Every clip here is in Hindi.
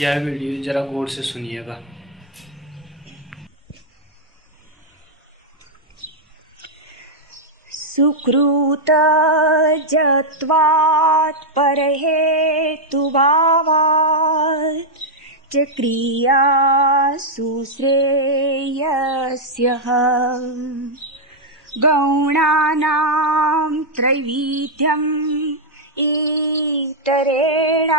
यह वीडियो जरा गौर से सुनिएगा। सुकृतजत्वात् परहेतुभावात् च क्रियासु श्रेयस्यः गौणानां त्रैविध्यम् इतरेण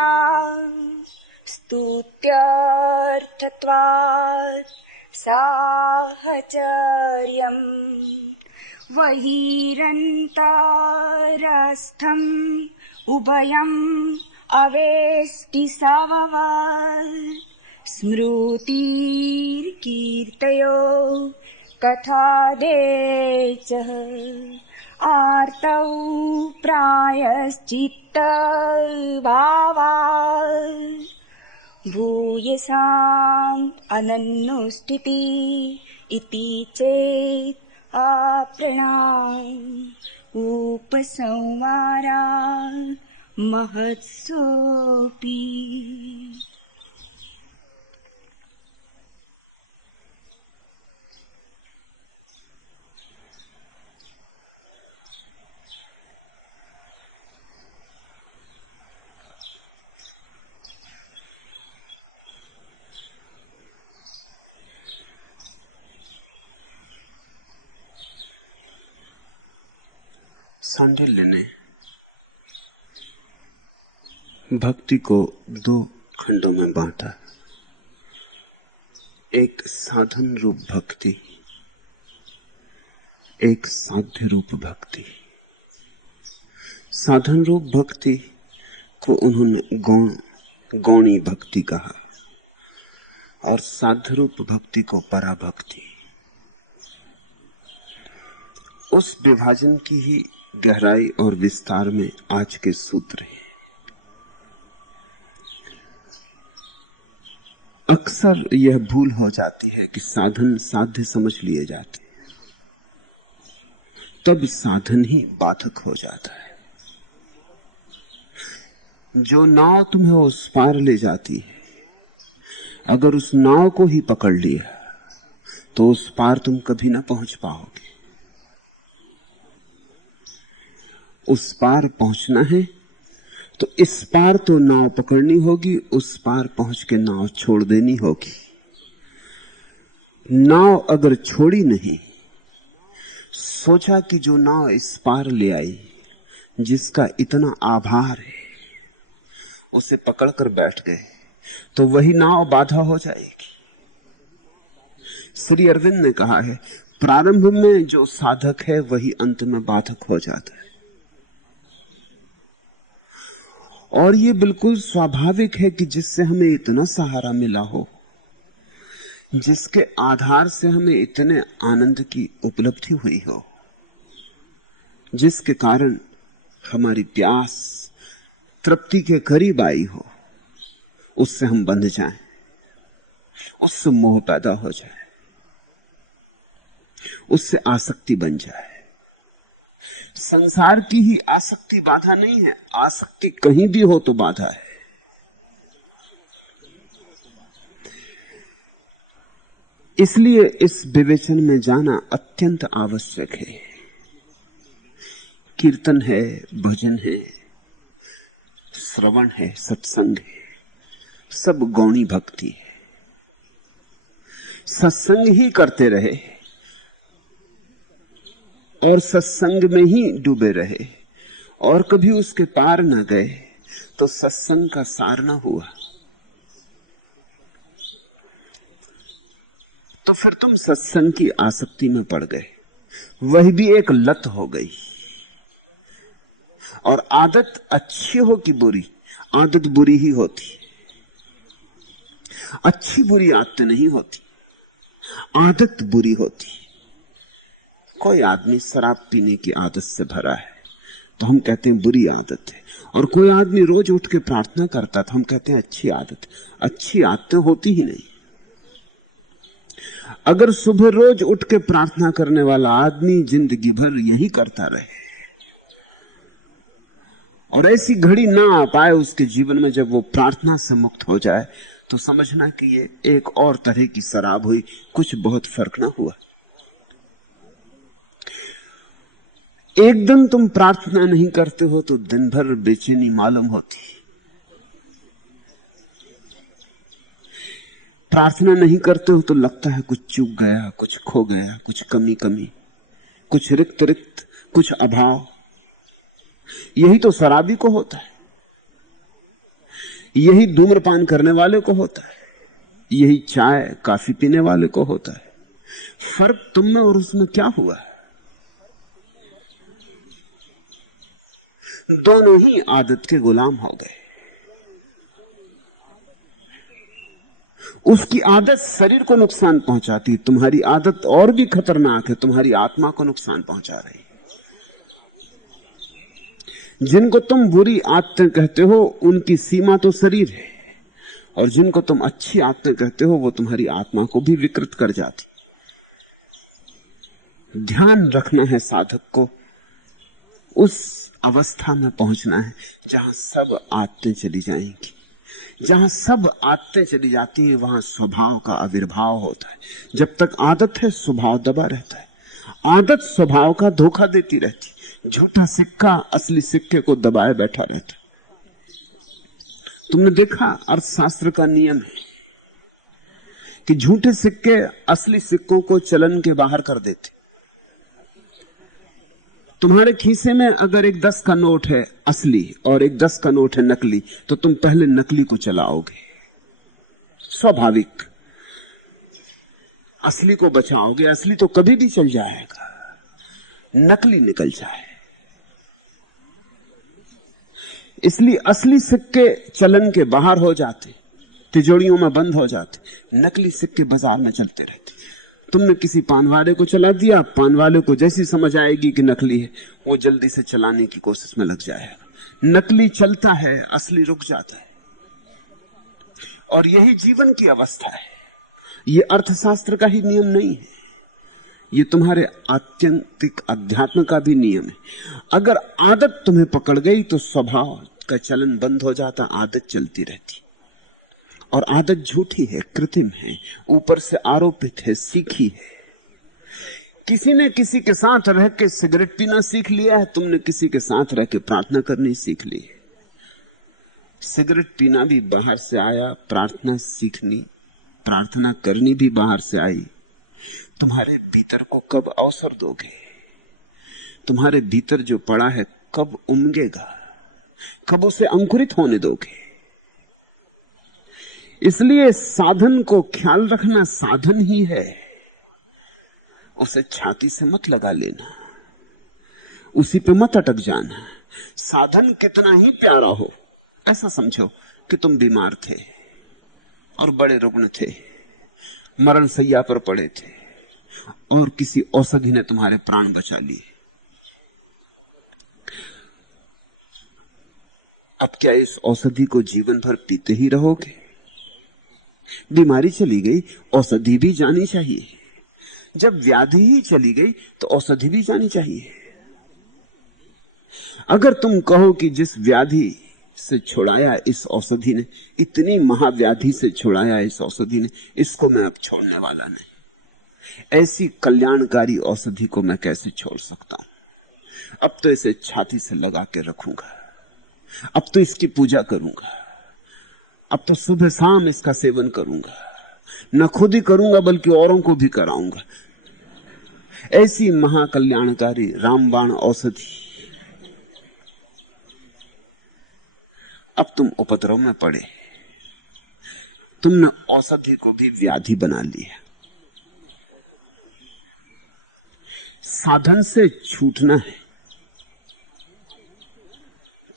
स्तुत्यर्थत्वात् साहचर्यम् वहिरन्तरस्थम् उभयम् अवेष्टि सववत् स्मृतिर्कीर्तयो कथादेचः आर्तौ प्रायश्चित्त भावात् भूयसाम् अनन्नुष्ठिति इति चेत् अप्रणाम् उपसंहारा महत्सोऽपि। सांडिल्य ने भक्ति को दो खंडों में बांटा। एक साधन रूप भक्ति, एक साध्य रूप भक्ति। साधन रूप भक्ति को उन्होंने गौणी भक्ति कहा और साध्य रूप भक्ति को पराभक्ति। उस विभाजन की ही गहराई और विस्तार में आज के सूत्र हैं। अक्सर यह भूल हो जाती है कि साधन साध्य समझ लिए जाते हैं, तब साधन ही बाधक हो जाता है। जो नाव तुम्हें उस पार ले जाती है, अगर उस नाव को ही पकड़ लिया तो उस पार तुम कभी ना पहुंच पाओगे। उस पार पहुंचना है तो इस पार तो नाव पकड़नी होगी, उस पार पहुंच के नाव छोड़ देनी होगी। नाव अगर छोड़ी नहीं, सोचा कि जो नाव इस पार ले आई, जिसका इतना आभार है, उसे पकड़कर बैठ गए तो वही नाव बाधा हो जाएगी। श्री अरविंद ने कहा है, प्रारंभ में जो साधक है वही अंत में बाधक हो जाता है। और ये बिल्कुल स्वाभाविक है कि जिससे हमें इतना सहारा मिला हो, जिसके आधार से हमें इतने आनंद की उपलब्धि हुई हो, जिसके कारण हमारी प्यास तृप्ति के करीब आई हो, उससे हम बंध जाएं, उससे मोह पैदा हो जाए, उससे आसक्ति बन जाए। संसार की ही आसक्ति बाधा नहीं है, आसक्ति कहीं भी हो तो बाधा है। इसलिए इस विवेचन में जाना अत्यंत आवश्यक है। कीर्तन है, भजन है, श्रवण है, सत्संग है, सब गौणी भक्ति है। सत्संग ही करते रहे और सत्संग में ही डूबे रहे और कभी उसके पार न गए तो सत्संग का सार न हुआ। तो फिर तुम सत्संग की आसक्ति में पड़ गए, वह भी एक लत हो गई। और आदत अच्छी हो कि बुरी, आदत बुरी ही होती। अच्छी बुरी आदतें नहीं होती, आदत बुरी होती। कोई आदमी शराब पीने की आदत से भरा है तो हम कहते हैं बुरी आदत है, और कोई आदमी रोज उठ के प्रार्थना करता तो हम कहते हैं अच्छी आदत। अच्छी आदतें होती ही नहीं। अगर सुबह रोज उठ के प्रार्थना करने वाला आदमी जिंदगी भर यही करता रहे और ऐसी घड़ी ना आ पाए उसके जीवन में जब वो प्रार्थना से मुक्त हो जाए, तो समझना कि ये एक और तरह की शराब हुई, कुछ बहुत फर्क ना हुआ। एक दिन तुम प्रार्थना नहीं करते हो तो दिन भर बेचैनी मालूम होती। प्रार्थना नहीं करते हो तो लगता है कुछ चूक गया, कुछ खो गया, कुछ कमी कमी, कुछ रिक्त रिक्त, कुछ अभाव। यही तो शराबी को होता है, यही धूम्रपान करने वाले को होता है, यही चाय काफी पीने वाले को होता है। फर्क तुम में और उसमें क्या हुआ? दोनों ही आदत के गुलाम हो गए। उसकी आदत शरीर को नुकसान पहुंचाती, तुम्हारी आदत और भी खतरनाक है, तुम्हारी आत्मा को नुकसान पहुंचा रही। जिनको तुम बुरी आदतें कहते हो उनकी सीमा तो शरीर है, और जिनको तुम अच्छी आदतें कहते हो वो तुम्हारी आत्मा को भी विकृत कर जाती। ध्यान रखना है साधक को, उस अवस्था में पहुंचना है जहां सब आदतें चली जाएंगी। जहां सब आदतें चली जाती है वहां स्वभाव का आविर्भाव होता है। जब तक आदत है स्वभाव दबा रहता है। आदत स्वभाव का धोखा देती रहती, झूठा सिक्का असली सिक्के को दबाए बैठा रहता। तुमने देखा अर्थशास्त्र का नियम है कि झूठे सिक्के असली सिक्कों को चलन के बाहर कर देते। तुम्हारे खीसे में अगर एक 10 का नोट है असली और एक 10 का नोट है नकली, तो तुम पहले नकली को चलाओगे, स्वाभाविक। असली को बचाओगे, असली तो कभी भी चल जाएगा, नकली निकल जाए। इसलिए असली सिक्के चलन के बाहर हो जाते, तिजोरियों में बंद हो जाते, नकली सिक्के बाजार में चलते रहते। तुमने किसी पान वाले को चला दिया, पान वाले को जैसी समझ आएगी कि नकली है, वो जल्दी से चलाने की कोशिश में लग जाएगा। नकली चलता है, असली रुक जाता है। और यही जीवन की अवस्था है। ये अर्थशास्त्र का ही नियम नहीं है, ये तुम्हारे आत्यंतिक अध्यात्म का भी नियम है। अगर आदत तुम्हें पकड़ गई तो स्वभाव का चलन बंद हो जाता, आदत चलती रहती। और आदत झूठी है, कृत्रिम है, ऊपर से आरोपित है, सीखी है। किसी ने किसी के साथ रह के सिगरेट पीना सीख लिया है, तुमने किसी के साथ रह के प्रार्थना करनी सीख ली है। सिगरेट पीना भी बाहर से आया, प्रार्थना सीखनी, प्रार्थना करनी भी बाहर से आई। तुम्हारे भीतर को कब अवसर दोगे? तुम्हारे भीतर जो पड़ा है कब उमगेगा? कब उसे अंकुरित होने दोगे? इसलिए साधन को ख्याल रखना साधन ही है, उसे छाती से मत लगा लेना, उसी पे मत अटक जाना। साधन कितना ही प्यारा हो, ऐसा समझो कि तुम बीमार थे और बड़े रुग्ण थे, मरण सैया पर पड़े थे और किसी औषधि ने तुम्हारे प्राण बचा लिए। अब क्या इस औषधि को जीवन भर पीते ही रहोगे? बीमारी चली गई, औषधि भी जानी चाहिए। जब व्याधि ही चली गई तो औषधि भी जानी चाहिए। अगर तुम कहो कि जिस व्याधि से छुड़ाया इस औषधि ने, इतनी महाव्याधि से छुड़ाया इस औषधि ने, इसको मैं अब छोड़ने वाला नहीं, ऐसी कल्याणकारी औषधि को मैं कैसे छोड़ सकता हूं? अब तो इसे छाती से लगा के रखूंगा, अब तो इसकी पूजा करूंगा, अब तो सुबह शाम इसका सेवन करूंगा, न खुद ही करूंगा बल्कि औरों को भी कराऊंगा। ऐसी महाकल्याणकारी रामबाण औषधि। अब तुम उपद्रव में पड़े, तुमने औषधि को भी व्याधि बना लिया। साधन से छूटना है,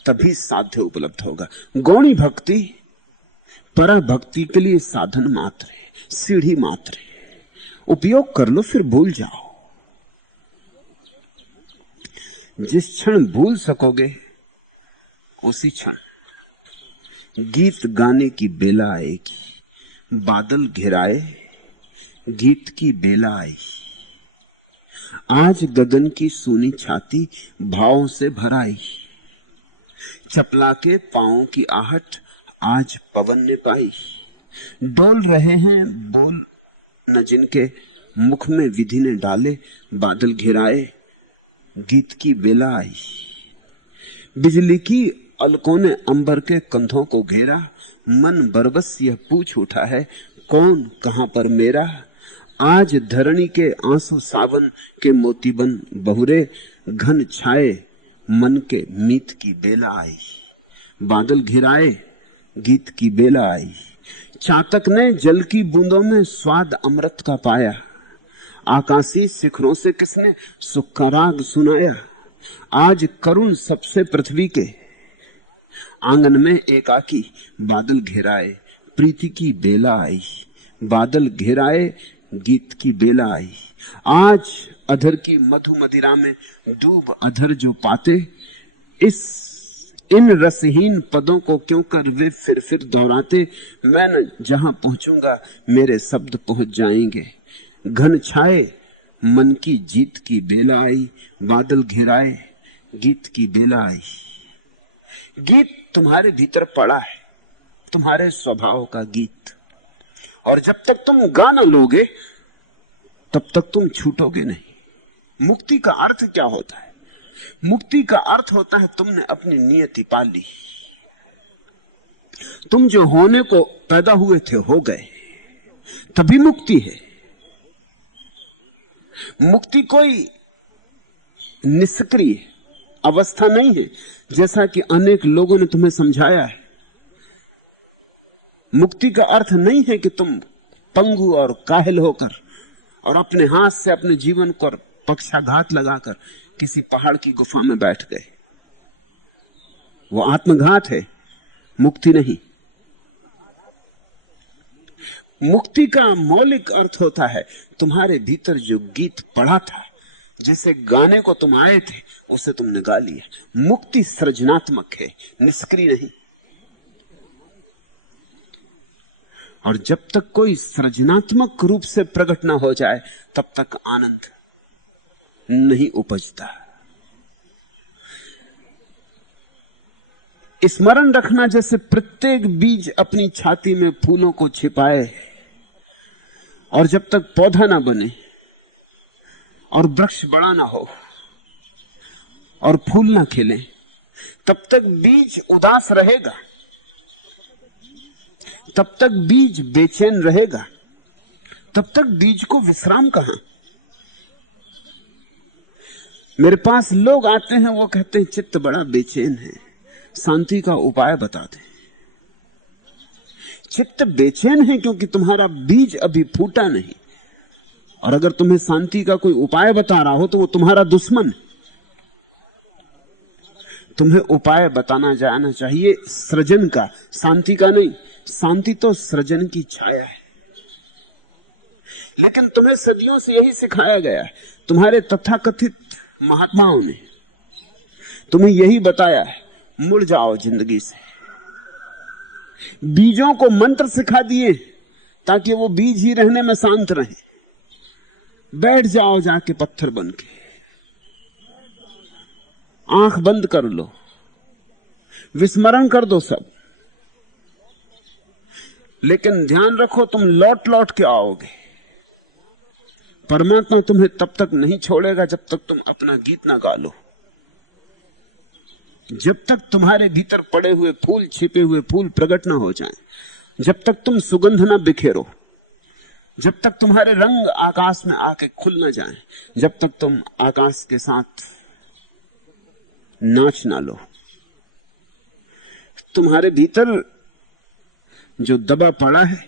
तभी साध्य उपलब्ध होगा। गौणी भक्ति पर भक्ति के लिए साधन मात्र है, सीढ़ी मात्र है। उपयोग कर लो फिर भूल जाओ। जिस क्षण भूल सकोगे उसी क्षण गीत गाने की बेला आएगी। बादल घिराए गीत की बेला आई, आज गगन की सूनी छाती भावों से भराई। चपला के पांवों की आहट आज पवन ने पाई। डोल रहे हैं बोल न जिनके, मुख में विधि ने डाले बादल घिराए, गीत की बेला आई। बिजली की अलकों ने अंबर के कंधों को घेरा, मन बरबस यह पूछ उठा है कौन कहां पर मेरा। आज धरणी के आंसू सावन के मोतीबन बहुरे, घन छाए मन के मीत की बेला आई। बादल घिराए गीत की बेला आई। चातक ने जल की बूंदों में स्वाद अमृत का पाया, आकाशीय शिखरों से किसने सुख का राग सुनाया। आज करुण सबसे पृथ्वी के, आंगन में एकाकी बादल घिराए, प्रीति की बेला आई। बादल घिराए गीत की बेला आई। आज अधर की मधु मदिरा में डूब अधर जो पाते, इन रसहीन पदों को क्यों कर वे फिर दोहराते। मैं न जहां पहुंचूंगा मेरे शब्द पहुंच जाएंगे, घन छाए मन की जीत की बेला आई। बादल घिराए गीत की बेला आई। गीत तुम्हारे भीतर पड़ा है, तुम्हारे स्वभाव का गीत, और जब तक तुम गा न लोगे तब तक तुम छूटोगे नहीं। मुक्ति का अर्थ क्या होता है? मुक्ति का अर्थ होता है तुमने अपनी नियति पा ली। तुम जो होने को पैदा हुए थे हो गए, तभी मुक्ति है। मुक्ति कोई निष्क्रिय अवस्था नहीं है जैसा कि अनेक लोगों ने तुम्हें समझाया है। मुक्ति का अर्थ नहीं है कि तुम पंगु और काहिल होकर और अपने हाथ से अपने जीवन को पक्षाघात लगाकर किसी पहाड़ की गुफा में बैठ गए। वो आत्मघात है, मुक्ति नहीं। मुक्ति का मौलिक अर्थ होता है तुम्हारे भीतर जो गीत पड़ा था, जिसे गाने को तुम आए थे, उसे तुमने गा लिया। मुक्ति सृजनात्मक है, निष्क्रिय नहीं। और जब तक कोई सृजनात्मक रूप से प्रकट ना हो जाए तब तक आनंद नहीं उपजता। स्मरण रखना, जैसे प्रत्येक बीज अपनी छाती में फूलों को छिपाए, और जब तक पौधा ना बने और वृक्ष बड़ा ना हो और फूल ना खिले, तब तक बीज उदास रहेगा, तब तक बीज बेचैन रहेगा, तब तक बीज को विश्राम कहां। मेरे पास लोग आते हैं, वो कहते हैं चित्त बड़ा बेचैन है, शांति का उपाय बता दे। चित्त बेचैन है क्योंकि तुम्हारा बीज अभी फूटा नहीं, और अगर तुम्हें शांति का कोई उपाय बता रहा हो तो वो तुम्हारा दुश्मन। तुम्हें उपाय बताना जाना चाहिए सृजन का, शांति का नहीं। शांति तो सृजन की छाया है। लेकिन तुम्हें सदियों से यही सिखाया गया है, तुम्हारे तथाकथित महात्माओं ने तुम्हें यही बताया है, मुड़ जाओ जिंदगी से। बीजों को मंत्र सिखा दिए ताकि वो बीज ही रहने में शांत रहे। बैठ जाओ जाके पत्थर बन के, आंख बंद कर लो, विस्मरण कर दो सब। लेकिन ध्यान रखो, तुम लौट लौट के आओगे। परमात्मा तुम्हें तब तक नहीं छोड़ेगा जब तक तुम अपना गीत ना गा लो। जब तक तुम्हारे भीतर पड़े हुए फूल, छिपे हुए फूल प्रकट ना हो जाएं, जब तक तुम सुगंध ना बिखेरो, जब तक तुम्हारे रंग आकाश में आके खुल ना जाएं, जब तक तुम आकाश के साथ नाच ना लो, तुम्हारे भीतर जो दबा पड़ा है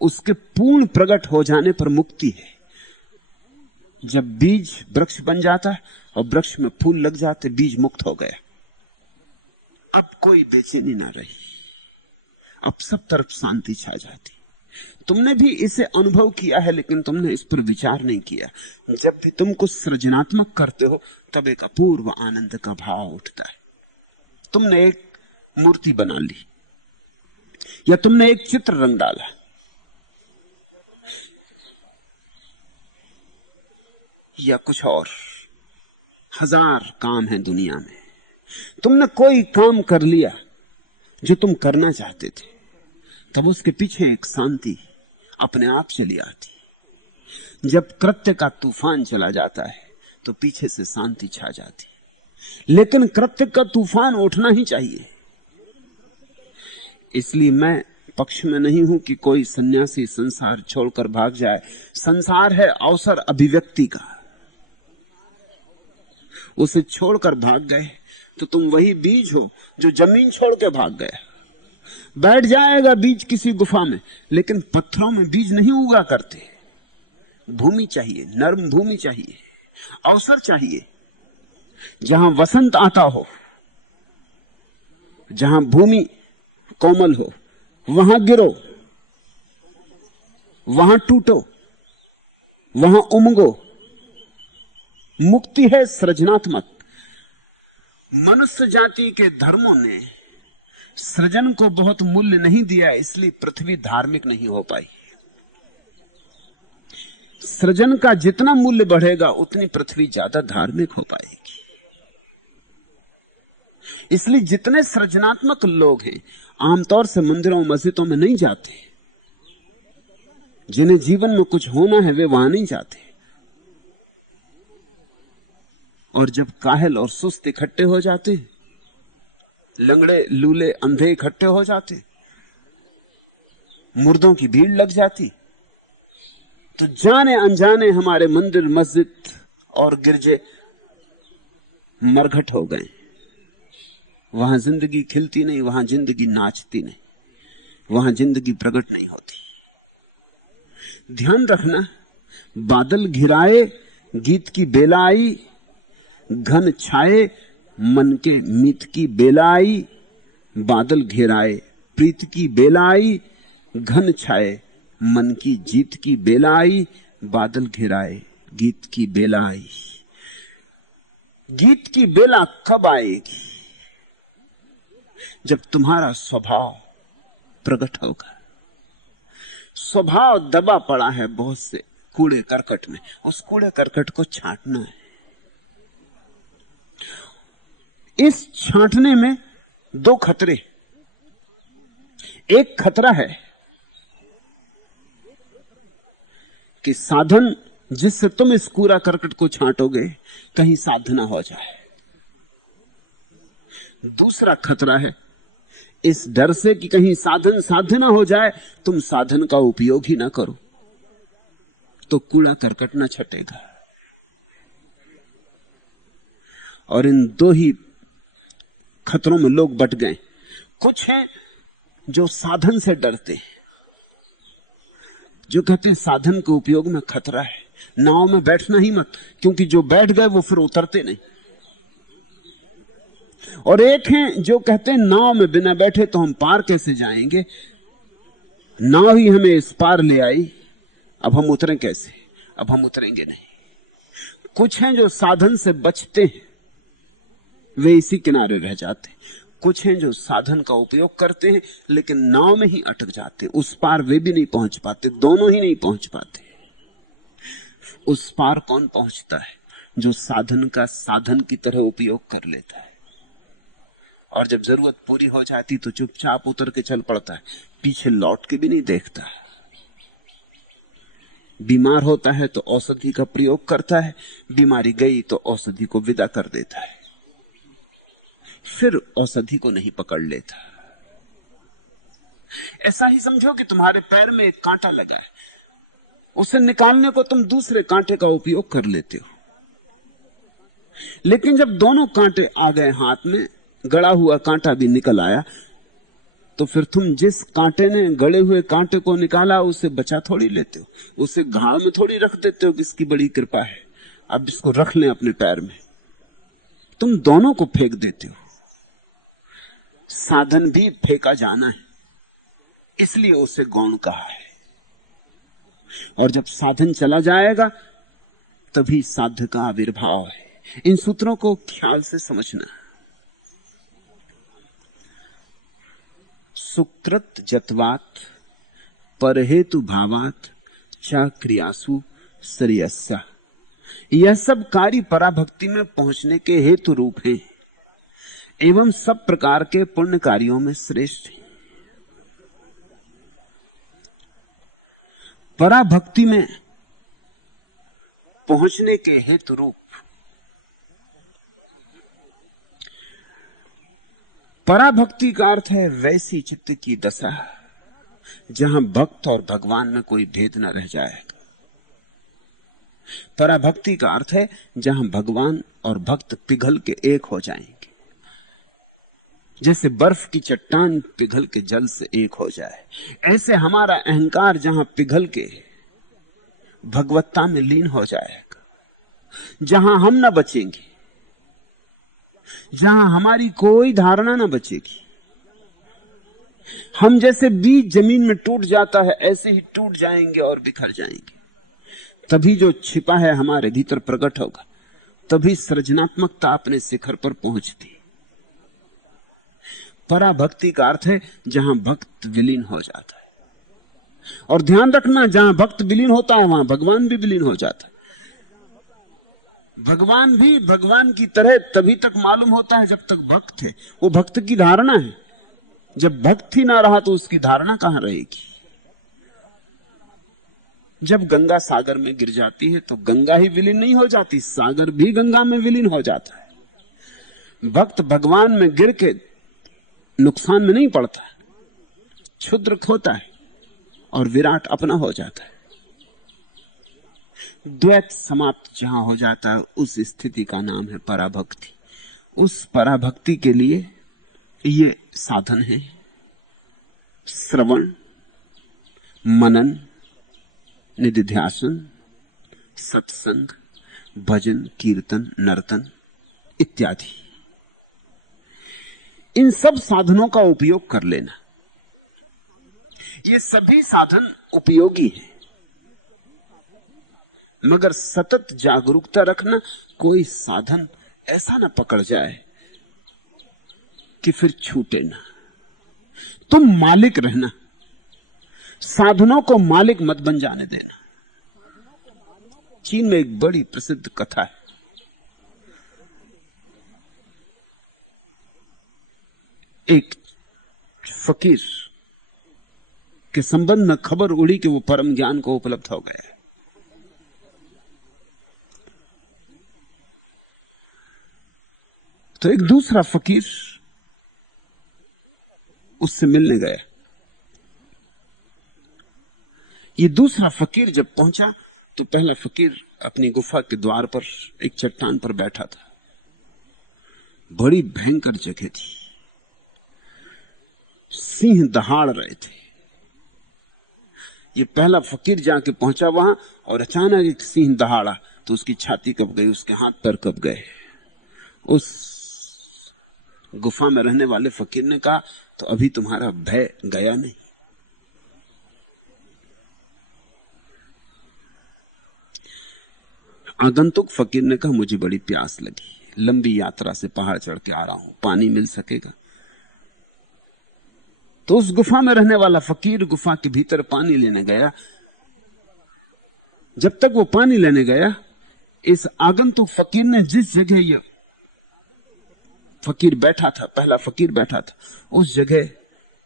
उसके पूर्ण प्रकट हो जाने पर मुक्ति है। जब बीज वृक्ष बन जाता है और वृक्ष में फूल लग जाते, बीज मुक्त हो गया। अब कोई बेचैनी ना रही, अब सब तरफ शांति छा जाती। तुमने भी इसे अनुभव किया है, लेकिन तुमने इस पर विचार नहीं किया। जब भी तुम कुछ सृजनात्मक करते हो तब एक अपूर्व आनंद का भाव उठता है। तुमने एक मूर्ति बना ली, या तुमने एक चित्र रंग डाला, या कुछ और, हजार काम है दुनिया में। तुमने कोई काम कर लिया जो तुम करना चाहते थे, तब उसके पीछे एक शांति अपने आप चली आती। जब कृत्य का तूफान चला जाता है तो पीछे से शांति छा जाती। लेकिन कृत्य का तूफान उठना ही चाहिए। इसलिए मैं पक्ष में नहीं हूं कि कोई सन्यासी संसार छोड़कर भाग जाए। संसार है अवसर अभिव्यक्ति का। उसे छोड़कर भाग गए तो तुम वही बीज हो जो जमीन छोड़ के भाग गया। बैठ जाएगा बीज किसी गुफा में, लेकिन पत्थरों में बीज नहीं उगा करते। भूमि चाहिए, नर्म भूमि चाहिए, अवसर चाहिए। जहां वसंत आता हो, जहां भूमि कोमल हो, वहां गिरो, वहां टूटो, वहां उमगो। मुक्ति है सृजनात्मक। मनुष्य जाति के धर्मों ने सृजन को बहुत मूल्य नहीं दिया, इसलिए पृथ्वी धार्मिक नहीं हो पाई। सृजन का जितना मूल्य बढ़ेगा उतनी पृथ्वी ज्यादा धार्मिक हो पाएगी। इसलिए जितने सृजनात्मक लोग हैं आमतौर से मंदिरों मस्जिदों में नहीं जाते। जिन्हें जीवन में कुछ होना है वे वहां नहीं जाते। और जब काहल और सुस्त इकट्ठे हो जाते, लंगड़े लूले अंधे इकट्ठे हो जाते, मुर्दों की भीड़ लग जाती, तो जाने अनजाने हमारे मंदिर मस्जिद और गिरजे मरघट हो गए। वहां जिंदगी खिलती नहीं, वहां जिंदगी नाचती नहीं, वहां जिंदगी प्रकट नहीं होती। ध्यान रखना, बादल घिराए गीत की बेला आई, घन छाए मन के मीत की बेला आई। बादल घिराए प्रीत की बेला आई, घन छाए मन की जीत की बेला आई। बादल घिराए गीत की बेला आई। गीत की बेला कब आएगी? जब तुम्हारा स्वभाव प्रकट होगा। स्वभाव दबा पड़ा है बहुत से कूड़े करकट में, उस कूड़े करकट को छांटना है। इस छांटने में दो खतरे। एक खतरा है कि साधन जिससे तुम इस कूड़ा करकट को छांटोगे कहीं साधना हो जाए। दूसरा खतरा है इस डर से कि कहीं साधन साध्य ना हो जाए, तुम साधन का उपयोग ही ना करो तो कूड़ा करकट ना छटेगा। और इन दो ही खतरों में लोग बट गए। कुछ हैं जो साधन से डरते हैं, जो कहते हैं साधन के उपयोग में खतरा है, नाव में बैठना ही मत, क्योंकि जो बैठ गए वो फिर उतरते नहीं। और एक हैं जो कहते हैं नाव में बिना बैठे तो हम पार कैसे जाएंगे, नाव ही हमें इस पार ले आई, अब हम उतरें कैसे, अब हम उतरेंगे नहीं। कुछ हैं जो साधन से बचते हैं, वे इसी किनारे रह जाते। कुछ हैं जो साधन का उपयोग करते हैं लेकिन नाव में ही अटक जाते, उस पार वे भी नहीं पहुंच पाते, दोनों ही नहीं पहुंच पाते। उस पार कौन पहुंचता है? जो साधन का साधन की तरह उपयोग कर लेता है, और जब जरूरत पूरी हो जाती तो चुपचाप उतर के चल पड़ता है, पीछे लौट के भी नहीं देखता। बीमार होता है तो औषधि का प्रयोग करता है, बीमारी गई तो औषधि को विदा कर देता है, फिर औषधि को नहीं पकड़ लेता। ऐसा ही समझो कि तुम्हारे पैर में एक कांटा लगा है, उसे निकालने को तुम दूसरे कांटे का उपयोग कर लेते हो, लेकिन जब दोनों कांटे आ गए हाथ में, गड़ा हुआ कांटा भी निकल आया, तो फिर तुम जिस कांटे ने गड़े हुए कांटे को निकाला उसे बचा थोड़ी लेते हो, उसे घाव में थोड़ी रख देते हो कि इसकी बड़ी कृपा है अब इसको रख लें अपने पैर में। तुम दोनों को फेंक देते हो। साधन भी फेंका जाना है, इसलिए उसे गौण कहा है। और जब साधन चला जाएगा तभी साध्य का आविर्भाव है। इन सूत्रों को ख्याल से समझना। सुकृत जत्वात परहेतु भावात चा क्रियासु श्रेयस्या, यह सब कार्य पराभक्ति में पहुंचने के हेतु रूप हैं। एवं सब प्रकार के पुण्य कार्यों में श्रेष्ठ है। पराभक्ति में पहुंचने के हेतु रूप पराभक्ति का अर्थ है वैसी चित्त की दशा जहां भक्त और भगवान में कोई भेद न रह जाएगा। पराभक्ति का अर्थ है जहां भगवान और भक्त पिघल के एक हो जाएंगे, जैसे बर्फ की चट्टान पिघल के जल से एक हो जाए, ऐसे हमारा अहंकार जहां पिघल के भगवत्ता में लीन हो जाएगा, जहां हम न बचेंगे, जहां हमारी कोई धारणा न बचेगी। हम जैसे बीज जमीन में टूट जाता है ऐसे ही टूट जाएंगे और बिखर जाएंगे। तभी जो छिपा है हमारे भीतर प्रकट होगा, तभी सृजनात्मकता अपने शिखर पर पहुंचती। पराभक्ति का अर्थ है जहां भक्त विलीन हो जाता है। और ध्यान रखना, जहां भक्त विलीन होता है वहां भगवान भी विलीन हो जाता है। भगवान भी भगवान की तरह तभी तक मालूम होता है जब तक भक्त है। वो भक्त की धारणा है। जब भक्त ही ना रहा तो उसकी धारणा कहां रहेगी। जब गंगा सागर में गिर जाती है तो गंगा ही विलीन नहीं हो जाती, सागर भी गंगा में विलीन हो जाता है। भक्त भगवान में गिर के नुकसान में नहीं पड़ता, क्षुद्र होता है और विराट अपना हो जाता है। द्वैत समाप्त जहां हो जाता है उस स्थिति का नाम है पराभक्ति। उस पराभक्ति के लिए ये साधन है श्रवण, मनन, निधिध्यासन, सत्संग, भजन, कीर्तन, नर्तन इत्यादि। इन सब साधनों का उपयोग कर लेना। ये सभी साधन उपयोगी हैं, मगर सतत जागरूकता रखना। कोई साधन ऐसा ना पकड़ जाए कि फिर छूटे ना। तुम मालिक रहना, साधनों को मालिक मत बन जाने देना। चीन में एक बड़ी प्रसिद्ध कथा है। एक फकीर के संबंध में खबर उड़ी कि वो परम ज्ञान को उपलब्ध हो गए। तो एक दूसरा फकीर उससे मिलने गया। ये दूसरा फकीर जब पहुंचा तो पहला फकीर अपनी गुफा के द्वार पर एक चट्टान पर बैठा था। बड़ी भयंकर जगह थी, सिंह दहाड़ रहे थे। ये पहला फकीर जाके पहुंचा वहां और अचानक एक सिंह दहाड़ा तो उसकी छाती कब गई, उसके हाथ पैर कब गए। उस गुफा में रहने वाले फकीर ने कहा, तो अभी तुम्हारा भय गया नहीं। आगंतुक फकीर ने कहा, मुझे बड़ी प्यास लगी, लंबी यात्रा से पहाड़ चढ़ के आ रहा हूं, पानी मिल सकेगा? तो उस गुफा में रहने वाला फकीर गुफा के भीतर पानी लेने गया। जब तक वो पानी लेने गया, इस आगंतुक फकीर ने जिस जगह ये फकीर बैठा था, पहला फकीर बैठा था, उस जगह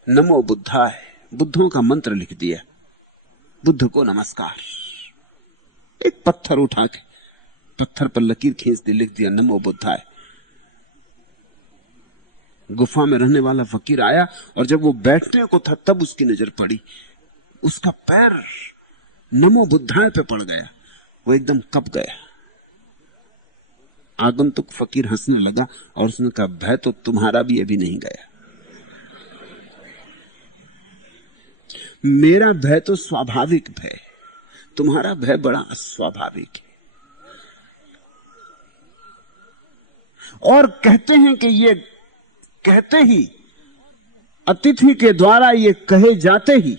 नमो बुद्धाय, बुद्धों का मंत्र लिख दिया। बुद्ध को नमस्कार। एक पत्थर उठा के पत्थर पर लकीर खींच दी, लिख दिया नमो बुद्धाय। गुफा में रहने वाला फकीर आया और जब वो बैठने को था तब उसकी नजर पड़ी, उसका पैर नमो बुद्धाय पे पड़ गया। वो एकदम कँप गया। आगंतुक फकीर हंसने लगा और उसने कहा, भय तो तुम्हारा भी अभी नहीं गया। मेरा भय तो स्वाभाविक भय, तुम्हारा भय बड़ा अस्वाभाविक है। और कहते हैं कि ये कहते ही, अतिथि के द्वारा ये कहे जाते ही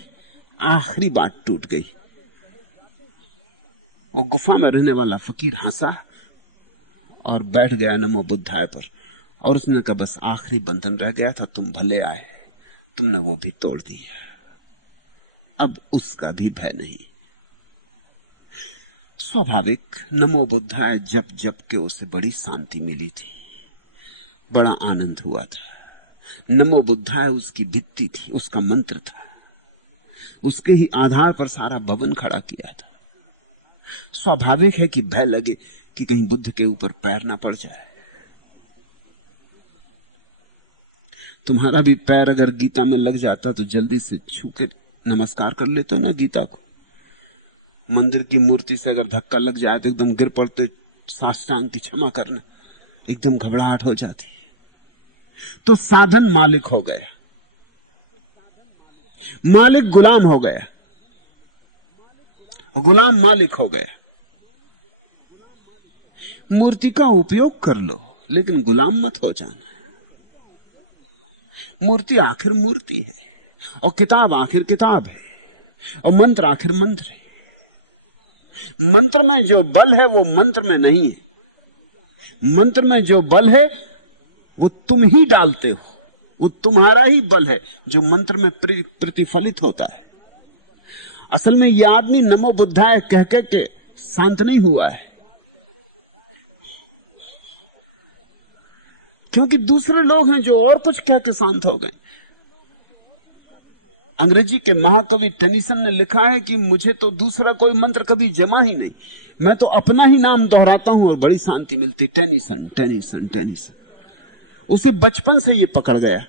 आखिरी बात टूट गई। वो गुफा में रहने वाला फकीर हंसा और बैठ गया नमो बुद्धाय पर। और उसने कहा, बस आखिरी बंधन रह गया था, तुम भले आए, तुमने वो भी तोड़ दिया, अब उसका भी भय नहीं। स्वाभाविक नमो बुद्धाय जप जप के उसे बड़ी शांति मिली थी। बड़ा आनंद हुआ था। नमो बुद्धाय उसकी भित्ति थी, उसका मंत्र था, उसके ही आधार पर सारा भवन खड़ा किया था। स्वाभाविक है कि भय लगे कि कहीं बुद्ध के ऊपर पैर ना पड़ जाए। तुम्हारा भी पैर अगर गीता में लग जाता तो जल्दी से छू के नमस्कार कर लेते हो ना गीता को। मंदिर की मूर्ति से अगर धक्का लग जाए तो एकदम गिर पड़ते, साष्टांग की क्षमा करना, एकदम घबराहट हो जाती। तो साधन मालिक हो गया, मालिक गुलाम हो गया, गुलाम मालिक हो गया। मूर्ति का उपयोग कर लो लेकिन गुलाम मत हो जाना। मूर्ति आखिर मूर्ति है, और किताब आखिर किताब है, और मंत्र आखिर मंत्र है। मंत्र में जो बल है वो मंत्र में नहीं है। मंत्र में जो बल है वो तुम ही डालते हो, वो तुम्हारा ही बल है जो मंत्र में प्रतिफलित होता है। असल में यह आदमी नमो बुद्धाय कह के शांत नहीं हुआ है, क्योंकि दूसरे लोग हैं जो और कुछ कह के शांत हो गए। अंग्रेजी के महाकवि टेनिसन ने लिखा है कि मुझे तो दूसरा कोई मंत्र कभी जमा ही नहीं, मैं तो अपना ही नाम दोहराता हूं और बड़ी शांति मिलती। Tennyson Tennyson Tennyson. उसी बचपन से ये पकड़ गया।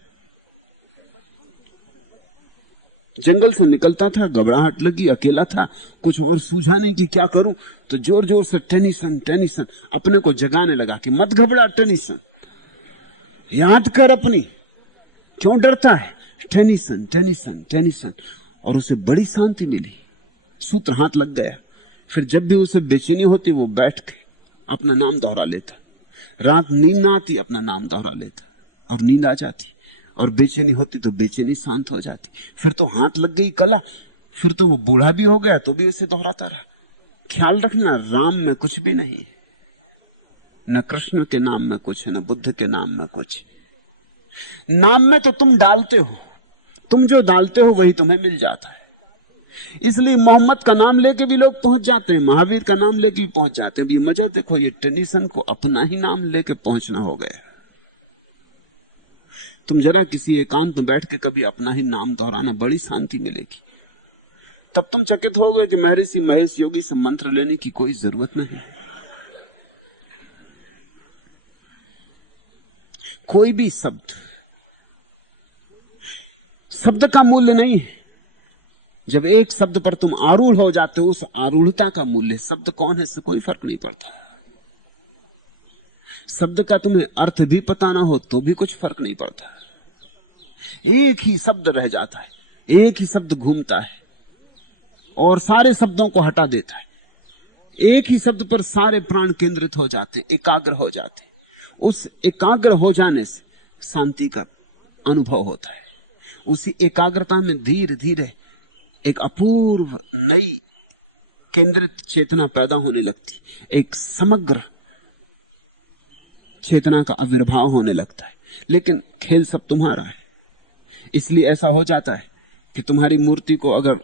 जंगल से निकलता था, घबराहट लगी, अकेला था, कुछ और सूझा नहीं कि क्या करूं, तो जोर जोर से टेनिसन टेनिसन अपने को जगाने लगा कि मत घबरा टेनिसन, याद कर अपनी, क्यों डरता है, टेनिसन टेनिसन टेनिसन। और उसे बड़ी शांति मिली, सूत्र हाथ लग गया। फिर जब भी उसे बेचैनी होती वो बैठ के अपना नाम दोहरा लेता। रात नींद ना आती, अपना नाम दोहरा लेता और नींद आ जाती, और बेचैनी होती तो बेचैनी शांत हो जाती। फिर तो हाथ लग गई कला, फिर तो वो बूढ़ा भी हो गया तो भी उसे दोहराता रहा। ख्याल रखना, राम में कुछ भी नहीं है, न कृष्ण के नाम में कुछ है, न बुद्ध के नाम में कुछ। नाम में तो तुम डालते हो, तुम जो डालते हो वही तुम्हें मिल जाता है। इसलिए मोहम्मद का नाम लेके भी लोग पहुंच जाते हैं, महावीर का नाम लेके भी पहुंच जाते हैं। ये मजा देखो, ये टेनिसन को अपना ही नाम लेके पहुंचना हो गया। तुम जरा किसी एकांत में बैठ के कभी अपना ही नाम दोहराना, बड़ी शांति मिलेगी। तब तुम चकित हो गए कि महर्षि महेश योगी से मंत्र लेने की कोई जरूरत नहीं। कोई भी शब्द का मूल्य नहीं है। जब एक शब्द पर तुम आरूढ़ हो जाते हो, उस आरूढ़ता का मूल्य, शब्द कौन है इससे कोई फर्क नहीं पड़ता। शब्द का तुम्हें अर्थ भी पता ना हो तो भी कुछ फर्क नहीं पड़ता। एक ही शब्द रह जाता है, एक ही शब्द घूमता है और सारे शब्दों को हटा देता है। एक ही शब्द पर सारे प्राण केंद्रित हो जाते, एकाग्र हो जाते। उस एकाग्र हो जाने से शांति का अनुभव होता है। उसी एकाग्रता में धीरे धीरे एक अपूर्व नई केंद्रित चेतना पैदा होने लगती, एक समग्र चेतना का आविर्भाव होने लगता है। लेकिन खेल सब तुम्हारा है। इसलिए ऐसा हो जाता है कि तुम्हारी मूर्ति को अगर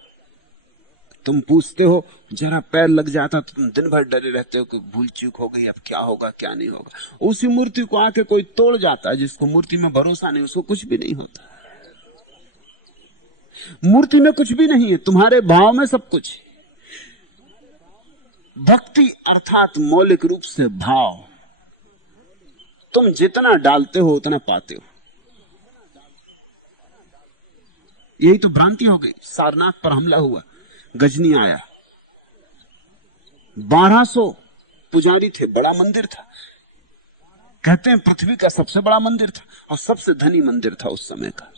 तुम पूछते हो, जरा पैर लग जाता तो तुम दिन भर डरे रहते हो कि भूल चूक हो गई, अब क्या होगा क्या नहीं होगा। उसी मूर्ति को आके कोई तोड़ जाता है, जिसको मूर्ति में भरोसा नहीं, उसको कुछ भी नहीं होता। मूर्ति में कुछ भी नहीं है, तुम्हारे भाव में सब कुछ है। भक्ति अर्थात मौलिक रूप से भाव। तुम जितना डालते हो उतना पाते हो। यही तो भ्रांति हो गई। सारनाथ पर हमला हुआ, गजनी आया, 1200 पुजारी थे, बड़ा मंदिर था, कहते हैं पृथ्वी का सबसे बड़ा मंदिर था और सबसे धनी मंदिर था उस समय का।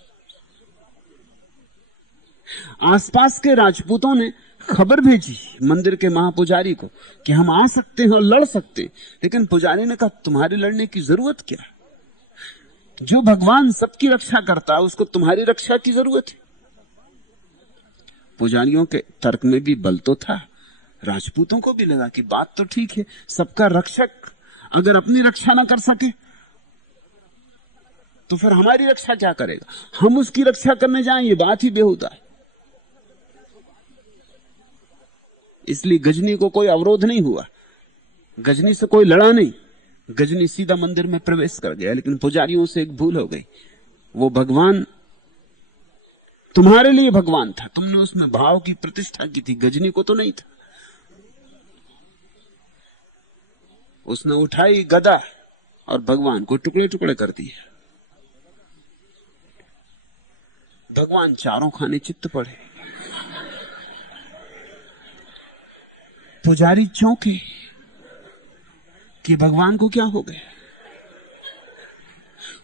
आसपास के राजपूतों ने खबर भेजी मंदिर के महापुजारी को कि हम आ सकते हैं और लड़ सकते हैं। लेकिन पुजारी ने कहा, तुम्हारे लड़ने की जरूरत क्या? जो भगवान सबकी रक्षा करता है उसको तुम्हारी रक्षा की जरूरत है। पुजारियों के तर्क में भी बल तो था। राजपूतों को भी लगा कि बात तो ठीक है, सबका रक्षक अगर अपनी रक्षा ना कर सके तो फिर हमारी रक्षा क्या करेगा? हम उसकी रक्षा करने जाएं, ये बात ही बेहुदा है। इसलिए गजनी को कोई अवरोध नहीं हुआ, गजनी से कोई लड़ा नहीं। गजनी सीधा मंदिर में प्रवेश कर गया, लेकिन पुजारियों से एक भूल हो गई। वो भगवान तुम्हारे लिए भगवान था, तुमने उसमें भाव की प्रतिष्ठा की थी, गजनी को तो नहीं था। उसने उठाई गदा और भगवान को टुकड़े टुकड़े कर दिए। भगवान चारों खाने चित्त पड़े। पुजारी चौंके कि भगवान को क्या हो गया,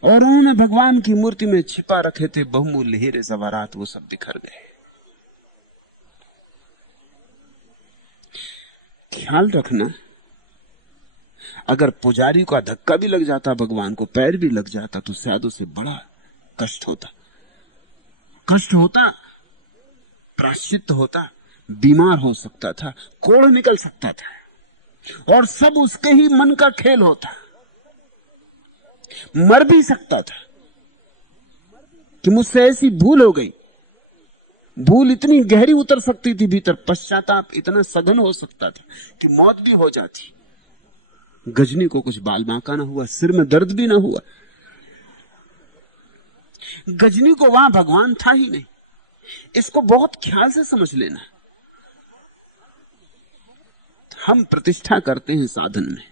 और उन्होंने भगवान की मूर्ति में छिपा रखे थे बहुमूल्य हीरे जवाहरात, वो सब बिखर गए। ख्याल रखना, अगर पुजारी का धक्का भी लग जाता, भगवान को पैर भी लग जाता, तो शायद उसे बड़ा कष्ट होता, प्रायश्चित होता, बीमार हो सकता था, कोढ़ निकल सकता था, और सब उसके ही मन का खेल होता। मर भी सकता था कि मुझसे ऐसी भूल हो गई। भूल इतनी गहरी उतर सकती थी भीतर, पश्चाताप इतना सघन हो सकता था कि मौत भी हो जाती। गजनी को कुछ बाल बांका ना हुआ, सिर में दर्द भी ना हुआ। गजनी को वहां भगवान था ही नहीं। इसको बहुत ख्याल से समझ लेना। हम प्रतिष्ठा करते हैं साधन में,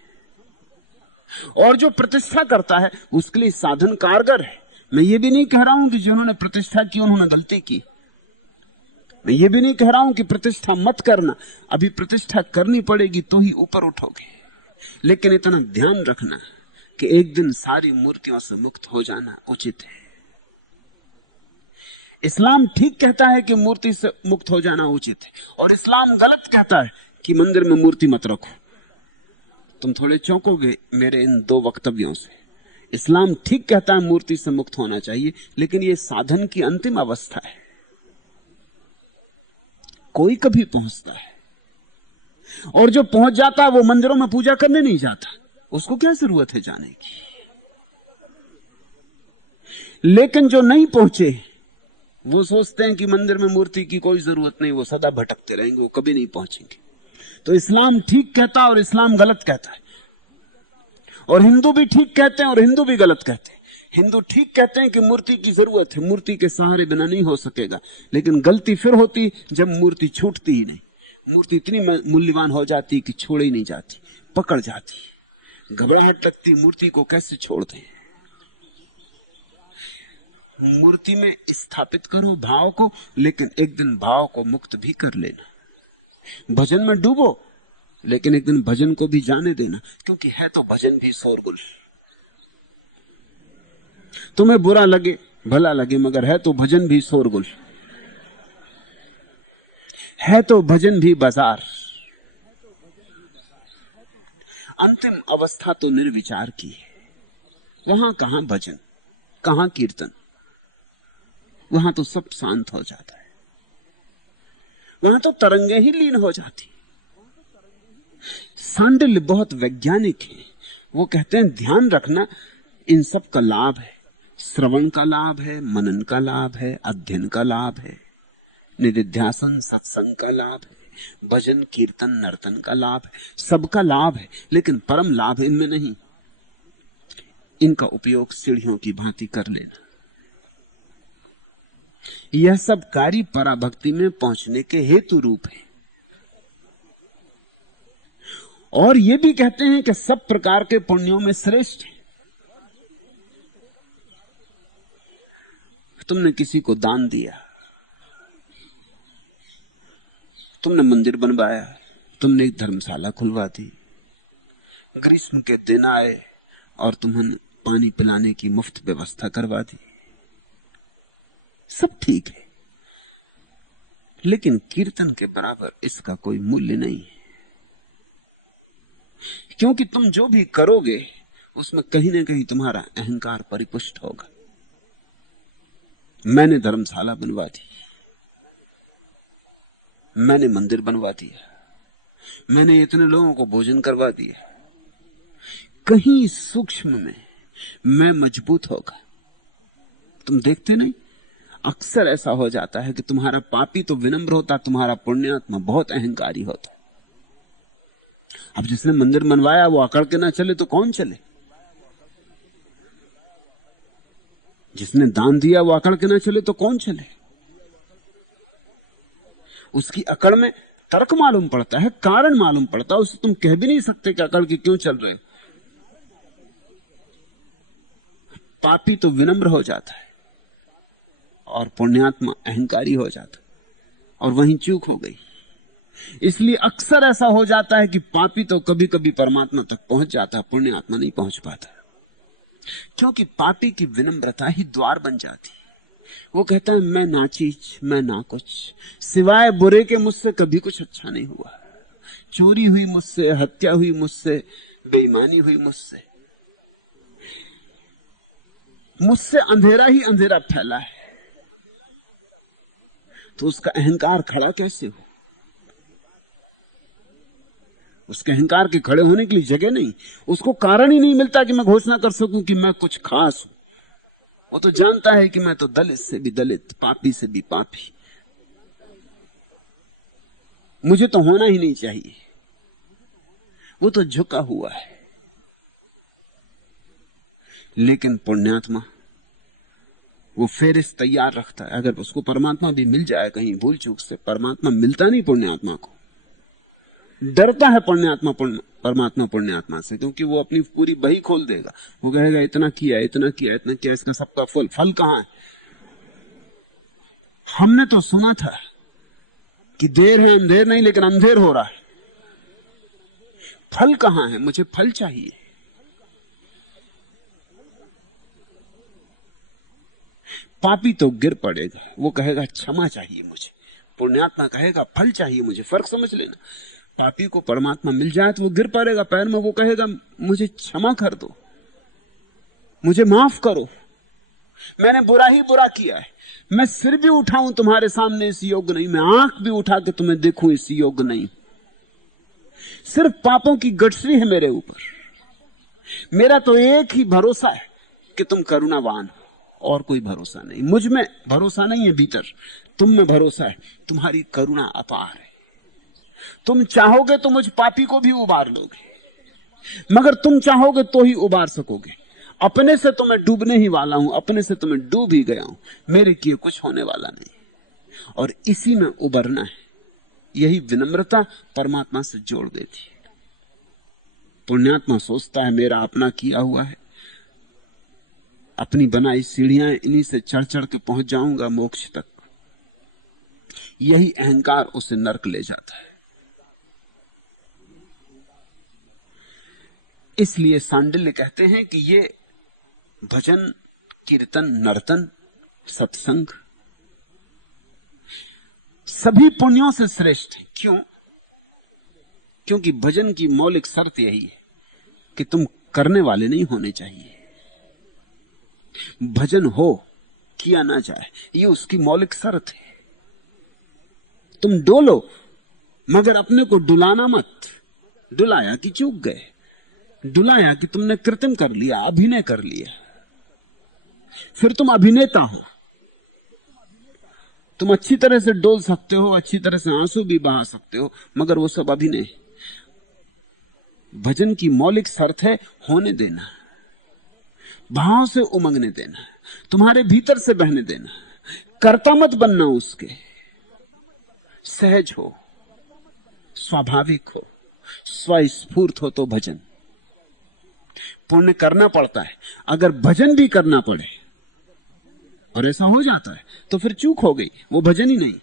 और जो प्रतिष्ठा करता है उसके लिए साधन कारगर है। मैं ये भी नहीं कह रहा हूं कि जिन्होंने प्रतिष्ठा की उन्होंने गलती की। मैं ये भी नहीं कह रहा हूं कि प्रतिष्ठा मत करना, अभी प्रतिष्ठा करनी पड़ेगी तो ही ऊपर उठोगे। लेकिन इतना ध्यान रखना कि एक दिन सारी मूर्तियों से मुक्त हो जाना उचित है। इस्लाम ठीक कहता है कि मूर्ति से मुक्त हो जाना उचित है, और इस्लाम गलत कहता है कि मंदिर में मूर्ति मत रखो। तुम थोड़े चौंकोगे मेरे इन दो वक्तव्यों से। इस्लाम ठीक कहता है मूर्ति से मुक्त होना चाहिए, लेकिन यह साधन की अंतिम अवस्था है। कोई कभी पहुंचता है, और जो पहुंच जाता है वो मंदिरों में पूजा करने नहीं जाता, उसको क्या जरूरत है जाने की। लेकिन जो नहीं पहुंचे वो सोचते हैं कि मंदिर में मूर्ति की कोई जरूरत नहीं, वो सदा भटकते रहेंगे, वो कभी नहीं पहुंचेंगे। तो इस्लाम ठीक कहता है और इस्लाम गलत कहता है, और हिंदू भी ठीक कहते हैं और हिंदू भी गलत कहते हैं। हिंदू ठीक कहते हैं कि मूर्ति की जरूरत है, मूर्ति के सहारे बिना नहीं हो सकेगा, लेकिन गलती फिर होती जब मूर्ति छूटती ही नहीं। मूर्ति इतनी मूल्यवान हो जाती कि छोड़ ही नहीं जाती, पकड़ जाती, घबराहट लगती, मूर्ति को कैसे छोड़ दें। मूर्ति में स्थापित करो भाव को, लेकिन एक दिन भाव को मुक्त भी कर लेना। भजन में डूबो, लेकिन एक दिन भजन को भी जाने देना, क्योंकि है तो भजन भी शोरगुल। तुम्हें बुरा लगे भला लगे, मगर है तो भजन भी शोरगुल, है तो भजन भी बाजार। अंतिम अवस्था तो निर्विचार की है। वहां कहां भजन, कहां कीर्तन, वहां तो सब शांत हो जाता है, वहां तो तरंगे ही लीन हो जाती। सांडिल्य बहुत वैज्ञानिक है। वो कहते हैं ध्यान रखना, इन सब का लाभ है। श्रवण का लाभ है, मनन का लाभ है, अध्ययन का लाभ है, निधिध्यासन सत्संग का लाभ है, भजन कीर्तन नर्तन का लाभ है, सबका लाभ है। लेकिन परम लाभ इनमें नहीं। इनका उपयोग सीढ़ियों की भांति कर लेना। यह सब कार्य पराभक्ति में पहुंचने के हेतु रूप है। और ये भी कहते हैं कि सब प्रकार के पुण्यों में श्रेष्ठ है। तुमने किसी को दान दिया, तुमने मंदिर बनवाया, तुमने एक धर्मशाला खुलवा दी, ग्रीष्म के दिन आए और तुम्हें पानी पिलाने की मुफ्त व्यवस्था करवा दी, सब ठीक है। लेकिन कीर्तन के बराबर इसका कोई मूल्य नहीं है, क्योंकि तुम जो भी करोगे उसमें कहीं ना कहीं तुम्हारा अहंकार परिपुष्ट होगा। मैंने धर्मशाला बनवा दी, मैंने मंदिर बनवा दिया, मैंने इतने लोगों को भोजन करवा दिया, कहीं सूक्ष्म में मैं मजबूत होगा। तुम देखते नहीं, अक्सर ऐसा हो जाता है कि तुम्हारा पापी तो विनम्र होता, तुम्हारा पुण्यात्मा बहुत अहंकारी होता। अब जिसने मंदिर बनवाया वो अकड़ के ना चले तो कौन चले? जिसने दान दिया वो अकड़ के ना चले तो कौन चले? उसकी अकड़ में तर्क मालूम पड़ता है, कारण मालूम पड़ता है, उसे तुम कह भी नहीं सकते कि अकड़ के क्यों चल रहे। पापी तो विनम्र हो जाता है और पुण्यात्मा अहंकारी हो जाता, और वहीं चूक हो गई। इसलिए अक्सर ऐसा हो जाता है कि पापी तो कभी कभी परमात्मा तक पहुंच जाता है, पुण्यात्मा नहीं पहुंच पाता, क्योंकि पापी की विनम्रता ही द्वार बन जाती। वो कहता है मैं ना चीज, मैं ना कुछ, सिवाय बुरे के मुझसे कभी कुछ अच्छा नहीं हुआ। चोरी हुई मुझसे, हत्या हुई मुझसे, बेईमानी हुई मुझसे, मुझसे अंधेरा ही अंधेरा फैला है। तो उसका अहंकार खड़ा कैसे हो? उसके अहंकार के खड़े होने के लिए जगह नहीं, उसको कारण ही नहीं मिलता कि मैं घोषणा कर सकूं कि मैं कुछ खास हूं। वो तो जानता है कि मैं तो दलित से भी दलित, पापी से भी पापी, मुझे तो होना ही नहीं चाहिए। वो तो झुका हुआ है। लेकिन पुण्यात्मा वो फेरिस्त तैयार रखता है। अगर उसको परमात्मा भी मिल जाए कहीं भूल चूक से, परमात्मा मिलता नहीं पुण्यात्मा को, डरता है परमात्मा पुण्यात्मा से, क्योंकि वो अपनी पूरी बही खोल देगा। वो कहेगा इतना किया, इतना किया, इतना किया, इसका सबका फल कहां है? हमने तो सुना था कि देर है अंधेर नहीं, लेकिन अंधेर हो रहा है। फल कहां है? मुझे फल चाहिए। पापी तो गिर पड़ेगा, वो कहेगा क्षमा चाहिए मुझे। पुण्यात्मा कहेगा फल चाहिए मुझे। फर्क समझ लेना। पापी को परमात्मा मिल जाए तो वो गिर पड़ेगा पैर में, वो कहेगा मुझे क्षमा कर दो, मुझे माफ करो, मैंने बुरा ही बुरा किया है, मैं सिर भी उठाऊं तुम्हारे सामने इस योग्य नहीं, मैं आंख भी उठा के तुम्हें देखूं इस योग्य नहीं। सिर्फ पापों की गठरी है मेरे ऊपर। मेरा तो एक ही भरोसा है कि तुम करुणावान हो, और कोई भरोसा नहीं। मुझ में भरोसा नहीं है भीतर, तुम में भरोसा है। तुम्हारी करुणा अपार है। तुम चाहोगे तो मुझ पापी को भी उबार लोगे, मगर तुम चाहोगे तो ही उबार सकोगे। अपने से तो मैं डूबने ही वाला हूं, अपने से तो मैं डूब ही गया हूं, मेरे किए कुछ होने वाला नहीं। और इसी में उबरना है। यही विनम्रता परमात्मा से जोड़ देती है। पुण्यात्मा सोचता है मेरा अपना किया हुआ है, अपनी बनाई सीढ़ियां, इन्हीं से चढ़ चढ़ के पहुंच जाऊंगा मोक्ष तक। यही अहंकार उसे नरक ले जाता है। इसलिए सांडिल्य कहते हैं कि ये भजन, कीर्तन, नर्तन, सत्संग सभी पुण्यों से श्रेष्ठ है। क्यों? क्योंकि भजन की मौलिक शर्त यही है कि तुम करने वाले नहीं होने चाहिए। भजन हो, किया ना जाए, ये उसकी मौलिक शर्त है। तुम डोलो, मगर अपने को डुलाना मत। डुलाया कि चूक गए, डुलाया कि तुमने कृत्रिम कर लिया, अभिनय कर लिया, फिर तुम अभिनेता हो। तुम अच्छी तरह से डोल सकते हो, अच्छी तरह से आंसू भी बहा सकते हो, मगर वो सब अभिनय। भजन की मौलिक शर्त है होने देना, भाव से उमंगने देना, तुम्हारे भीतर से बहने देना। कर्ता मत बनना उसके, सहज हो, स्वाभाविक हो, स्वस्फूर्त हो तो भजन। पुण्य करना पड़ता है, अगर भजन भी करना पड़े और ऐसा हो जाता है तो फिर चूक हो गई, वो भजन ही नहीं।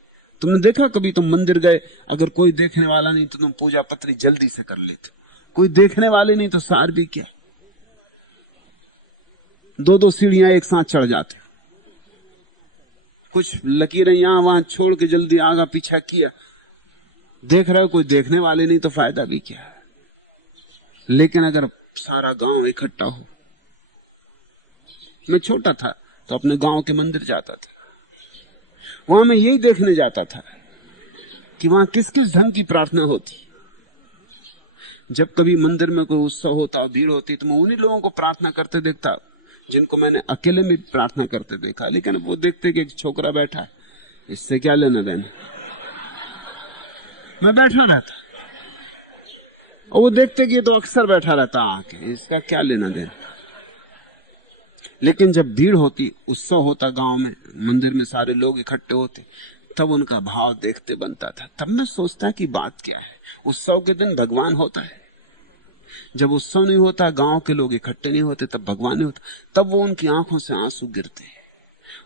तुमने देखा कभी तुम मंदिर गए, अगर कोई देखने वाला नहीं तो तुम पूजा पत्री जल्दी से कर लेते, कोई देखने वाले नहीं तो सार भी क्या, दो दो सीढ़ियां एक साथ चढ़ जाते, कुछ लकीरें यहां वहां छोड़ के जल्दी आगा पीछा किया। देख रहे हो कोई देखने वाले नहीं तो फायदा भी क्या। लेकिन अगर सारा गांव इकट्ठा हो, मैं छोटा था तो अपने गांव के मंदिर जाता था, वहां मैं यही देखने जाता था कि वहां किस किस ढंग की प्रार्थना होती। जब कभी मंदिर में कोई उत्सव होता, भीड़ होती, तो मैं उन्हीं लोगों को प्रार्थना करते देखता जिनको मैंने अकेले में प्रार्थना करते देखा। लेकिन वो देखते कि एक छोकरा बैठा है, इससे क्या लेना देना, मैं बैठा रहता। और वो देखते कि ये तो अक्सर बैठा रहता आके, इसका क्या लेना देना। लेकिन जब भीड़ होती, उत्सव होता गांव में, मंदिर में सारे लोग इकट्ठे होते, तब उनका भाव देखते बनता था। तब मैं सोचता कि बात क्या है। उत्सव के दिन भगवान होता है, जब उत्सव नहीं होता, गांव के लोग इकट्ठे नहीं होते, तब भगवान नहीं होता। तब वो उनकी आंखों से आंसू गिरते,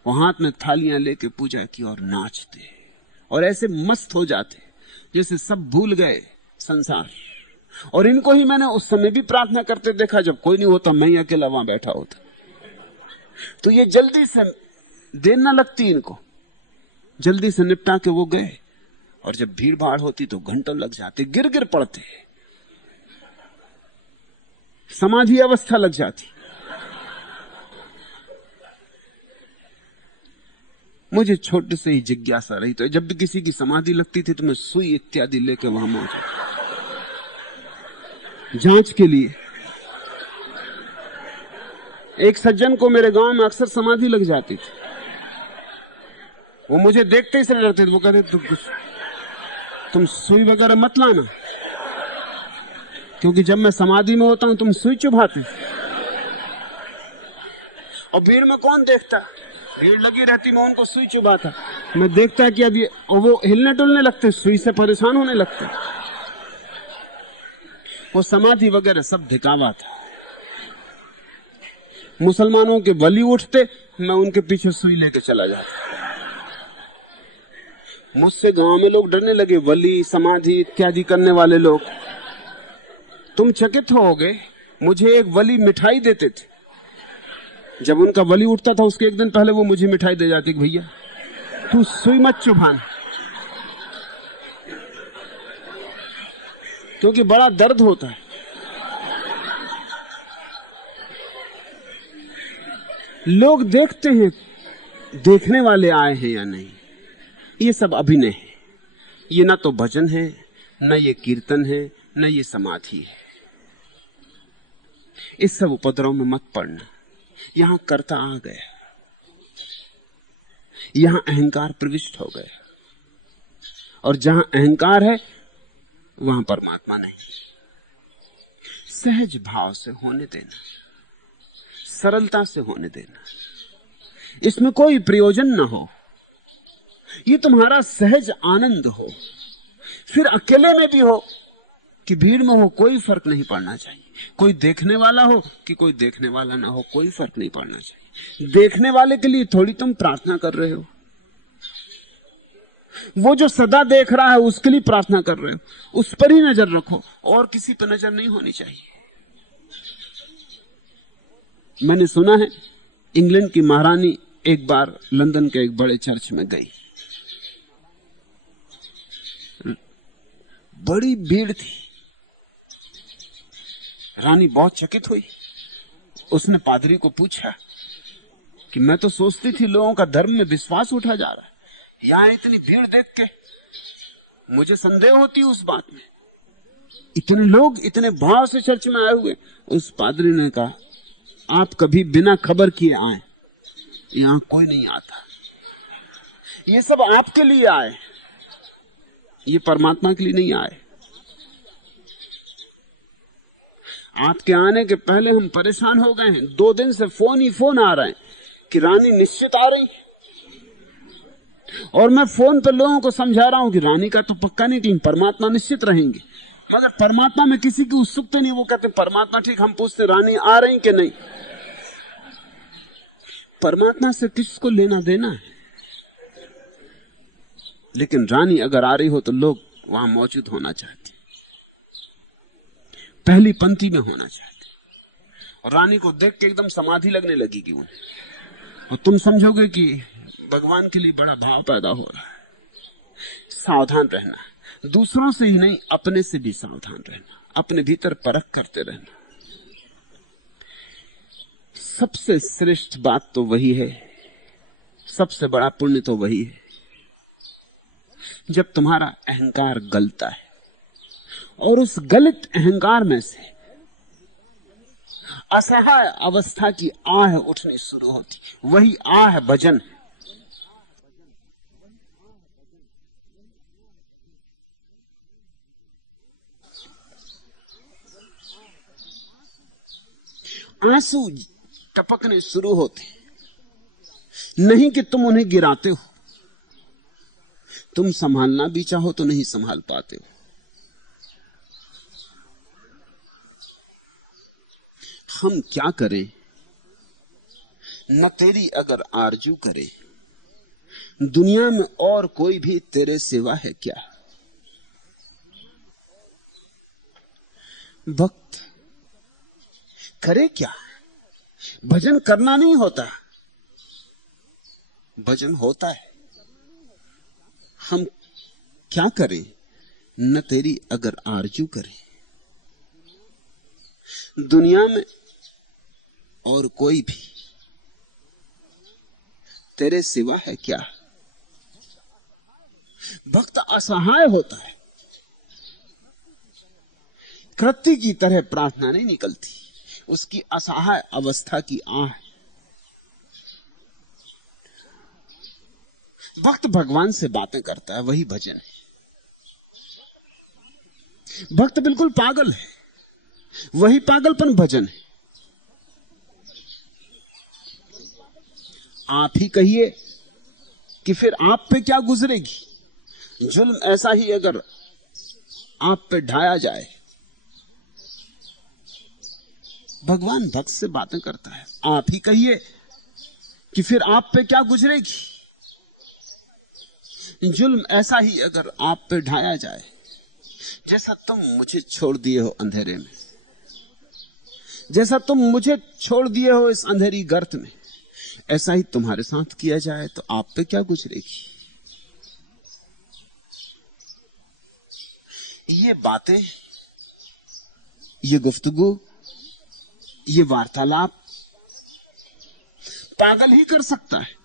वो हाथ में थालियां लेके पूजा की और नाचते और ऐसे मस्त हो जाते जैसे सब भूल गए संसार। और इनको ही मैंने उस समय भी प्रार्थना करते देखा जब कोई नहीं होता, मैं ही अकेला वहां बैठा होता। तो ये जल्दी से देर न लगती इनको, जल्दी से निपटा के वो गए। और जब भीड़ भाड़ होती तो घंटों लग जाते, गिर गिर पड़ते, समाधि अवस्था लग जाती। मुझे छोटे से ही जिज्ञासा रही, तो जब भी किसी की समाधि लगती थी तो मैं सुई इत्यादि लेके वहां मौजूद, जांच के लिए। एक सज्जन को मेरे गांव में अक्सर समाधि लग जाती थी, वो मुझे देखते ही से डरते थे। वो कहते तुम सुई वगैरह मत लाना, क्योंकि जब मैं समाधि में होता हूं तुम सुई चुभाते। और भीड़ में कौन देखता, भीड़ लगी रहती, मैं उनको सुई चुभाता। मैं देखता कि अब ये, वो हिलने डुलने लगते, सुई से परेशान होने लगते। वो समाधि वगैरह सब दिखावा था। मुसलमानों के वली उठते, मैं उनके पीछे सुई लेके चला जाता। मुझसे गांव में लोग डरने लगे, वली समाधि इत्यादि करने वाले लोग। तुम चकित होगे, मुझे एक वली मिठाई देते थे। जब उनका वली उठता था उसके एक दिन पहले वो मुझे मिठाई दे जाती कि भैया तू सुई मत चुभाना, क्योंकि बड़ा दर्द होता है। लोग देखते हैं देखने वाले आए हैं या नहीं। ये सब अभिनय है, ये ना तो भजन है, न ये कीर्तन है, न ये समाधि है। इस सब उपद्रव में मत पड़ना। यहां कर्ता आ गया, यहां अहंकार प्रविष्ट हो गया, और जहां अहंकार है वहां परमात्मा नहीं। सहज भाव से होने देना, सरलता से होने देना, इसमें कोई प्रयोजन ना हो, ये तुम्हारा सहज आनंद हो। फिर अकेले में भी हो कि भीड़ में हो, कोई फर्क नहीं पड़ना चाहिए। कोई देखने वाला हो कि कोई देखने वाला ना हो, कोई फर्क नहीं पड़ना चाहिए। देखने वाले के लिए थोड़ी तुम प्रार्थना कर रहे हो, वो जो सदा देख रहा है उसके लिए प्रार्थना कर रहे हो। उस पर ही नजर रखो, और किसी पर नजर नहीं होनी चाहिए। मैंने सुना है इंग्लैंड की महारानी एक बार लंदन के एक बड़े चर्च में गई, बड़ी भीड़ थी। रानी बहुत चकित हुई। उसने पादरी को पूछा कि मैं तो सोचती थी लोगों का धर्म में विश्वास उठा जा रहा है, यहां इतनी भीड़ देख के मुझे संदेह होती उस बात में। इतने लोग इतने भाव से चर्च में आए हुए। उस पादरी ने कहा, आप कभी बिना खबर किए आए, यहां कोई नहीं आता। ये सब आपके लिए आए, ये परमात्मा के लिए नहीं आए। आपके आने के पहले हम परेशान हो गए हैं। 2 दिन से फोन ही फोन आ रहे हैं कि रानी निश्चित आ रही, और मैं फोन पर लोगों को समझा रहा हूं कि रानी का तो पक्का नहीं, लेकिन परमात्मा निश्चित रहेंगे। मगर परमात्मा में किसी की उत्सुकता नहीं। वो कहते परमात्मा ठीक, हम पूछते रानी आ रही कि नहीं। परमात्मा से किसको लेना देना है। लेकिन रानी अगर आ रही हो तो लोग वहां मौजूद होना चाहते, पहली पंक्ति में होना चाहते। और रानी को देख के एकदम समाधि लगने लगेगी उन्हें, और तुम समझोगे कि भगवान के लिए बड़ा भाव पैदा हो रहा है। सावधान रहना, दूसरों से ही नहीं अपने से भी सावधान रहना, अपने भीतर परख करते रहना। सबसे श्रेष्ठ बात तो वही है, सबसे बड़ा पुण्य तो वही है जब तुम्हारा अहंकार गलता है, और उस गलित अहंकार में से असहाय अवस्था की आह उठनी शुरू होती। वही आह भजन। आंसू टपकने शुरू होते, नहीं कि तुम उन्हें गिराते हो, तुम संभालना भी चाहो तो नहीं संभाल पाते हो। हम क्या करें, न तेरी अगर आरजू करे, दुनिया में और कोई भी तेरे सिवा है क्या। भक्त करे क्या, भजन करना नहीं होता, भजन होता है। हम क्या करें, न तेरी अगर आरजू करे, दुनिया में और कोई भी तेरे सिवा है क्या। भक्त असहाय होता है, कृत्य की तरह प्रार्थना नहीं निकलती, उसकी असहाय अवस्था की आह। भक्त भगवान से बातें करता है, वही भजन है। भक्त बिल्कुल पागल है, वही पागलपन भजन है। आप ही कहिए कि फिर आप पे क्या गुजरेगी, जुल्म ऐसा ही अगर आप पे ढाया जाए। भगवान भक्त से बातें करता है, आप ही कहिए कि फिर आप पे क्या गुजरेगी, जुल्म ऐसा ही अगर आप पे ढाया जाए। जैसा तुम मुझे छोड़ दिए हो अंधेरे में, जैसा तुम मुझे छोड़ दिए हो इस अंधेरी गर्त में, ऐसा ही तुम्हारे साथ किया जाए तो आप पे क्या गुजरेगी। ये बातें, ये गुफ्तगू, ये वार्तालाप पागल ही कर सकता है।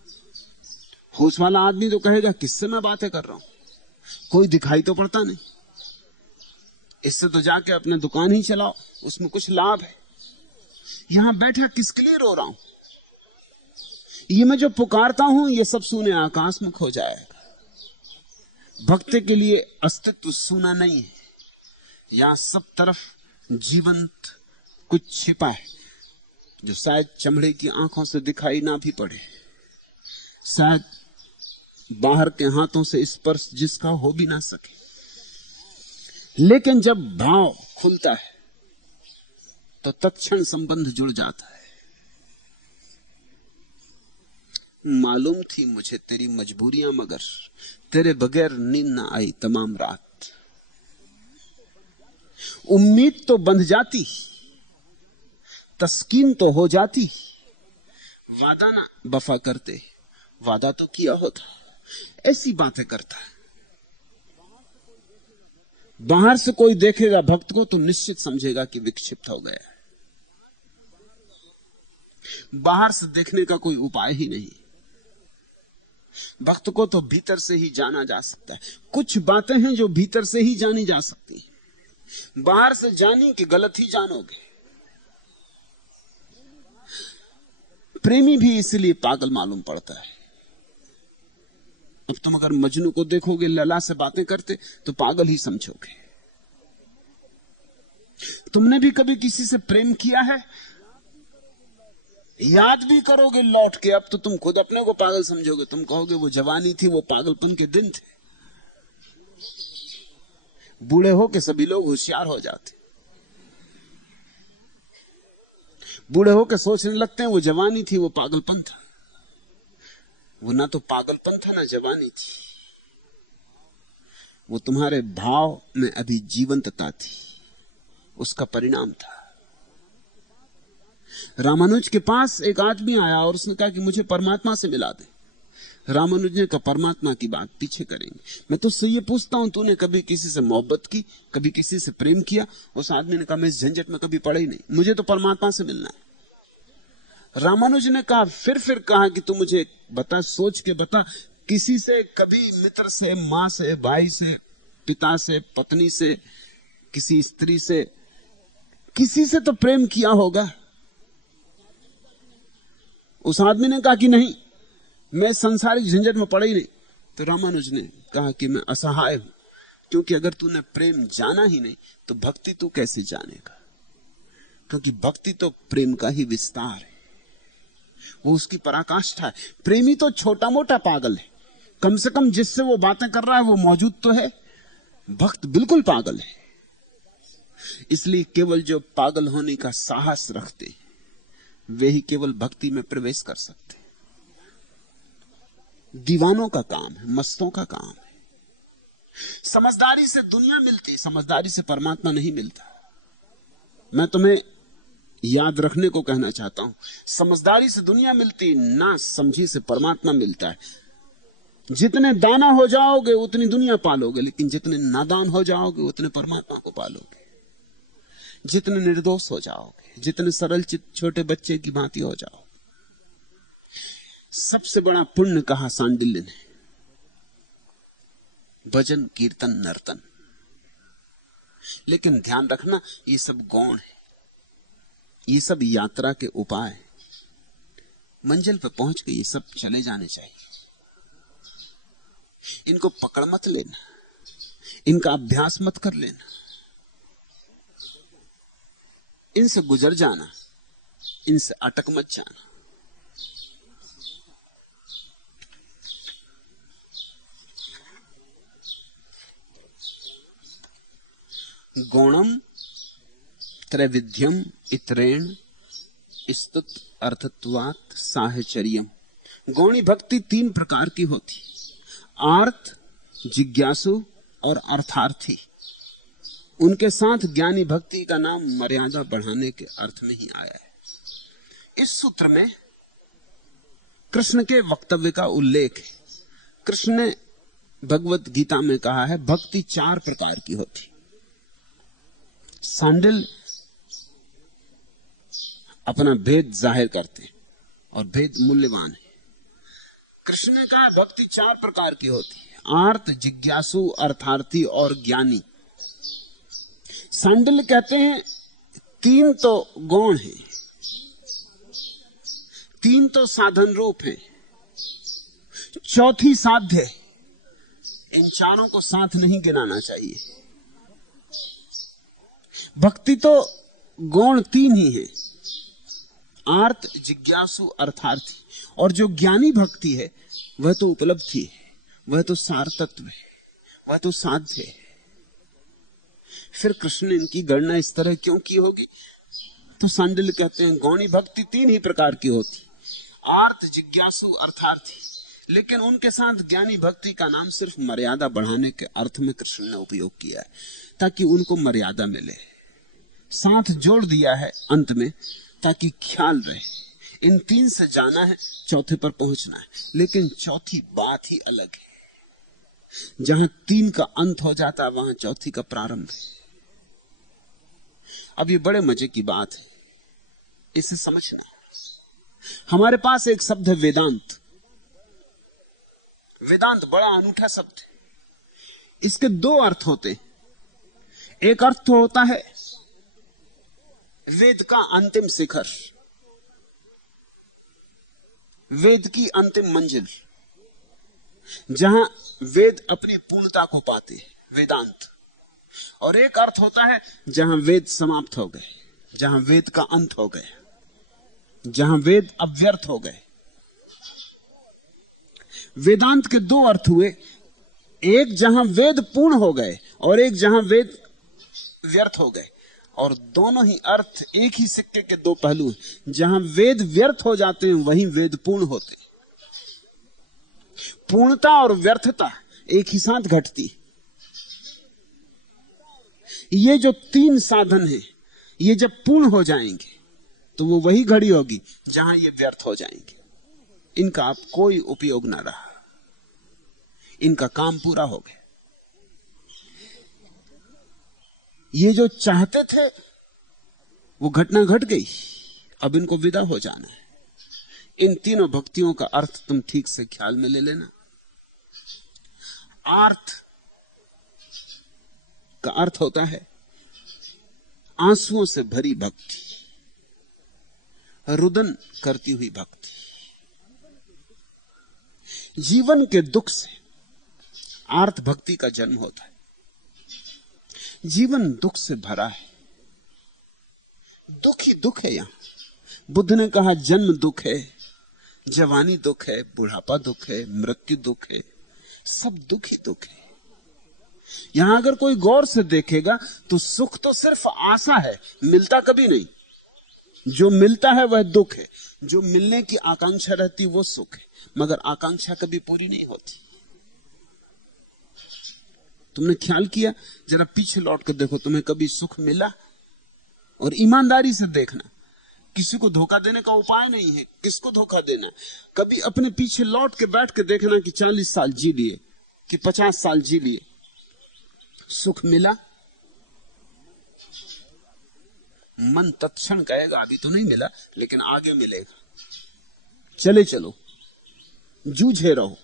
होश वाला आदमी तो कहेगा किससे मैं बातें कर रहा हूं, कोई दिखाई तो पड़ता नहीं, इससे तो जाके अपने दुकान ही चलाओ, उसमें कुछ लाभ है। यहां बैठा किसके लिए रो रहा हूं, ये मैं जो पुकारता हूं ये सब सूने आकाश में खो जाएगा। भक्त के लिए अस्तित्व सूना नहीं है, यहां सब तरफ जीवंत कुछ छिपा है जो शायद चमड़े की आंखों से दिखाई ना भी पड़े, शायद बाहर के हाथों से स्पर्श जिसका हो भी ना सके। लेकिन जब भाव खुलता है तो तत्क्षण संबंध जुड़ जाता है। मालूम थी मुझे तेरी मजबूरियां, मगर तेरे बगैर नींद ना आई तमाम रात। उम्मीद तो बंध जाती, तस्कीन तो हो जाती, वादा ना वफा करते, वादा तो किया होता। ऐसी बातें करता है। बाहर से कोई देखेगा भक्त को तो निश्चित समझेगा कि विक्षिप्त हो गया है। बाहर से देखने का कोई उपाय ही नहीं। भक्त को तो भीतर से ही जाना जा सकता है। कुछ बातें हैं जो भीतर से ही जानी जा सकती हैं, बाहर से जानी कि गलत ही जानोगे। प्रेमी भी इसलिए पागल मालूम पड़ता है। अब तुम अगर मजनू को देखोगे लैला से बातें करते तो पागल ही समझोगे। तुमने भी कभी किसी से प्रेम किया है, याद भी करोगे लौट के, अब तो तुम खुद अपने को पागल समझोगे। तुम कहोगे वो जवानी थी, वो पागलपन के दिन थे। बूढ़े हो के सभी लोग होशियार हो जाते, बूढ़े हो के सोचने लगते हैं वो जवानी थी, वो पागलपन था। वो ना तो पागलपन था ना जवानी थी, वो तुम्हारे भाव में अभी जीवंतता थी, उसका परिणाम था। रामानुज के पास एक आदमी आया और उसने कहा कि मुझे परमात्मा से मिला दे। रामानुज ने कहा परमात्मा की बात पीछे करेंगे, मैं तुझसे ये पूछता हूं तूने कभी किसी से मोहब्बत की, कभी किसी से प्रेम किया? उस आदमी ने कहा मैं इस झंझट में कभी पड़ा ही नहीं, मुझे तो परमात्मा से मिलना है। रामानुज ने कहा फिर कहा कि तू मुझे बता, सोच के बता, किसी से कभी मित्र से, मां से, भाई से, पिता से, पत्नी से, किसी स्त्री से, किसी से तो प्रेम किया होगा। उस आदमी ने कहा कि नहीं, मैं संसारिक झंझट में पड़ा ही नहीं। तो रामानुज ने कहा कि मैं असहाय हूं, क्योंकि अगर तूने प्रेम जाना ही नहीं तो भक्ति तू कैसे जानेगा? क्योंकि भक्ति तो प्रेम का ही विस्तार है, वो उसकी पराकाष्ठा है। प्रेमी तो छोटा मोटा पागल है, कम से कम जिससे वो बातें कर रहा है वो मौजूद तो है। भक्त बिल्कुल पागल है। इसलिए केवल जो पागल होने का साहस रखते वे ही केवल भक्ति में प्रवेश कर सकते। दीवानों का काम है, मस्तों का काम है। समझदारी से दुनिया मिलती, समझदारी से परमात्मा नहीं मिलता। मैं तुम्हें याद रखने को कहना चाहता हूं, समझदारी से दुनिया मिलती, ना समझी से परमात्मा मिलता है। जितने दाना हो जाओगे उतनी दुनिया पालोगे, लेकिन जितने नादान हो जाओगे उतने परमात्मा को पालोगे। जितने निर्दोष हो जाओगे, जितने सरल चित्त छोटे बच्चे की भांति हो जाओ। सबसे बड़ा पुण्य कहा सांडिल्य ने, भजन कीर्तन नर्तन। लेकिन ध्यान रखना, ये सब गौण है, ये सब यात्रा के उपाय है। मंजिल पर पहुंच के ये सब चले जाने चाहिए। इनको पकड़ मत लेना, इनका अभ्यास मत कर लेना, इनसे गुजर जाना, इनसे अटक मत जाना। गौणम त्रैविध्यम इतरेण स्तुत अर्थत्वात् साहचर्यम। गौणी भक्ति 3 प्रकार की होती, आर्त, जिज्ञासु और अर्थार्थी। उनके साथ ज्ञानी भक्ति का नाम मर्यादा बढ़ाने के अर्थ में ही आया है। इस सूत्र में कृष्ण के वक्तव्य का उल्लेख है। कृष्ण ने भगवत गीता में कहा है, भक्ति 4 प्रकार की होती। सांडिल अपना भेद जाहिर करते और भेद मूल्यवान है। कृष्ण ने कहा भक्ति 4 प्रकार की होती है, आर्त, जिज्ञासु, अर्थार्थी और ज्ञानी। सांडिल कहते हैं 3 तो गौण है, 3 तो साधन रूप है, 4थी साध्य है। इन चारों को साथ नहीं गिनाना चाहिए। भक्ति तो गौण 3 ही है, आर्त, जिज्ञासु, अर्थार्थी। और जो ज्ञानी भक्ति है वह तो उपलब्धि है, वह तो सार तत्व है, वह तो साध्य है। फिर कृष्ण ने इनकी गणना इस तरह क्यों की होगी? तो सांडिल्य कहते हैं गौणी भक्ति 3 ही प्रकार की होती, आर्त, जिज्ञासु, अर्थार्थी। लेकिन उनके साथ ज्ञानी भक्ति का नाम सिर्फ मर्यादा बढ़ाने के अर्थ में कृष्ण ने उपयोग किया है, ताकि उनको मर्यादा मिले। साथ जोड़ दिया है अंत में ताकि ख्याल रहे, इन 3 से जाना है, 4थे पर पहुंचना है। लेकिन 4थी बात ही अलग है। जहां 3 का अंत हो जाता है वहां 4थी का प्रारंभ है। अब ये बड़े मजे की बात है, इसे समझना। हमारे पास एक शब्द है वेदांत। वेदांत बड़ा अनूठा शब्द है। इसके 2 अर्थ होते हैं। एक अर्थ तो होता है वेद का अंतिम शिखर, वेद की अंतिम मंजिल, जहां वेद अपनी पूर्णता को पाते, वेदांत। और एक अर्थ होता है जहां वेद समाप्त हो गए, जहां वेद का अंत हो गया, जहां वेद अव्यर्थ हो गए। वेदांत के 2 अर्थ हुए, एक जहां वेद पूर्ण हो गए और एक जहां वेद व्यर्थ हो गए। और दोनों ही अर्थ एक ही सिक्के के 2 पहलू हैं। जहां वेद व्यर्थ हो जाते हैं वहीं वेद पूर्ण होते हैं। पूर्णता और व्यर्थता एक ही साथ घटती। ये जो 3 साधन हैं, ये जब पूर्ण हो जाएंगे तो वो वही घड़ी होगी जहां ये व्यर्थ हो जाएंगे। इनका अब कोई उपयोग ना रहा, इनका काम पूरा हो गया। ये जो चाहते थे वो घटना घट गई, अब इनको विदा हो जाना है। इन तीनों भक्तियों का अर्थ तुम ठीक से ख्याल में ले लेना। आर्त का अर्थ होता है आंसुओं से भरी भक्ति, रुदन करती हुई भक्ति। जीवन के दुख से आर्त भक्ति का जन्म होता है। जीवन दुख से भरा है, दुख ही दुख है यहां। बुद्ध ने कहा जन्म दुख है, जवानी दुख है, बुढ़ापा दुख है, मृत्यु दुख है, सब दुख ही दुख है। यहां अगर कोई गौर से देखेगा तो सुख तो सिर्फ आशा है, मिलता कभी नहीं। जो मिलता है वह दुख है, जो मिलने की आकांक्षा रहती वो सुख है, मगर आकांक्षा कभी पूरी नहीं होती। तुमने ख्याल किया, जरा पीछे लौट कर देखो, तुम्हें कभी सुख मिला? और ईमानदारी से देखना, किसी को धोखा देने का उपाय नहीं है। किसको धोखा देना? कभी अपने पीछे लौट के बैठ के देखना कि 40 साल जी लिए कि 50 साल जी लिए, सुख मिला? मन तत्क्षण कहेगा अभी तो नहीं मिला, लेकिन आगे मिलेगा। चले चलो, जूझे रहो।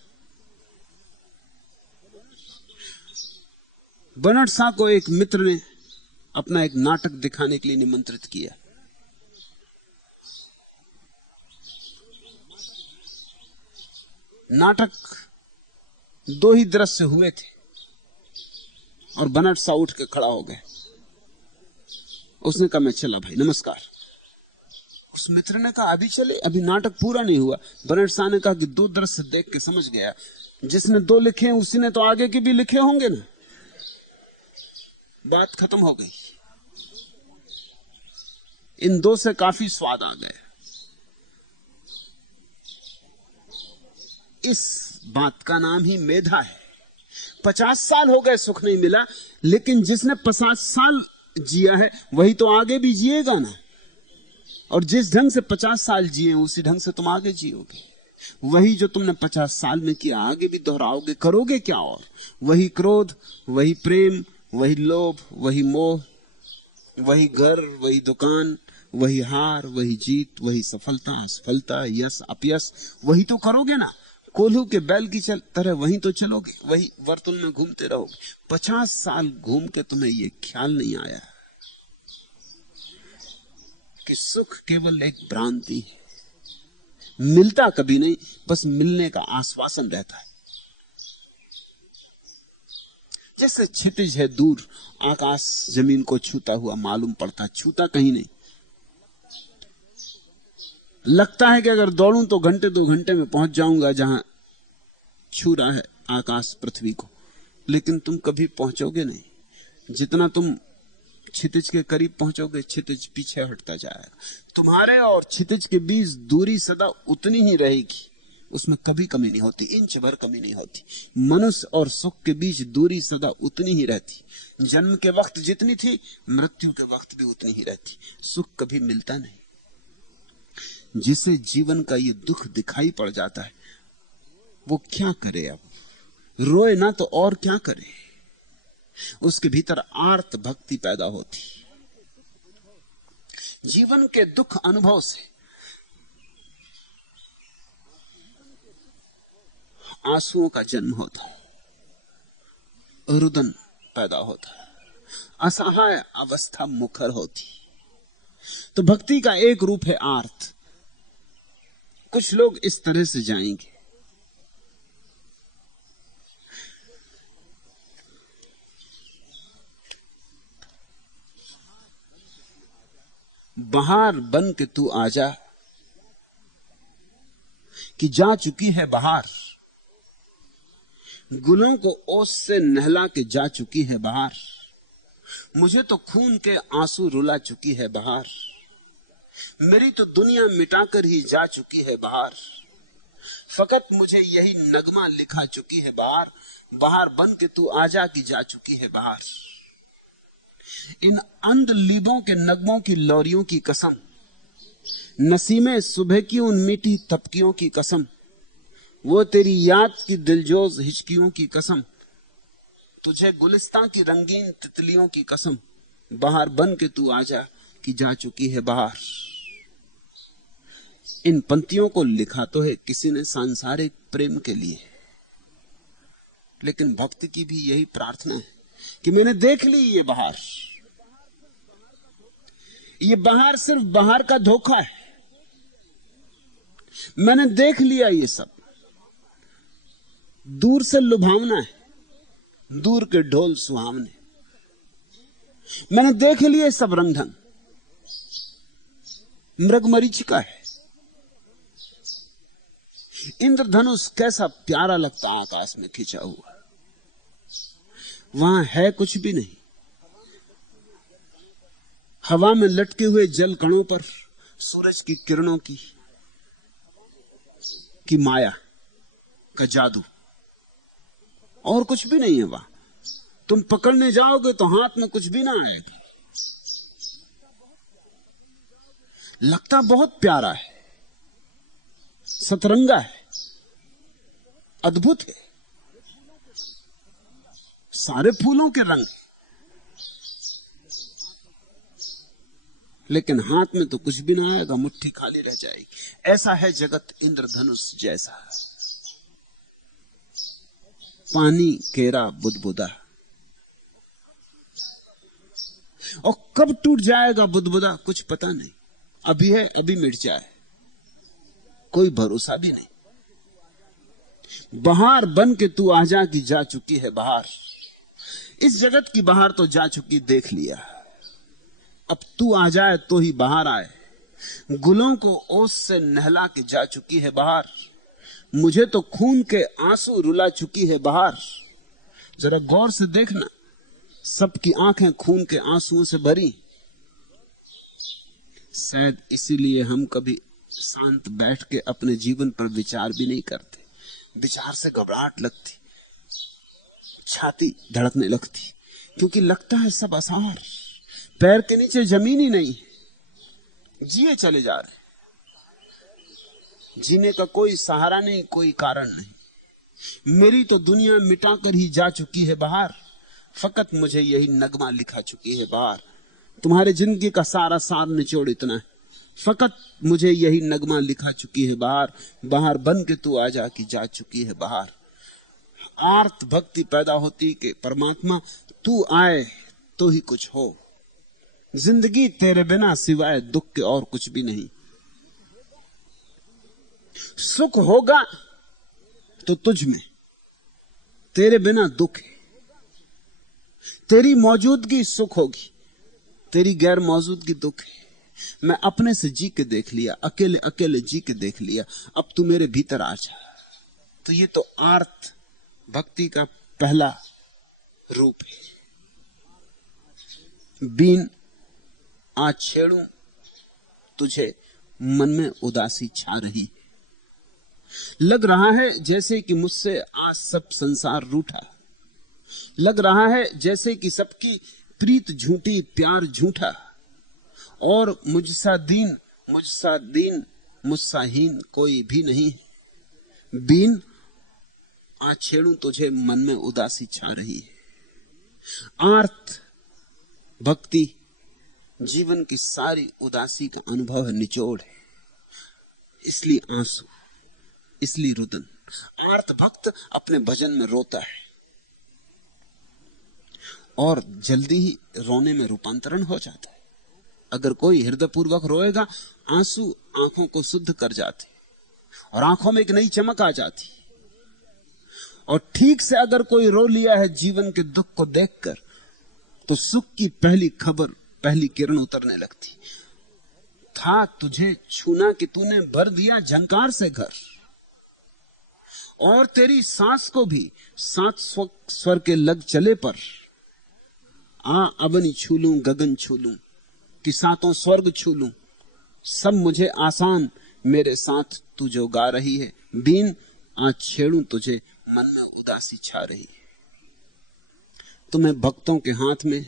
बर्नार्ड शॉ को एक मित्र ने अपना एक नाटक दिखाने के लिए निमंत्रित किया। नाटक 2 ही दृश्य हुए थे और बर्नार्ड शॉ उठ के खड़ा हो गए। उसने कहा मैं चला भाई, नमस्कार। उस मित्र ने कहा अभी चले, अभी नाटक पूरा नहीं हुआ। बर्नार्ड शॉ ने कहा कि 2 दृश्य देख के समझ गया, जिसने 2 लिखे हैं उसी ने तो आगे के भी लिखे होंगे ना। बात खत्म हो गई। इन 2 से काफी स्वाद आ गए। इस बात का नाम ही मेधा है। 50 साल हो गए सुख नहीं मिला, लेकिन जिसने 50 साल जिया है वही तो आगे भी जिएगा ना। और जिस ढंग से 50 साल जिए उसी ढंग से तुम आगे जियोगे। वही जो तुमने 50 साल में किया आगे भी दोहराओगे। करोगे क्या? और वही क्रोध, वही प्रेम, वही लोभ, वही मोह, वही घर, वही दुकान, वही हार, वही जीत, वही सफलता, असफलता, यश, अपयश, वही तो करोगे ना। कोल्हू के बैल की तरह वही तो चलोगे, वही वर्तुल में घूमते रहोगे। 50 साल घूम के तुम्हें यह ख्याल नहीं आया कि सुख केवल एक भ्रांति है, मिलता कभी नहीं, बस मिलने का आश्वासन रहता है। जैसे क्षितिज है दूर, आकाश जमीन को छूता हुआ मालूम पड़ता, छूता कहीं नहीं। लगता है कि अगर दौड़ूं तो घंटे 2 घंटे में पहुंच जाऊंगा जहां छू रहा है आकाश पृथ्वी को, लेकिन तुम कभी पहुंचोगे नहीं। जितना तुम क्षितिज के करीब पहुंचोगे, क्षितिज पीछे हटता जाएगा। तुम्हारे और क्षितिज के बीच दूरी सदा उतनी ही रहेगी, उसमें कभी कमी नहीं होती, इंच भर कमी नहीं होती। मनुष्य और सुख के बीच दूरी सदा उतनी ही रहती। जन्म के वक्त जितनी थी, मृत्यु के वक्त भी उतनी ही रहती। सुख कभी मिलता नहीं। जिसे जीवन का ये दुख दिखाई पड़ जाता है वो क्या करे? अब रोए ना तो और क्या करे? उसके भीतर आर्त भक्ति पैदा होती। जीवन के दुख अनुभव से आंसुओं का जन्म होता है, रुदन पैदा होता है, असहाय अवस्था मुखर होती। तो भक्ति का एक रूप है आर्त। कुछ लोग इस तरह से जाएंगे। बहार बन के तू आजा कि जा चुकी है बहार, गुलों को ओस से नहला के जा चुकी है बहार। मुझे तो खून के आंसू रुला चुकी है बहार, मेरी तो दुनिया मिटाकर ही जा चुकी है बहार। फकत मुझे यही नगमा लिखा चुकी है बहार, बहार बन के तू आजा की जा चुकी है बहार। इन अंध लीबों के नगमों की लोरियों की कसम, नसीमे सुबह की उन मीठी थपकियों की कसम, वो तेरी याद की दिलजोज हिचकियों की कसम, तुझे गुलिस्तां की रंगीन तितलियों की कसम, बहार बन के तू आजा कि जा चुकी है बहार। इन पंक्तियों को लिखा तो है किसी ने सांसारिक प्रेम के लिए, लेकिन भक्ति की भी यही प्रार्थना है कि मैंने देख ली ये बहार। ये बहार सिर्फ बहार का धोखा है। मैंने देख लिया ये सब, दूर से लुभावना है, दूर के ढोल सुहावने। मैंने देख लिए सब रंग ढंग, मृगमरीचिका है। इंद्रधनुष कैसा प्यारा लगता आकाश में खिंचा हुआ, वहां है कुछ भी नहीं। हवा में लटके हुए जल कणों पर सूरज की किरणों की माया का जादू, और कुछ भी नहीं है वहां। तुम पकड़ने जाओगे तो हाथ में कुछ भी ना आएगा। लगता बहुत प्यारा है, सतरंगा है, अद्भुत है, सारे फूलों के रंग, लेकिन हाथ में तो कुछ भी ना आएगा, मुट्ठी खाली रह जाएगी। ऐसा है जगत इंद्रधनुष जैसा। पानी केरा बुदबुदा, और कब टूट जाएगा बुदबुदा कुछ पता नहीं। अभी है अभी मिट जाए, कोई भरोसा भी नहीं। बहार बन के तू आ जा कि जा चुकी है बहार। इस जगत की बहार तो जा चुकी, देख लिया। अब तू आ जाए तो ही बहार आए। गुलों को ओस से नहला के जा चुकी है बहार। मुझे तो खून के आंसू रुला चुकी है बहार। जरा गौर से देखना, सबकी आंखें खून के आंसुओं से भरी। शायद इसीलिए हम कभी शांत बैठ के अपने जीवन पर विचार भी नहीं करते। विचार से घबराहट लगती, छाती धड़कने लगती, क्योंकि लगता है सब आसार, पैर के नीचे जमीन ही नहीं, जिए चले जा रहे। जीने का कोई सहारा नहीं, कोई कारण नहीं। मेरी तो दुनिया मिटाकर ही जा चुकी है बाहर। फकत मुझे यही नगमा लिखा चुकी है बाहर। तुम्हारे जिंदगी का सारा सार निचोड़ इतना है, फकत मुझे यही नगमा लिखा चुकी है बाहर। बाहर बन के तू आ जा कि जा चुकी है बाहर। आर्त भक्ति पैदा होती कि परमात्मा तू आए तो ही कुछ हो। जिंदगी तेरे बिना सिवाय दुख के और कुछ भी नहीं। सुख होगा तो तुझ में, तेरे बिना दुख है। तेरी मौजूदगी सुख होगी, तेरी गैर मौजूदगी दुख है। मैं अपने से जी के देख लिया, अकेले अकेले जी के देख लिया। अब तू मेरे भीतर आ जा। तो ये तो आर्त भक्ति का पहला रूप है। बीन आज छेड़ूं तुझे, मन में उदासी छा रही। लग रहा है जैसे कि मुझसे आज सब संसार रूठा। लग रहा है जैसे कि सबकी प्रीत झूठी, प्यार झूठा। और मुझसा दीन मुझसा हीन कोई भी नहीं। बीन आज छेड़ूं तुझे, मन में उदासी छा रही है। आर्त भक्ति जीवन की सारी उदासी का अनुभव है, निचोड़ है। इसलिए आंसू, इसलिए रुदन। आर्त भक्त अपने भजन में रोता है और जल्दी ही रोने में रूपांतरण हो जाता है। अगर कोई हृदय पूर्वक रोएगा, आंसू आंखों को शुद्ध कर जाते और आंखों में एक नई चमक आ जाती। और ठीक से अगर कोई रो लिया है जीवन के दुख को देखकर, तो सुख की पहली खबर, पहली किरण उतरने लगती। था तुझे छूना कि तूने भर दिया झंकार से घर। और तेरी सांस को भी 7 स्वर के लग चले पर, आ अबनी छू लूं गगन छू लूं कि 7 स्वर्ग छू लूं। सब मुझे आसान मेरे साथ तू जो गा रही है। बीन आज छेड़ूं तुझे, मन में उदासी छा रही है। तुम्हें भक्तों के हाथ में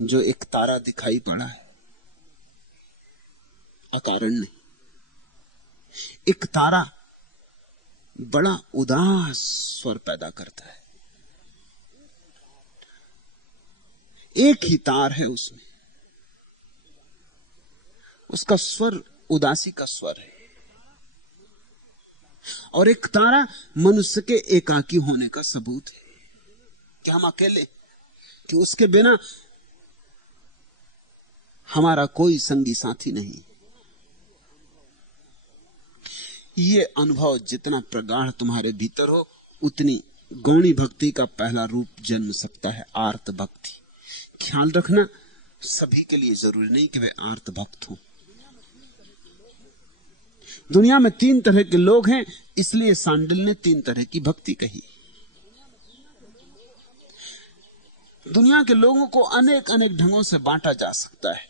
जो एक तारा दिखाई पड़ा है, अकारण नहीं। एक तारा बड़ा उदास स्वर पैदा करता है। एक ही तार है उसमें, उसका स्वर उदासी का स्वर है। और एक तारा मनुष्य के एकाकी होने का सबूत है कि हम अकेले, कि उसके बिना हमारा कोई संगी साथी नहीं। ये अनुभव जितना प्रगाढ़ तुम्हारे भीतर हो, उतनी गौणी भक्ति का पहला रूप जन्म सकता है, आर्त भक्ति। ख्याल रखना, सभी के लिए जरूरी नहीं कि वे आर्त भक्त हों। दुनिया में 3 तरह के लोग हैं, इसलिए सांडिल ने 3 तरह की भक्ति कही। दुनिया के लोगों को अनेक अनेक ढंगों से बांटा जा सकता है।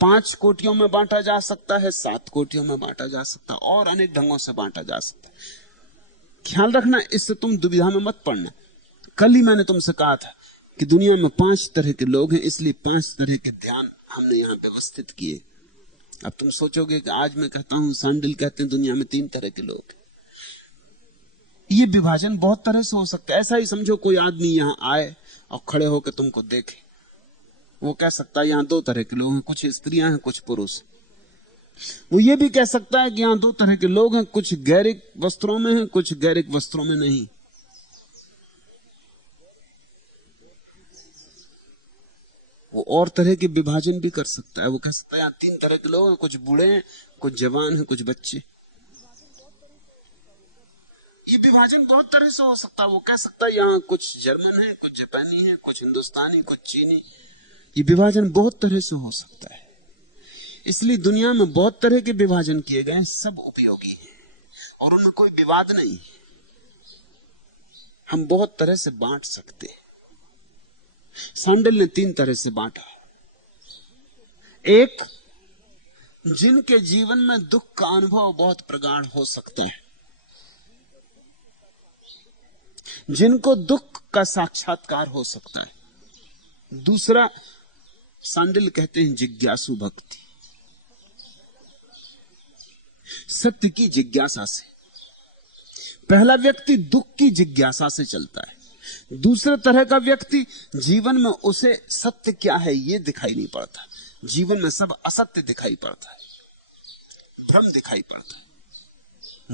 5 कोटियों में बांटा जा सकता है, 7 कोटियों में बांटा जा सकता है, और अनेक ढंगों से बांटा जा सकता है। ख्याल रखना, इससे तुम दुविधा में मत पड़ना। कल ही मैंने तुमसे कहा था कि दुनिया में 5 तरह के लोग हैं, इसलिए 5 तरह के ध्यान हमने यहां व्यवस्थित किए। अब तुम सोचोगे कि आज मैं कहता हूं, सांडिल कहते हैं दुनिया में 3 तरह के लोग हैं। ये विभाजन बहुत तरह से हो सकता है। ऐसा ही समझो, कोई आदमी यहां आए और खड़े होकर तुमको देखे, वो कह सकता है यहां 2 तरह के लोग हैं, कुछ स्त्रियां हैं, कुछ पुरुष। वो ये भी कह सकता है कि यहां 2 तरह के लोग हैं, कुछ गैरिक वस्त्रों में हैं, कुछ गैरिक वस्त्रों में नहीं। वो और तरह के विभाजन भी कर सकता है। वो कह सकता है यहां 3 तरह के लोग हैं, कुछ बूढ़े हैं, कुछ जवान हैं, कुछ बच्चे। ये विभाजन बहुत तरह से हो सकता है। वो कह सकता है यहां कुछ जर्मन है, कुछ जापानी है, कुछ हिंदुस्तानी, कुछ चीनी। ये विभाजन बहुत तरह से हो सकता है। इसलिए दुनिया में बहुत तरह के विभाजन किए गए हैं, सब उपयोगी हैं और उनमें कोई विवाद नहीं। हम बहुत तरह से बांट सकते हैं। सांडिल ने 3 तरह से बांटा। एक, जिनके जीवन में दुख का अनुभव बहुत प्रगाढ़ हो सकता है, जिनको दुख का साक्षात्कार हो सकता है। दूसरा, सांडिल कहते हैं जिज्ञासु भक्ति, सत्य की जिज्ञासा से। पहला व्यक्ति दुख की जिज्ञासा से चलता है। दूसरे तरह का व्यक्ति जीवन में उसे सत्य क्या है यह दिखाई नहीं पड़ता। जीवन में सब असत्य दिखाई पड़ता है, भ्रम दिखाई पड़ता है,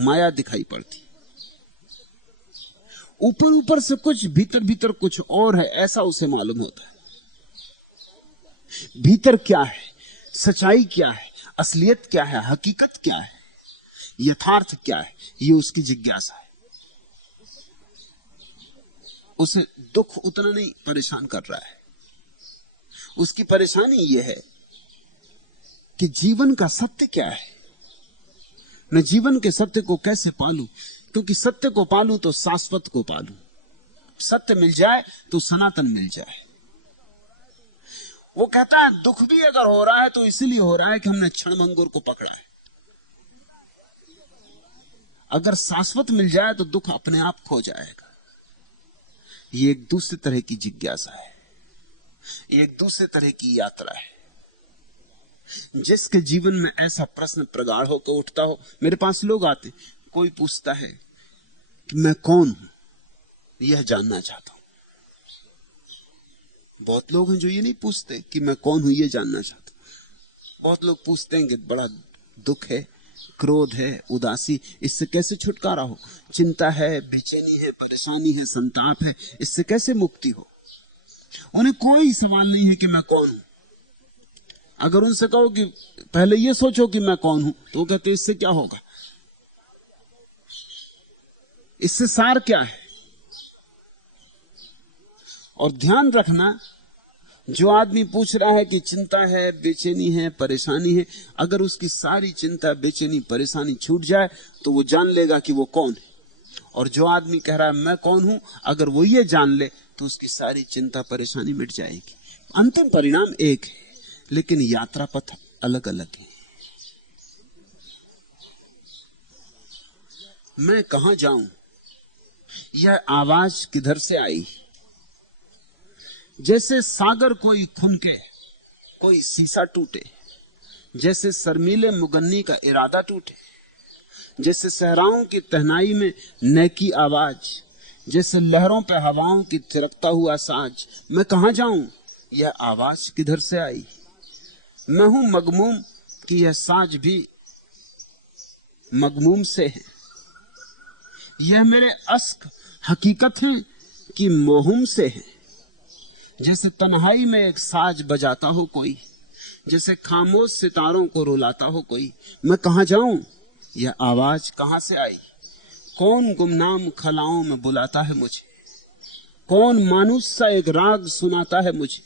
माया दिखाई पड़ती। ऊपर ऊपर से कुछ, भीतर भीतर कुछ और है, ऐसा उसे मालूम होता है। भीतर क्या है, सच्चाई क्या है, असलियत क्या है, हकीकत क्या है, यथार्थ क्या है, ये उसकी जिज्ञासा है। उसे दुख उतना नहीं परेशान कर रहा है। उसकी परेशानी यह है कि जीवन का सत्य क्या है, मैं जीवन के सत्य को कैसे पालूं, क्योंकि सत्य को पालूं तो शाश्वत को पालूं। सत्य मिल जाए तो सनातन मिल जाए। वो कहता है दुख भी अगर हो रहा है तो इसलिए हो रहा है कि हमने क्षणभंगुर को पकड़ा है। अगर शाश्वत मिल जाए तो दुख अपने आप खो जाएगा। ये एक दूसरी तरह की जिज्ञासा है, एक दूसरे तरह की यात्रा है। जिसके जीवन में ऐसा प्रश्न प्रगाढ़ होकर उठता हो, मेरे पास लोग आते, कोई पूछता है कि मैं कौन हूं, यह जानना चाहता हूं। बहुत लोग हैं जो ये नहीं पूछते कि मैं कौन हूं, यह जानना चाहता हूं। बहुत लोग पूछते हैं कि बड़ा दुख है, क्रोध है, उदासी, इससे कैसे छुटकारा हो, चिंता है, बेचैनी है, परेशानी है, संताप है, इससे कैसे मुक्ति हो। उन्हें कोई सवाल नहीं है कि मैं कौन हूं। अगर उनसे कहो कि पहले यह सोचो कि मैं कौन हूं, तो वो कहते इससे क्या होगा, इससे सार क्या है। और ध्यान रखना, जो आदमी पूछ रहा है कि चिंता है, बेचैनी है, परेशानी है, अगर उसकी सारी चिंता, बेचैनी, परेशानी छूट जाए तो वो जान लेगा कि वो कौन है। और जो आदमी कह रहा है मैं कौन हूं, अगर वो ये जान ले तो उसकी सारी चिंता, परेशानी मिट जाएगी। अंतिम परिणाम एक है, लेकिन यात्रा पथ अलग अलग है। मैं कहां जाऊं, यह आवाज किधर से आई। जैसे सागर कोई खुनके, कोई शीशा टूटे, जैसे शर्मीले मुगन्नी का इरादा टूटे, जैसे सहराओं की तहनाई में नए की आवाज, जैसे लहरों पे हवाओं की थिरकता हुआ साज। मैं कहां जाऊं, यह आवाज किधर से आई। मैं हूं मगमूम कि यह साज भी मगमूम से है। यह मेरे अश्क हकीकत है कि मोहम से है। जैसे तन्हाई में एक साज बजाता हो कोई, जैसे खामोश सितारों को रुलाता हो कोई। मैं कहां जाऊं, यह आवाज कहां से आई। कौन गुमनाम खलाओं में बुलाता है मुझे, कौन मानुस सा एक राग सुनाता है मुझे।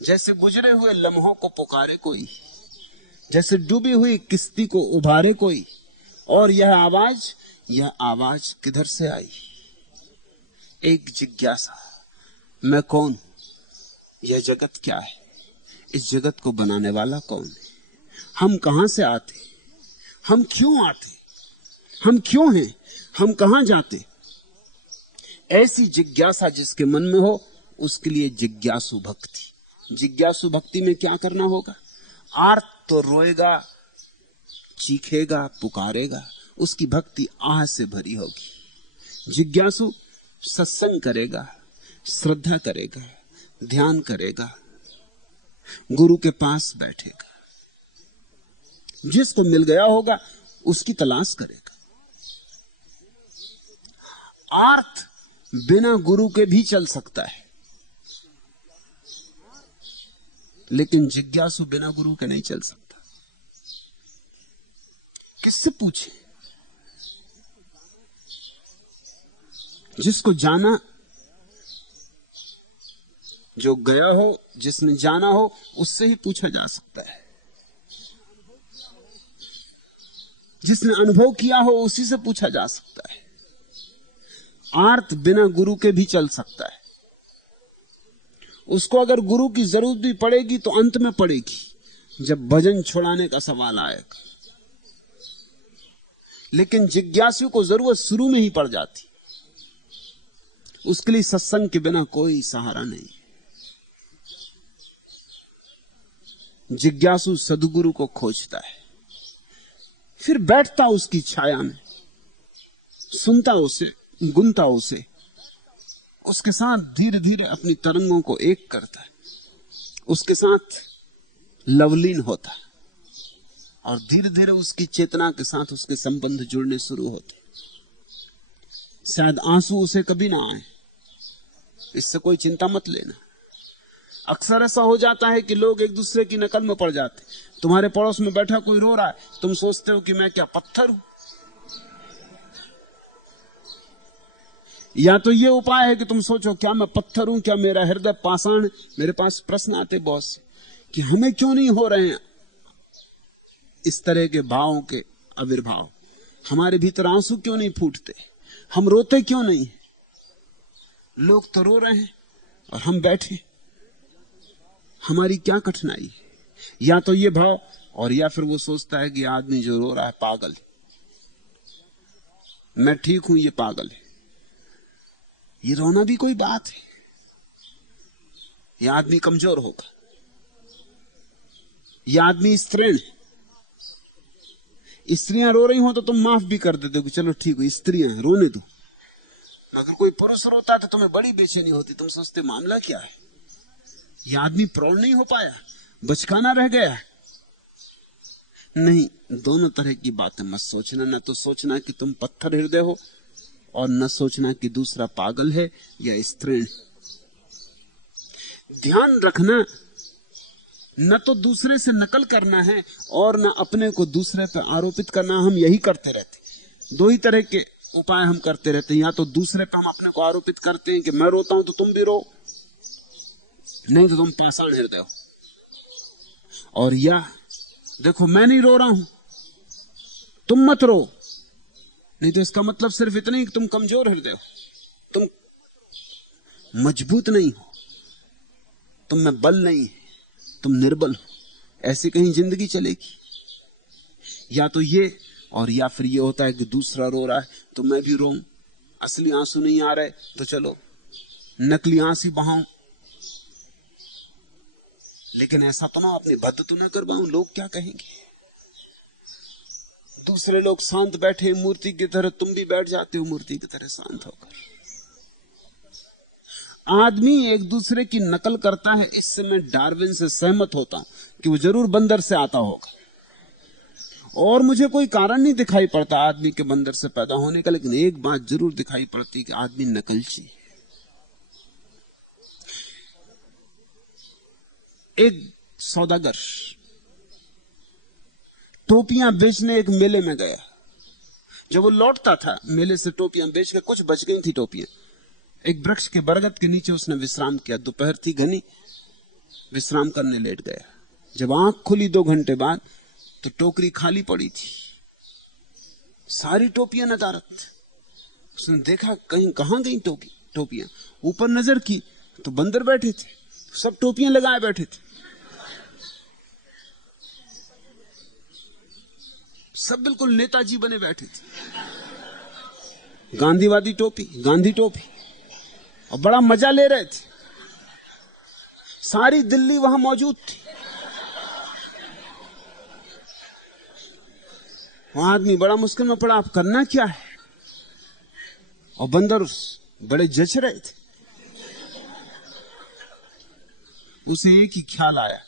जैसे गुजरे हुए लम्हों को पुकारे कोई, जैसे डूबी हुई किश्ती को उभारे कोई। और यह आवाज किधर से आई? एक जिज्ञासा, मैं कौन हूं? यह जगत क्या है? इस जगत को बनाने वाला कौन है? हम कहां से आते? हम क्यों आते? हम क्यों हैं? हम कहां जाते? ऐसी जिज्ञासा जिसके मन में हो, उसके लिए जिज्ञासु भक्ति। जिज्ञासु भक्ति में क्या करना होगा? आर्त तो रोएगा, चीखेगा, पुकारेगा, उसकी भक्ति आह से भरी होगी। जिज्ञासु सत्संग करेगा, श्रद्धा करेगा, ध्यान करेगा, गुरु के पास बैठेगा, जिसको मिल गया होगा उसकी तलाश करेगा। आर्त बिना गुरु के भी चल सकता है, लेकिन जिज्ञासु बिना गुरु के नहीं चल सकता। किससे पूछे? जिसको जाना, जो गया हो, जिसने जाना हो, उससे ही पूछा जा सकता है। जिसने अनुभव किया हो उसी से पूछा जा सकता है। आर्त बिना गुरु के भी चल सकता है। उसको अगर गुरु की जरूरत भी पड़ेगी तो अंत में पड़ेगी, जब भजन छुड़ाने का सवाल आएगा। लेकिन जिज्ञासु को जरूरत शुरू में ही पड़ जाती। उसके लिए सत्संग के बिना कोई सहारा नहीं। जिज्ञासु सद्गुरु को खोजता है, फिर बैठता उसकी छाया में, सुनता उसे, गुनता उसे, उसके साथ धीरे धीरे अपनी तरंगों को एक करता है, उसके साथ लवलीन होता है, और धीरे धीरे उसकी चेतना के साथ उसके संबंध जुड़ने शुरू होते। शायद आंसू उसे कभी ना आए, इससे कोई चिंता मत लेना। अक्सर ऐसा हो जाता है कि लोग एक दूसरे की नकल में पड़ जाते। तुम्हारे पड़ोस में बैठा कोई रो रहा है, तुम सोचते हो कि मैं क्या पत्थर हूं? या तो ये उपाय है कि तुम सोचो क्या मैं पत्थर हूं, क्या मेरा हृदय पाषाण? मेरे पास प्रश्न आते बहुत से कि हमें क्यों नहीं हो रहे हैं इस तरह के भावों के आविर्भाव, हमारे भीतर आंसू क्यों नहीं फूटते, हम रोते क्यों नहीं? लोग तो रो रहे हैं और हम बैठे, हमारी क्या कठिनाई है? या तो ये भाव, और या फिर वो सोचता है कि आदमी जो रो रहा है पागल है, मैं ठीक हूं, ये पागल है। ये रोना भी कोई बात है? ये आदमी कमजोर होगा, ये आदमी स्त्रीण है। स्त्रियां रो रही हो तो तुम माफ भी कर देते हो कि चलो ठीक है, स्त्रियां हैं, रोने दो। अगर कोई पुरुष रोता है तो तुम्हें बड़ी बेचैनी होती, तुम सोचते मामला क्या है, यह आदमी प्रौढ़ नहीं हो पाया, बचकाना रह गया। नहीं, दोनों तरह की बातें मत सोचना। न तो सोचना कि तुम पत्थर हृदय हो, और न सोचना कि दूसरा पागल है या स्त्रीण। ध्यान रखना, न तो दूसरे से नकल करना है और न अपने को दूसरे पर आरोपित करना। हम यही करते रहते, दो ही तरह के उपाय हम करते रहते हैं। या तो दूसरे पर हम अपने को आरोपित करते हैं कि मैं रोता हूं तो तुम भी रो, नहीं तो तुम पाषाण हृदय हो। और या देखो मैं नहीं रो रहा हूं, तुम मत रो, नहीं तो इसका मतलब सिर्फ इतना ही कि तुम कमजोर हृदय हो, तुम मजबूत नहीं हो, तुम में बल नहीं है, तुम निर्बल हो। ऐसी कहीं जिंदगी चलेगी? या तो ये, और या फिर ये होता है कि दूसरा रो रहा है तो मैं भी रोऊं, असली आंसू नहीं आ रहे तो चलो नकली आंसू बहाऊं। लेकिन ऐसा तो ना, अपनी भद्द तो ना करवाऊं, लोग क्या कहेंगे? दूसरे लोग शांत बैठे मूर्ति की तरह, तुम भी बैठ जाते हो मूर्ति की तरह शांत होकर। आदमी एक दूसरे की नकल करता है, इससे मैं डार्विन से सहमत होता हूं कि वो जरूर बंदर से आता होगा। और मुझे कोई कारण नहीं दिखाई पड़ता आदमी के बंदर से पैदा होने का, लेकिन एक बात जरूर दिखाई पड़ती कि आदमी नकलची है। एक सौदागर टोपियां बेचने एक मेले में गया। जब वो लौटता था मेले से टोपियां बेच के, कुछ बच गई थी टोपियां, एक वृक्ष के बरगद के नीचे उसने विश्राम किया। दोपहर थी घनी, विश्राम करने लेट गया। जब आंख खुली 2 घंटे बाद तो टोकरी खाली पड़ी थी। सारी टोपियां नदारत। उसने देखा कहीं कहां गई टोपियां। ऊपर नजर की तो बंदर बैठे थे, सब टोपियां लगाए बैठे थे, सब बिल्कुल नेताजी बने बैठे थे, गांधीवादी टोपी, गांधी टोपी, और बड़ा मजा ले रहे थे। सारी दिल्ली वहां मौजूद थी। वहां आदमी बड़ा मुश्किल में पड़ा, आप करना क्या है। और बंदर बड़े जच रहे थे। उसे एक ही ख्याल आया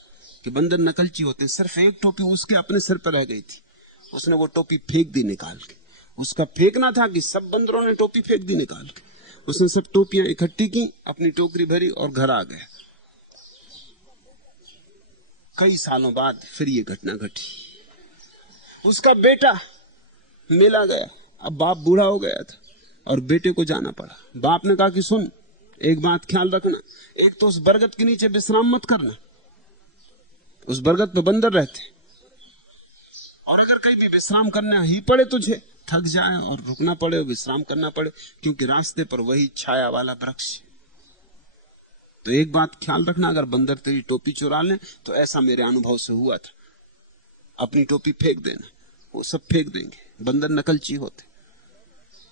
कि बंदर नकलची होते हैं। सिर्फ एक टोपी उसके अपने सिर पर रह गई थी, उसने वो टोपी फेंक दी निकाल के। उसका फेंकना था कि सब बंदरों ने टोपी फेंक दी निकाल के। उसने सब टोपियां इकट्ठी की, अपनी टोकरी भरी और घर आ गया। कई सालों बाद फिर ये घटना घटी। उसका बेटा मिला गया। अब बाप बूढ़ा हो गया था और बेटे को जाना पड़ा। बाप ने कहा कि सुन, एक बात ख्याल रखना, एक तो उस बरगद के नीचे विश्राम मत करना, उस बरगद पे बंदर रहते, और अगर कहीं भी विश्राम करना ही पड़े तुझे, थक जाए और रुकना पड़े और विश्राम करना पड़े, क्योंकि रास्ते पर वही छाया वाला वृक्ष। तो एक बात ख्याल रखना, अगर बंदर तेरी टोपी चुरा लें तो ऐसा मेरे अनुभव से हुआ था, अपनी टोपी फेंक देना, वो सब फेंक देंगे। बंदर नकलची होते।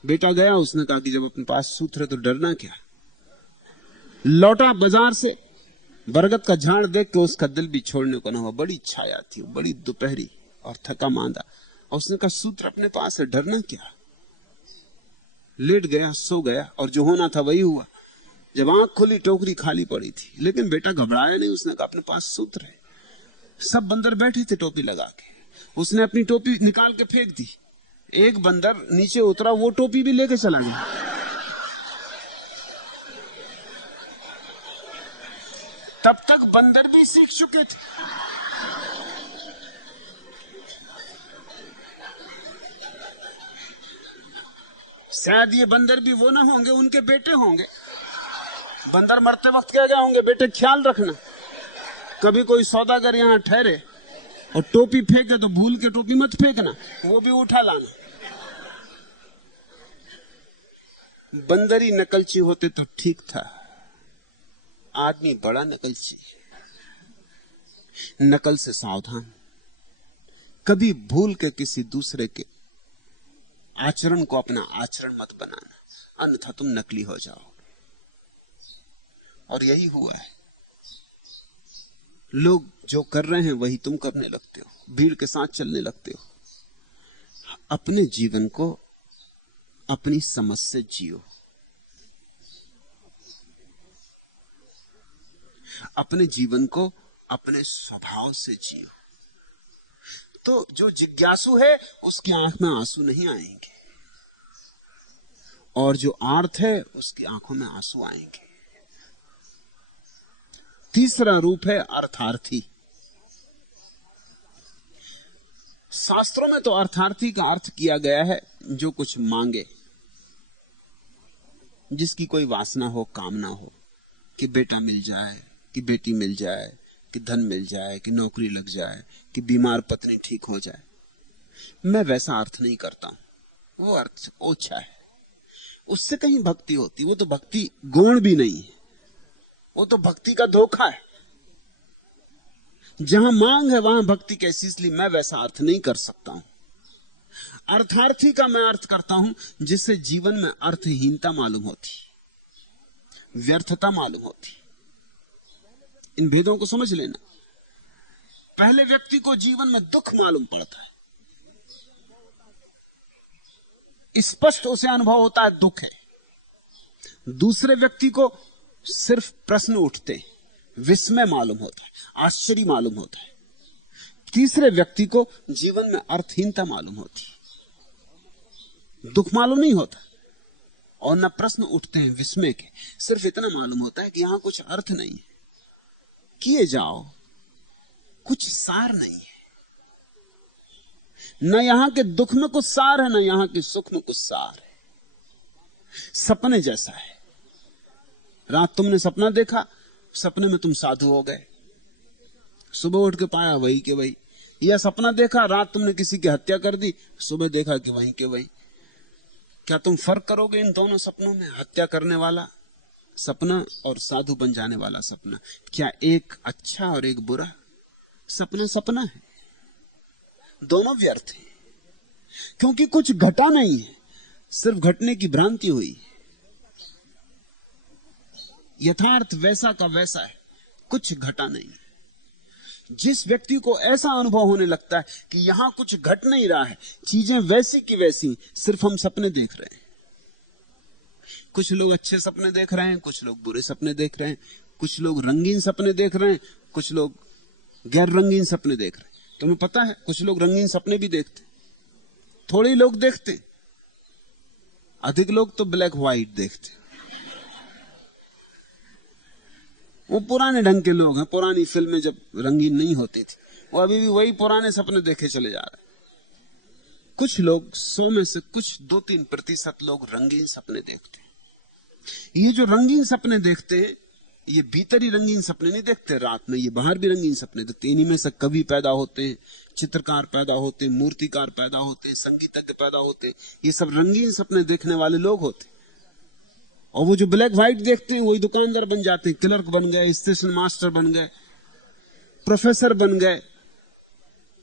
बेटा गया, उसने कहा कि जब अपने पास सूत्र है तो डरना क्या। लौटा बाजार से, बरगद का झाड़ देख के उसका दिल भी छोड़ने को ना हुआ। बड़ी छाया थी, बड़ी दोपहरी और थका मांदा। और उसने कहा सूत्र अपने पास है, डरना क्या। लेट गया, सो गया, और जो होना था वही हुआ। जब आंख खुली टोकरी खाली पड़ी थी, लेकिन बेटा घबराया नहीं। उसने कहा अपने पास सूत्र है। सब बंदर बैठे थे टोपी लगा के। उसने अपनी टोपी निकाल के फेंक दी। एक बंदर नीचे उतरा, वो टोपी भी लेके चला गया। तब तक बंदर भी सीख चुके थे। शायद ये बंदर भी वो ना होंगे, उनके बेटे होंगे। बंदर मरते वक्त कह गए होंगे, बेटे ख्याल रखना, कभी कोई सौदागर यहां ठहरे और टोपी फेंके तो भूल के टोपी मत फेंकना, वो भी उठा लाना। बंदरी नकलची होते तो ठीक था। आदमी बड़ा नकलची, नकल से सावधान। कभी भूल के किसी दूसरे के आचरण को अपना आचरण मत बनाना, अन्यथा तुम नकली हो जाओ। और यही हुआ है। लोग जो कर रहे हैं वही तुम करने लगते हो, भीड़ के साथ चलने लगते हो। अपने जीवन को अपनी समझ से जियो, अपने जीवन को अपने स्वभाव से जियो। तो जो जिज्ञासु है उसकी आंख में आंसू नहीं आएंगे, और जो आर्त है उसकी आंखों में आंसू आएंगे। तीसरा रूप है अर्थार्थी। शास्त्रों में तो अर्थार्थी का अर्थ किया गया है जो कुछ मांगे, जिसकी कोई वासना हो, कामना हो, कि बेटा मिल जाए, कि बेटी मिल जाए, कि धन मिल जाए, कि नौकरी लग जाए, कि बीमार पत्नी ठीक हो जाए। मैं वैसा अर्थ नहीं करता हूं, वो अर्थ ओछा है। उससे कहीं भक्ति होती, वो तो भक्ति गुण भी नहीं है, वो तो भक्ति का धोखा है। जहां मांग है वहां भक्ति कैसी, इसलिए मैं वैसा अर्थ नहीं कर सकता हूं। अर्थार्थी का मैं अर्थ करता हूं जिससे जीवन में अर्थहीनता मालूम होती, व्यर्थता मालूम होती। इन भेदों को समझ लेना। पहले व्यक्ति को जीवन में दुख मालूम पड़ता है, स्पष्ट उसे अनुभव होता है दुख है। दूसरे व्यक्ति को सिर्फ प्रश्न उठते, विस्मय मालूम होता है, आश्चर्य मालूम होता है। तीसरे व्यक्ति को जीवन में अर्थहीनता मालूम होती, दुख मालूम नहीं होता, और न प्रश्न उठते हैं विस्मय के। सिर्फ इतना मालूम होता है कि यहां कुछ अर्थ नहीं है, किए जाओ, कुछ सार नहीं है। न यहां के दुख में कुछ सार है, न यहां के सुख में कुछ सार है। सपने जैसा है। रात तुमने सपना देखा, सपने में तुम साधु हो गए, सुबह उठ के पाया वही के वही। या सपना देखा, रात तुमने किसी की हत्या कर दी, सुबह देखा कि वहीं के वहीं। क्या तुम फर्क करोगे इन दोनों सपनों में? हत्या करने वाला सपना और साधु बन जाने वाला सपना, क्या एक अच्छा और एक बुरा? सपना सपना है, दोनों व्यर्थ है, क्योंकि कुछ घटा नहीं है, सिर्फ घटने की भ्रांति हुई। यथार्थ वैसा का वैसा है, कुछ घटा नहीं। जिस व्यक्ति को ऐसा अनुभव होने लगता है कि यहां कुछ घट नहीं रहा है, चीजें वैसी की वैसी, सिर्फ हम सपने देख रहे हैं। कुछ लोग अच्छे सपने देख रहे हैं, कुछ लोग बुरे सपने देख रहे हैं, कुछ लोग रंगीन सपने देख रहे हैं, कुछ लोग गैर रंगीन सपने देख रहे हैं। तुम्हें पता है कुछ लोग रंगीन सपने भी देखते, थोड़े ही लोग देखते, अधिक लोग तो ब्लैक व्हाइट देखते। वो पुराने ढंग के लोग हैं, पुरानी फिल्में जब रंगीन नहीं होती थी, वो अभी भी वही पुराने सपने देखे चले जा रहे हैं। कुछ लोग 100 में से कुछ 2-3% लोग रंगीन सपने देखते हैं। ये जो रंगीन सपने देखते हैं, ये भीतरी रंगीन सपने नहीं देखते रात में, ये बाहर भी रंगीन सपने देखते। इन्हीं में से कवि पैदा होते हैं, चित्रकार पैदा होते हैं, मूर्तिकार पैदा होते हैं, संगीतज्ञ पैदा होते हैं। ये सब रंगीन सपने देखने वाले लोग होते हैं। और वो जो ब्लैक व्हाइट देखते हैं, वही दुकानदार बन जाते हैं, क्लर्क बन गए, स्टेशन मास्टर बन गए, प्रोफेसर बन गए।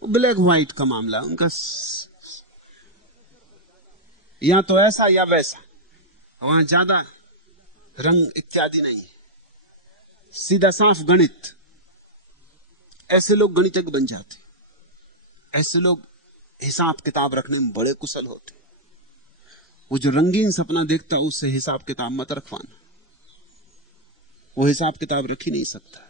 ब्लैक व्हाइट का मामला उनका, या तो ऐसा या वैसा, वहां ज्यादा रंग इत्यादि नहीं है, सीधा साफ गणित। ऐसे लोग गणितज्ञ बन जाते, ऐसे लोग हिसाब किताब रखने में बड़े कुशल होते। वो जो रंगीन सपना देखता है, उससे हिसाब किताब मत रखवाना, वो हिसाब किताब रख ही नहीं सकता।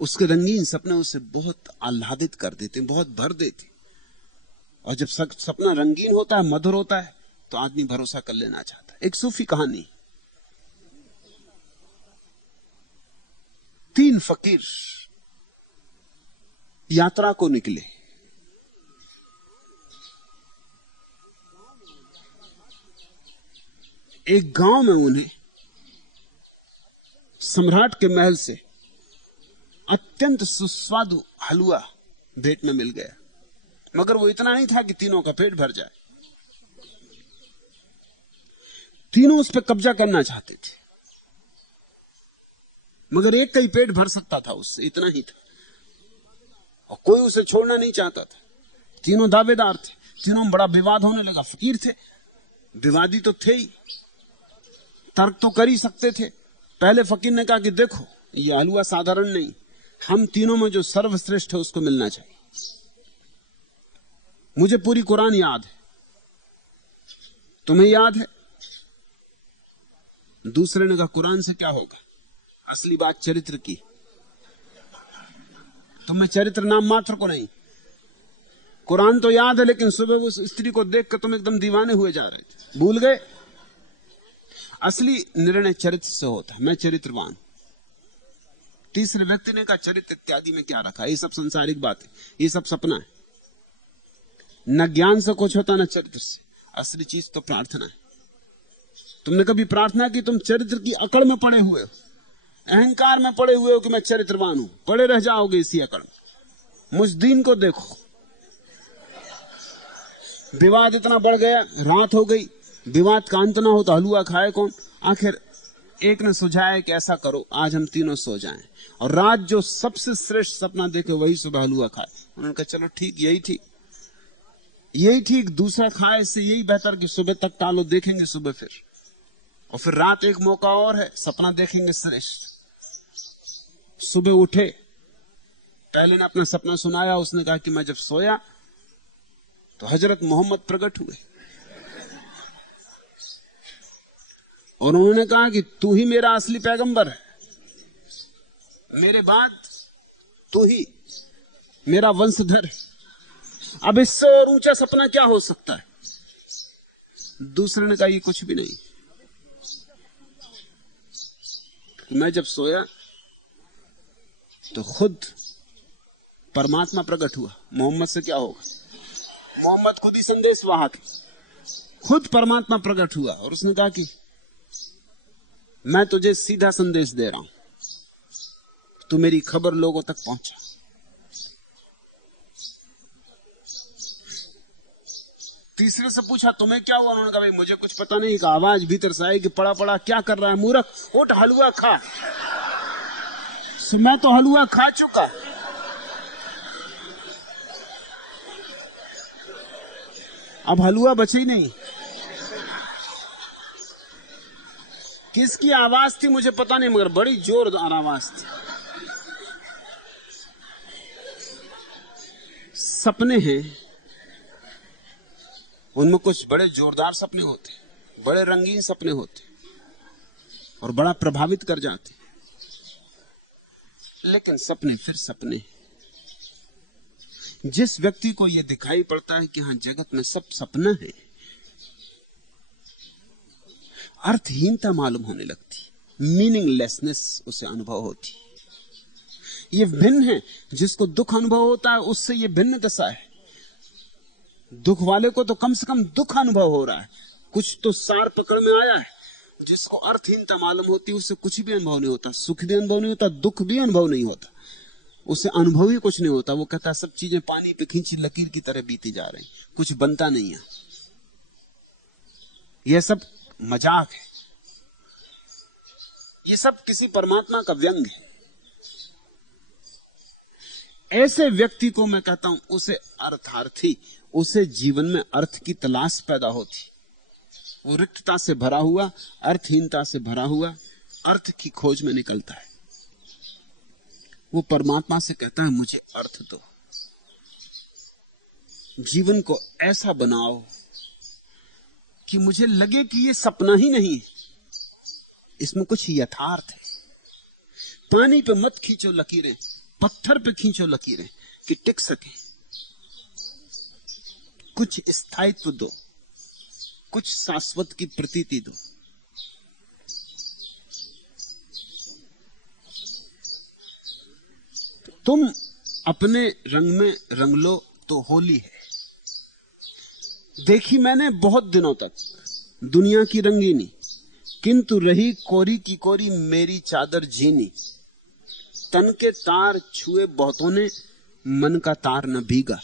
उसके रंगीन सपने उसे बहुत आह्लादित कर देते, बहुत भर देते। और जब सपना रंगीन होता है, मधुर होता है, तो आदमी भरोसा कर लेना चाहता है। एक सूफी कहानी, 3 फकीर यात्रा को निकले। एक गांव में उन्हें सम्राट के महल से अत्यंत सुस्वादु हलवा भेंट में मिल गया, मगर वो इतना नहीं था कि तीनों का पेट भर जाए। तीनों उस पर कब्जा करना चाहते थे, मगर एक का ही पेट भर सकता था, उससे इतना ही था, और कोई उसे छोड़ना नहीं चाहता था। तीनों दावेदार थे, तीनों में बड़ा विवाद होने लगा। फकीर थे, विवादी तो थे ही, तर्क तो कर ही सकते थे। पहले फकीर ने कहा कि देखो, ये हलवा साधारण नहीं, हम तीनों में जो सर्वश्रेष्ठ है उसको मिलना चाहिए। मुझे पूरी कुरान याद है, तुम्हें याद है? दूसरे ने कहा कुरान से क्या होगा, असली बात चरित्र की। तुम्हें चरित्र नाम मात्र को नहीं, कुरान तो याद है, लेकिन सुबह उस स्त्री को देखकर तुम एकदम दीवाने हुए जा रहे थे, भूल गए। असली निर्णय चरित्र से होता है, मैं चरित्रवान। तीसरे व्यक्ति ने कहा चरित्र इत्यादि में क्या रखा, ये सब संसारिक बात है, ये सब सपना है, न ज्ञान से कुछ होता न चरित्र से, असली चीज तो प्रार्थना है। तुमने कभी प्रार्थना की? तुम चरित्र की अकड़ में पड़े हुए हो, अहंकार में पड़े हुए हो कि मैं चरित्रवान हूं, पड़े रह जाओगे इसी अकड़ में। मुझ दीन को देखो, विवाद इतना बढ़ गया, रात हो गई, विवाद का अंत ना हो तो हलवा खाए कौन? आखिर एक ने सुझाया कि ऐसा करो, आज हम तीनों सो जाएं, और रात जो सबसे श्रेष्ठ सपना देखे वही सुबह हलवा खाए। उन्होंने कहा चलो ठीक, यही ठीक, यही ठीक, दूसरा खाए से यही बेहतर कि सुबह तक टालो, देखेंगे सुबह फिर। और फिर रात एक मौका और है, सपना देखेंगे श्रेष्ठ। सुबह उठे, पहले ने अपना सपना सुनाया, उसने कहा कि मैं जब सोया तो हजरत मोहम्मद प्रकट हुए, और उन्होंने कहा कि तू ही मेरा असली पैगंबर है, मेरे बाद तू ही मेरा वंशधर है। अब इससे और ऊंचा सपना क्या हो सकता है? दूसरे ने कहा ये कुछ भी नहीं, मैं जब सोया तो खुद परमात्मा प्रकट हुआ। मोहम्मद से क्या होगा, मोहम्मद खुद ही संदेश वाहक, खुद परमात्मा प्रकट हुआ, और उसने कहा कि मैं तुझे सीधा संदेश दे रहा हूं, तू मेरी खबर लोगों तक पहुंचा। तीसरे से पूछा तुम्हें क्या हुआ? उन्होंने कहा भाई मुझे कुछ पता नहीं। आवाज भीतर से आई कि पड़ा पड़ा क्या कर रहा है मूर्ख, उठ हलवा खा। मैं तो हलवा खा चुका। अब हलवा बचे ही नहीं। किसकी आवाज थी मुझे पता नहीं, मगर बड़ी जोरदार आवाज थी। सपने हैं, उनमें कुछ बड़े जोरदार सपने होते, बड़े रंगीन सपने होते और बड़ा प्रभावित कर जाते। लेकिन सपने फिर सपने। जिस व्यक्ति को यह दिखाई पड़ता है कि हां जगत में सब सपना है, अर्थहीनता मालूम होने लगती, मीनिंगलेसनेस उसे अनुभव होती। ये भिन्न है। जिसको दुख अनुभव होता है उससे ये भिन्न दशा है। दुख वाले को तो कम से कम दुख अनुभव हो रहा है, कुछ तो सार पकड़ में आया है। जिसको अर्थहीनता मालूम होती है उसे कुछ भी अनुभव नहीं होता, सुख भी अनुभव नहीं होता, दुख भी अनुभव नहीं होता, उसे अनुभव ही कुछ नहीं होता। वो कहता सब चीजें पानी पे खींची लकीर की तरह बीती जा रही, कुछ बनता नहीं है, यह सब मजाक है, ये सब किसी परमात्मा का व्यंग है। ऐसे व्यक्ति को मैं कहता हूं उसे अर्थार्थी, उसे जीवन में अर्थ की तलाश पैदा होती। वो रिक्तता से भरा हुआ, अर्थहीनता से भरा हुआ अर्थ की खोज में निकलता है। वो परमात्मा से कहता है मुझे अर्थ दो, जीवन को ऐसा बनाओ कि मुझे लगे कि ये सपना ही नहीं, इसमें कुछ यथार्थ है। पानी पे मत खींचो लकीरें, पत्थर पे खींचो लकीरें कि टिक सके। कुछ स्थायित्व दो, कुछ शाश्वत की प्रतीति दो। तुम अपने रंग में रंग लो तो होली है। देखी मैंने बहुत दिनों तक दुनिया की रंगीनी, किंतु रही कोरी की कोरी मेरी चादर जीनी। तन के तार छुए बहुतों ने, मन का तार न भीगा।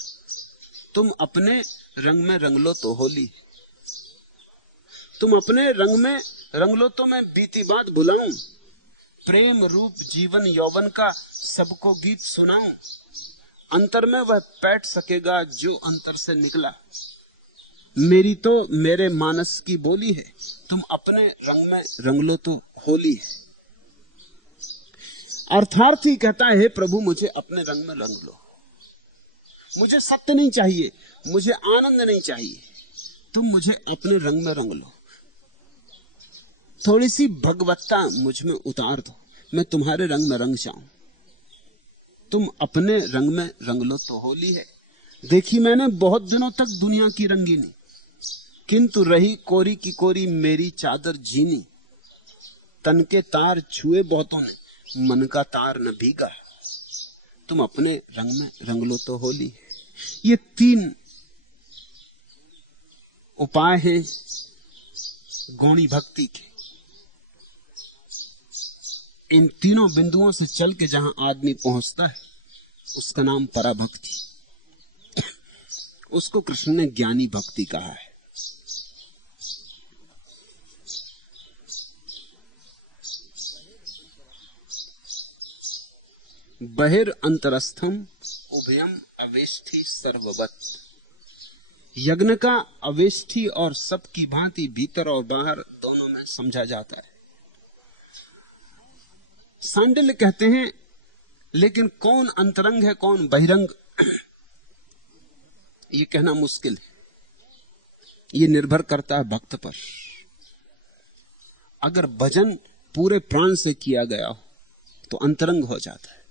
तुम अपने रंग में रंग लो तो होली, तुम अपने रंग में रंग लो तो मैं बीती बात भुलाऊं। प्रेम रूप जीवन यौवन का सबको गीत सुनाऊं। अंतर में वह बैठ सकेगा जो अंतर से निकला। मेरी तो मेरे मानस की बोली है, तुम अपने रंग में रंग लो तो होली है। अर्थार्थी कहता है हे प्रभु मुझे अपने रंग में रंग लो। मुझे सत्य नहीं चाहिए, मुझे आनंद नहीं चाहिए, तुम मुझे अपने रंग में रंग लो। थोड़ी सी भगवत्ता मुझ में उतार दो, मैं तुम्हारे रंग में रंग जाऊं। तुम अपने रंग में रंग लो तो होली है। देखी मैंने बहुत दिनों तक दुनिया की रंगीनी, किंतु रही कोरी की कोरी मेरी चादर जीनी। तन के तार छुए बहुतों ने, मन का तार न भीगा। तुम अपने रंग में रंग लो तो होली है। ये तीन उपाय हैं गौणी भक्ति के। इन तीनों बिंदुओं से चल के जहां आदमी पहुंचता है उसका नाम पराभक्ति। उसको कृष्ण ने ज्ञानी भक्ति कहा है। बहिर अंतरस्थम उभयम अवेष्टि सर्ववत। यज्ञ का अवेष्टि और सबकी भांति भीतर और बाहर दोनों में समझा जाता है। सांडिल्य कहते हैं लेकिन कौन अंतरंग है कौन बहिरंग, ये कहना मुश्किल है। ये निर्भर करता है भक्त पर। अगर भजन पूरे प्राण से किया गया हो तो अंतरंग हो जाता है।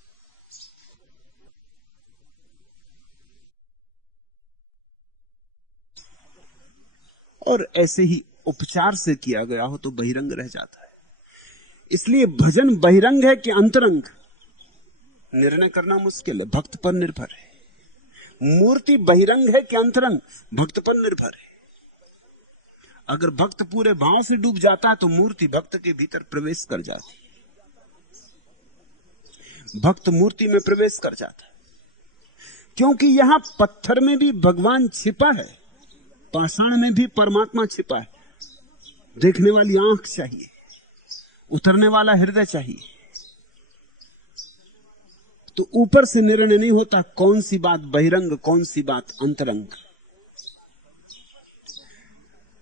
और ऐसे ही उपचार से किया गया हो तो बहिरंग रह जाता है। इसलिए भजन बहिरंग है कि अंतरंग, निर्णय करना मुश्किल है, भक्त पर निर्भर है। मूर्ति बहिरंग है कि अंतरंग, भक्त पर निर्भर है। अगर भक्त पूरे भाव से डूब जाता है तो मूर्ति भक्त के भीतर प्रवेश कर जाती, भक्त मूर्ति में प्रवेश कर जाता है। क्योंकि यहां पत्थर में भी भगवान छिपा है, पाषाण में भी परमात्मा छिपा है। देखने वाली आंख चाहिए, उतरने वाला हृदय चाहिए। तो ऊपर से निर्णय नहीं होता कौन सी बात बहिरंग, कौन सी बात अंतरंग।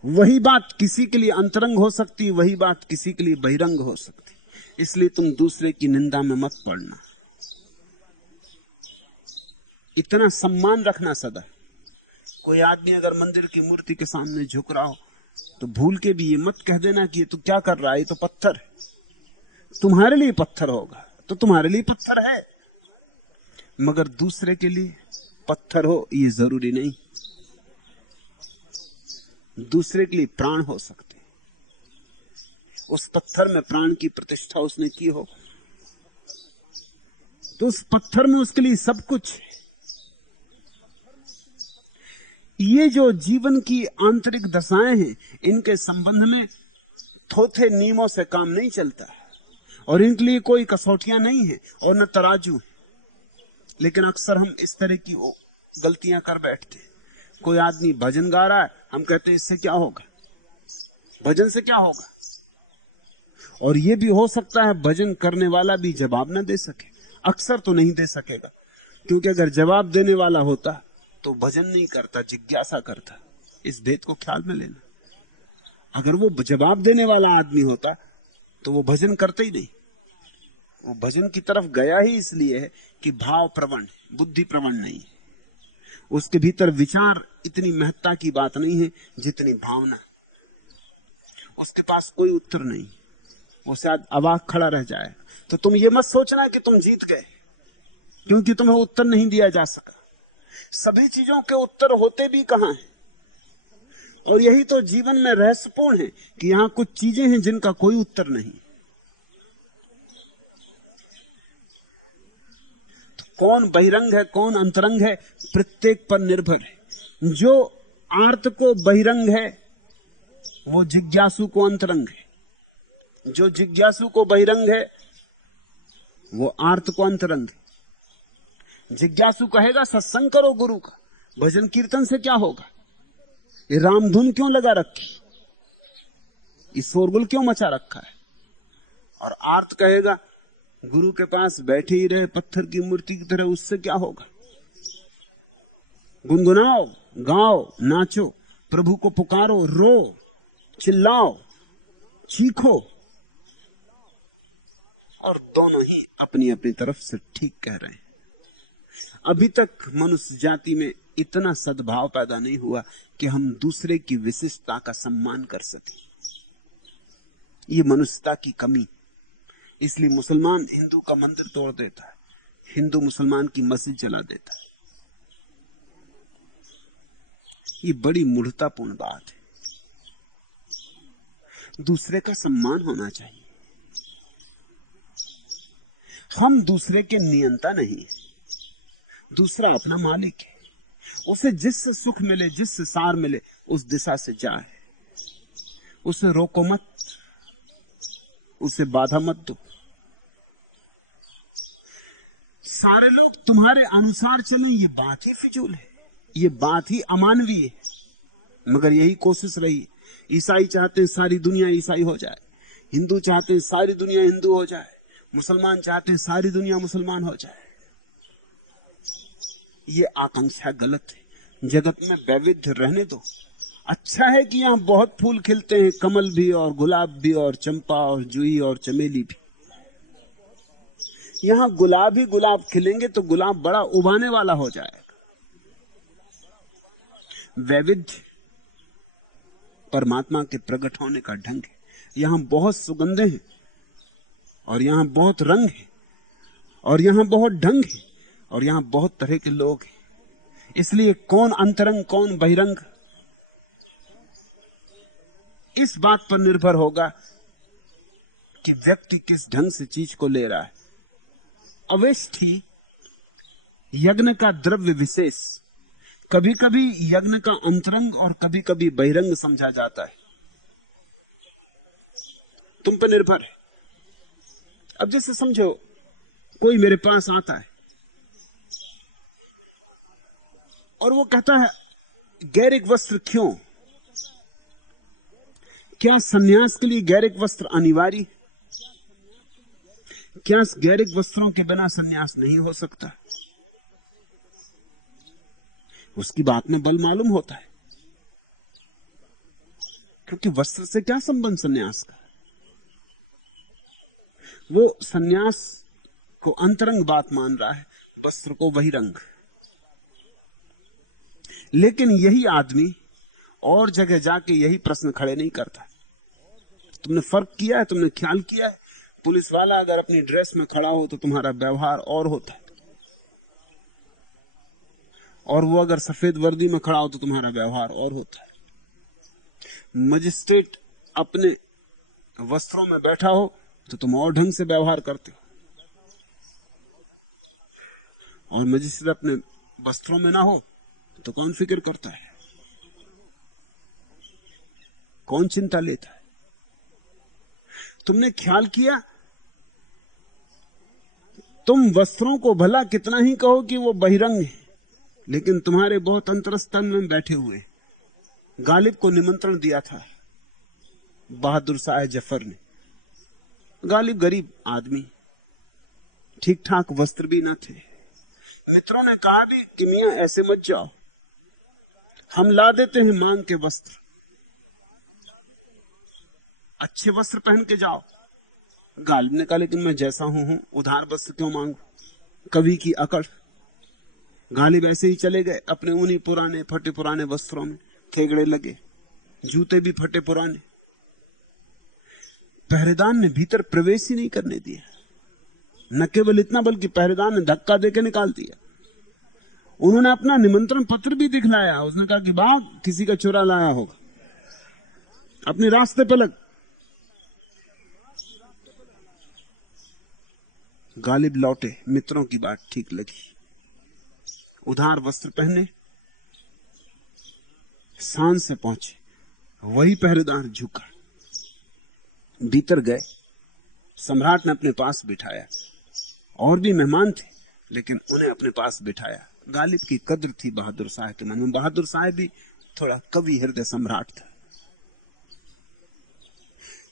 वही बात किसी के लिए अंतरंग हो सकती, वही बात किसी के लिए बहिरंग हो सकती। इसलिए तुम दूसरे की निंदा में मत पड़ना। इतना सम्मान रखना सदा। कोई आदमी अगर मंदिर की मूर्ति के सामने झुक रहा हो तो भूल के भी ये मत कह देना कि ये तो क्या कर रहा है, ये तो पत्थर है। तुम्हारे लिए पत्थर होगा तो तुम्हारे लिए पत्थर है, मगर दूसरे के लिए पत्थर हो ये जरूरी नहीं। दूसरे के लिए प्राण हो सकते। उस पत्थर में प्राण की प्रतिष्ठा उसने की हो तो उस पत्थर में उसके लिए सब कुछ है। ये जो जीवन की आंतरिक दशाएं हैं, इनके संबंध में थोथे नियमों से काम नहीं चलता और इनके लिए कोई कसौटियां नहीं है और न तराजू है। लेकिन अक्सर हम इस तरह की गलतियां कर बैठते हैं। कोई आदमी भजन गा रहा है, हम कहते हैं इससे क्या होगा, भजन से क्या होगा। और यह भी हो सकता है भजन करने वाला भी जवाब न दे सके। अक्सर तो नहीं दे सकेगा, क्योंकि अगर जवाब देने वाला होता तो भजन नहीं करता, जिज्ञासा करता। इस भेद को ख्याल में लेना। अगर वो जवाब देने वाला आदमी होता तो वो भजन करता ही नहीं। वो भजन की तरफ गया ही इसलिए है कि भाव प्रवण, बुद्धि प्रवण नहीं है। उसके भीतर विचार इतनी महत्ता की बात नहीं है जितनी भावना। उसके पास कोई उत्तर नहीं, वो शायद अवाक खड़ा रह जाए। तो तुम ये मत सोचना कि तुम जीत गए, क्योंकि तुम्हें उत्तर नहीं दिया जा सका। सभी चीजों के उत्तर होते भी कहां हैं। और यही तो जीवन में रहस्यपूर्ण है कि यहां कुछ चीजें हैं जिनका कोई उत्तर नहीं। तो कौन बहिरंग है, कौन अंतरंग है, प्रत्येक पर निर्भर है। जो आर्त को बहिरंग है वो जिज्ञासु को अंतरंग है। जो जिज्ञासु को बहिरंग है वो आर्त को अंतरंग है। जिज्ञासु कहेगा सत्संग करो गुरु का, भजन कीर्तन से क्या होगा, ये रामधुन क्यों लगा रखी, ये शोरगुल क्यों मचा रखा है। और आर्त कहेगा गुरु के पास बैठे ही रहे पत्थर की मूर्ति की तरह, उससे क्या होगा। गुनगुनाओ, गाओ, नाचो, प्रभु को पुकारो, रो, चिल्लाओ, चीखो। और दोनों ही अपनी अपनी तरफ से ठीक कह रहे हैं। अभी तक मनुष्य जाति में इतना सद्भाव पैदा नहीं हुआ कि हम दूसरे की विशिष्टता का सम्मान कर सकें। ये मनुष्यता की कमी। इसलिए मुसलमान हिंदू का मंदिर तोड़ देता है, हिंदू मुसलमान की मस्जिद जला देता है। ये बड़ी मूढ़तापूर्ण बात है। दूसरे का सम्मान होना चाहिए। हम दूसरे के नियंता नहीं है, दूसरा अपना मालिक है। उसे जिससे सुख मिले, जिससे सार मिले, उस दिशा से जाए। उसे रोको मत, उसे बाधा मत दो। सारे लोग तुम्हारे अनुसार चलें, ये बात ही फिजूल है, ये बात ही अमानवीय है। मगर यही कोशिश रही। ईसाई चाहते हैं सारी दुनिया ईसाई हो जाए, हिंदू चाहते हैं सारी दुनिया हिंदू हो जाए, मुसलमान चाहते हैं सारी दुनिया मुसलमान हो जाए। ये आकांक्षा गलत है। जगत में वैविध्य रहने दो। अच्छा है कि यहाँ बहुत फूल खिलते हैं, कमल भी और गुलाब भी और चंपा और जूही और चमेली भी। यहाँ गुलाब ही गुलाब खिलेंगे तो गुलाब बड़ा उबाने वाला हो जाएगा। वैविध्य परमात्मा के प्रकट होने का ढंग है। यहाँ बहुत सुगंधें हैं और यहाँ बहुत रंग है और यहाँ बहुत ढंग है और यहाँ बहुत तरह के लोग हैं। इसलिए कौन अंतरंग कौन बहिरंग, इस बात पर निर्भर होगा कि व्यक्ति किस ढंग से चीज को ले रहा है। अवेष्ठी यज्ञ का द्रव्य विशेष कभी कभी यज्ञ का अंतरंग और कभी कभी बहिरंग समझा जाता है। तुम पर निर्भर है। अब जैसे समझो कोई मेरे पास आता है और वो कहता है गैरिक वस्त्र क्यों, क्या सन्यास के लिए गैरिक वस्त्र अनिवार्य? क्या गैरिक वस्त्रों के बिना सन्यास नहीं हो सकता? उसकी बात में बल मालूम होता है, क्योंकि वस्त्र से क्या संबंध सन्यास का? वो सन्यास को अंतरंग बात मान रहा है, वस्त्र को बहिरंग। लेकिन यही आदमी और जगह जाके यही प्रश्न खड़े नहीं करता। तुमने फर्क किया है, तुमने ख्याल किया है, पुलिस वाला अगर अपनी ड्रेस में खड़ा हो तो तुम्हारा व्यवहार और होता है, और वो अगर सफेद वर्दी में खड़ा हो तो तुम्हारा व्यवहार और होता है। मजिस्ट्रेट अपने वस्त्रों में बैठा हो तो तुम और ढंग से व्यवहार करते हो, और मजिस्ट्रेट अपने वस्त्रों में ना हो तो कौन फिक्र करता है, कौन चिंता लेता है? तुमने ख्याल किया, तुम वस्त्रों को भला कितना ही कहो कि वो बहिरंग है, लेकिन तुम्हारे बहुत अंतरस्थल में बैठे हुए। गालिब को निमंत्रण दिया था बहादुर शाह जफर ने। गालिब गरीब आदमी, ठीक ठाक वस्त्र भी न थे। मित्रों ने कहा भी कि मियां ऐसे मत जाओ, हम ला देते हैं मांग के वस्त्र, अच्छे वस्त्र पहन के जाओ। गालिब ने कहा लेकिन मैं जैसा हूं उधार वस्त्र क्यों मांगू? कवि की अकड़। गालिब ऐसे ही चले गए अपने उन्हीं पुराने फटे पुराने वस्त्रों में, ठेगड़े लगे, जूते भी फटे पुराने। पहरेदार ने भीतर प्रवेश ही नहीं करने दिया। न केवल इतना बल्कि पहरेदार ने धक्का देकर निकाल दिया। उन्होंने अपना निमंत्रण पत्र भी दिखलाया। उसने कहा कि बाग किसी का चुरा लाया होगा, अपने रास्ते पे लग। गालिब लौटे, मित्रों की बात ठीक लगी, उधार वस्त्र पहने, शान से पहुंचे। वही पहरेदार झुका, भीतर गए, सम्राट ने अपने पास बिठाया। और भी मेहमान थे लेकिन उन्हें अपने पास बिठाया। गालिब की कद्र थी बहादुर शाह के मन में। बहादुर शाह भी थोड़ा कवि हृदय सम्राट था।